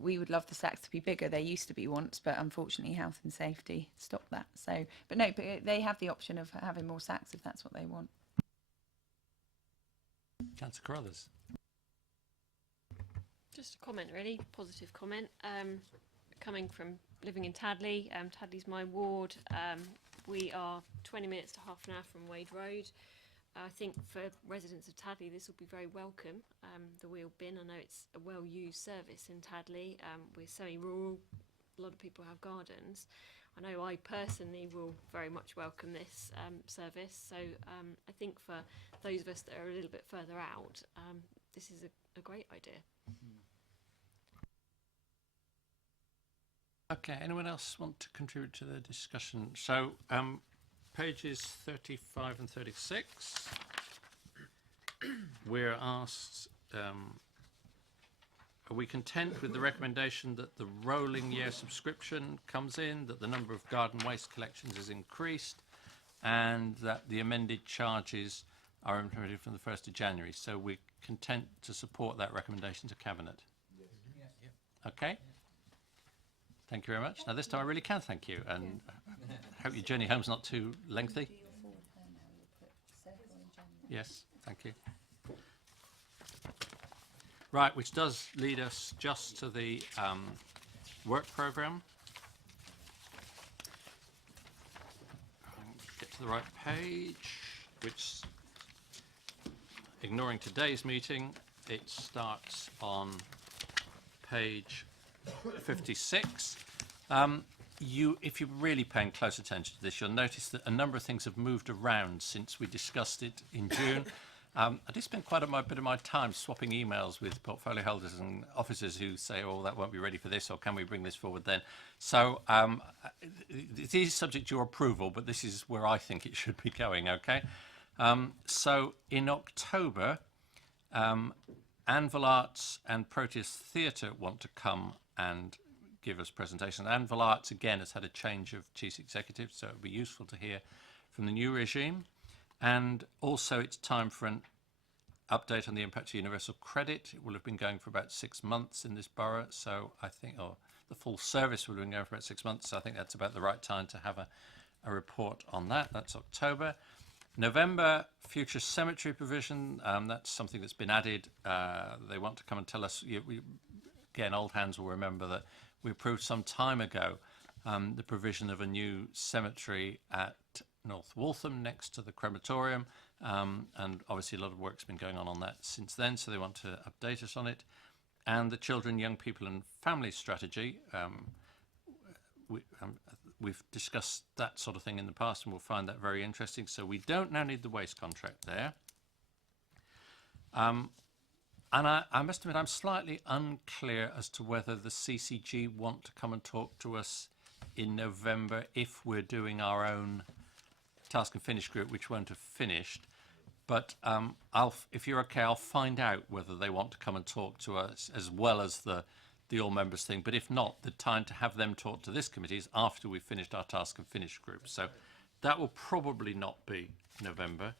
we would love the sacks to be bigger. They used to be once, but unfortunately health and safety stopped that. So, but they have the option of having more sacks if that's what they want. Councillor Carruthers. Just a comment, really, positive comment. Coming from living in Tadley, Tadley's my ward. We are 20 minutes to half an hour from Wade Road. I think for residents of Tadley, this will be very welcome. The wheel bin, I know it's a well-used service in Tadley. We're semi-rural, a lot of people have gardens. I know I personally will very much welcome this service. So I think for those of us that are a little bit further out, this is a great idea. Okay, anyone else want to contribute to the discussion? So pages 35 and 36, we're asked, are we content with the recommendation that the rolling year subscription comes in, that the number of garden waste collections is increased, and that the amended charges are implemented from the 1st of January. So we're content to support that recommendation to Cabinet. Okay? Thank you very much. Now this time I really can thank you, and I hope your journey home's not too lengthy. Yes, thank you. Right, which does lead us just to the work programme. Get to the right page, which, ignoring today's meeting, it starts on page 56. If you're really paying close attention to this, you'll notice that a number of things have moved around since we discussed it in June. I did spend quite a bit of my time swapping emails with portfolio holders and officers who say, oh, that won't be ready for this, or can we bring this forward then? So it is subject to your approval, but this is where I think it should be going, okay? So in October, Anvil Arts and Proteus Theatre want to come and give us presentations. Anvil Arts, again, has had a change of chief executive, so it would be useful to hear from the new regime. And also it's time for an update on the impact of universal credit. It will have been going for about 6 months in this borough, so I think, or the full service will have been going for about 6 months, so I think that's about the right time to have a report on that. That's October. November, future cemetery provision, that's something that's been added. They want to come and tell us, again, old hands will remember that we approved some time ago the provision of a new cemetery at North Waltham next to the crematorium, and obviously a lot of work's been going on that since then, so they want to update us on it. And the children, young people and family strategy, we've discussed that sort of thing in the past and we'll find that very interesting, so we don't now need the waste contract there. And I must admit I'm slightly unclear as to whether the CCG want to come and talk to us in November if we're doing our own task and finish group, which won't have finished. But if you're okay, I'll find out whether they want to come and talk to us as well as the all members thing. But if not, the time to have them talk to this committee is after we've finished our task and finish group. So that will probably not be November.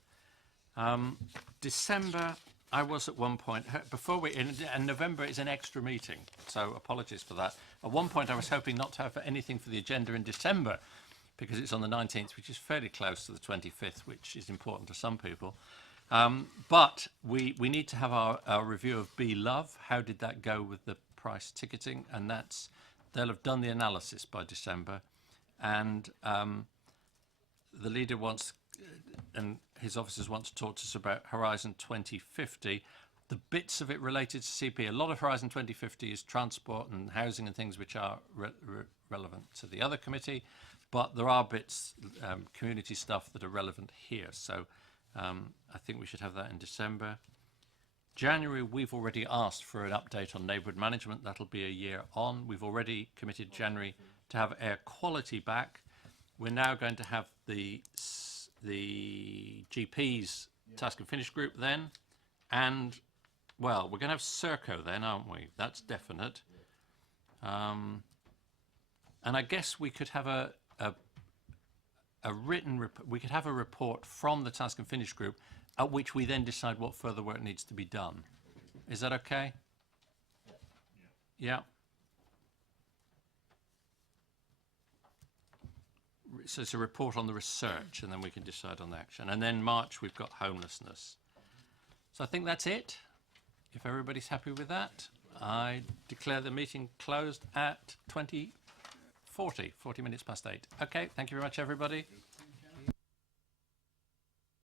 December, I was at one point, and November is an extra meeting, so apologies for that. At one point I was hoping not to have anything for the agenda in December, because it's on the 19th, which is fairly close to the 25th, which is important to some people. But we need to have our review of B-Love. How did that go with the price ticketing? And they'll have done the analysis by December. And the leader wants, and his officers want to talk to us about Horizon 2050. The bits of it related to CP, a lot of Horizon 2050 is transport and housing and things which are relevant to the other committee. But there are bits, community stuff that are relevant here. So I think we should have that in December. January, we've already asked for an update on neighbourhood management. That'll be a year on. We've already committed January to have air quality back. We're now going to have the GP's task and finish group then. And, well, we're going to have Serco then, aren't we? That's definite. And I guess we could have a we could have a report from the task and finish group at which we then decide what further work needs to be done. Is that okay? Yeah. So it's a report on the research and then we can decide on the action. And then March we've got homelessness. So I think that's it. If everybody's happy with that, I declare the meeting closed at 40 minutes past 8. Okay, thank you very much, everybody.